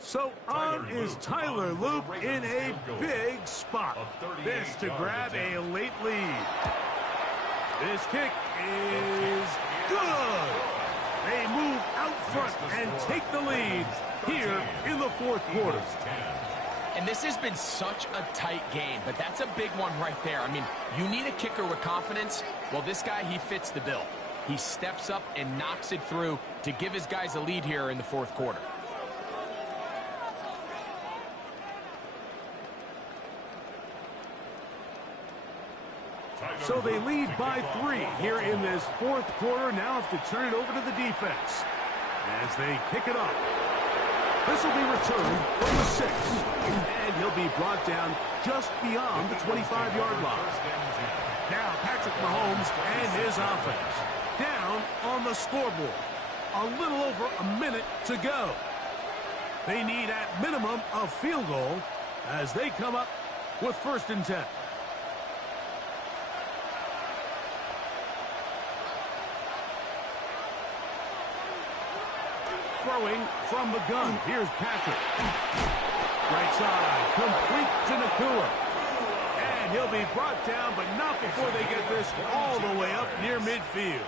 So on is Tyler Loop in a big spot. This to grab a late lead. This kick is good. They move out front and take the lead here in the 4th quarter. And this has been such a tight game, but that's a big one right there. I mean, you need a kicker with confidence. Well, this guy, he fits the bill. He steps up and knocks it through to give his guys a lead here in the 4th quarter. So they lead by 3 here in this 4th quarter. Now have to turn it over to the defense as they kick it off. This will be returned from the 6. And he'll be brought down just beyond the 25-yard line. Now Patrick Mahomes and his offense down on the scoreboard. A little over a minute to go. They need at minimum a field goal as they come up with 1st and 10. Throwing from the gun. Here's Patrick. Right side. Complete to Nakua. And he'll be brought down, but not before they get this all the way up near midfield.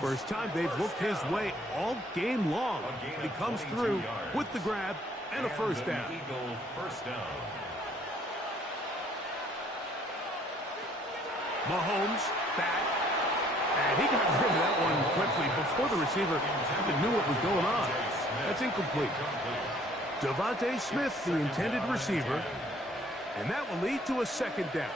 First time they've looked his way all game long. He comes through with the grab and a first down. Mahomes back. And he got rid of that one quickly before the receiver even knew what was going on. That's incomplete. Devontae Smith, the intended receiver, and that will lead to a second down.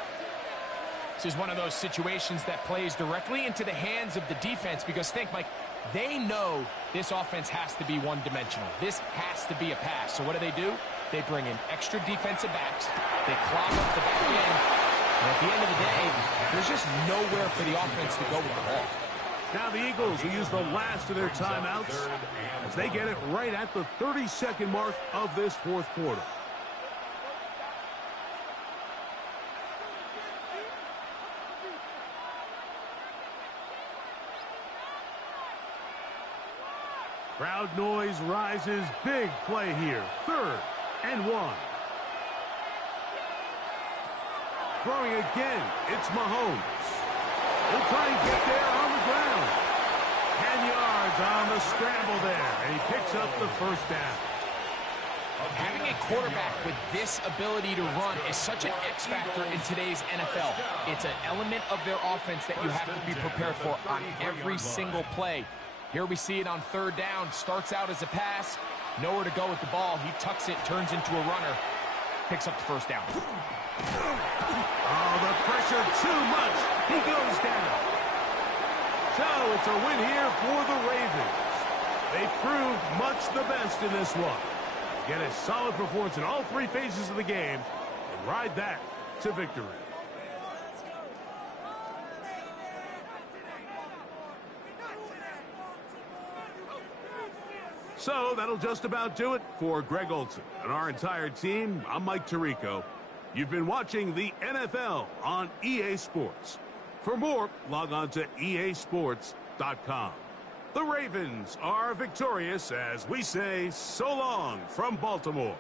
This is one of those situations that plays directly into the hands of the defense because think, Mike, they know this offense has to be one-dimensional. This has to be a pass. So what do? They bring in extra defensive backs. They clog up the back end. And at the end of the day, there's just nowhere for the offense to go with the ball. Now the Eagles will use the last of their timeouts as they get it right at the 30-second mark of this fourth quarter. Crowd noise rises. Big play here. 3rd and 1. Throwing again. It's Mahomes. He'll try and get there on the ground. 10 yards on the scramble there. And he picks up the first down. Having a quarterback with this ability to run is such an X factor in today's NFL. It's an element of their offense that you have to be prepared for on every single play. Here we see it on 3rd down. Starts out as a pass. Nowhere to go with the ball. He tucks it, turns into a runner. Picks up the first down. Oh, the pressure too much. He goes down. So it's a win here for the Ravens. They proved much the best in this one. Get a solid performance in all 3 phases of the game and ride that to victory. So that'll just about do it for Greg Olsen and our entire team. I'm Mike Tirico. You've been watching the NFL on EA Sports. For more, log on to easports.com. The Ravens are victorious as we say so long from Baltimore.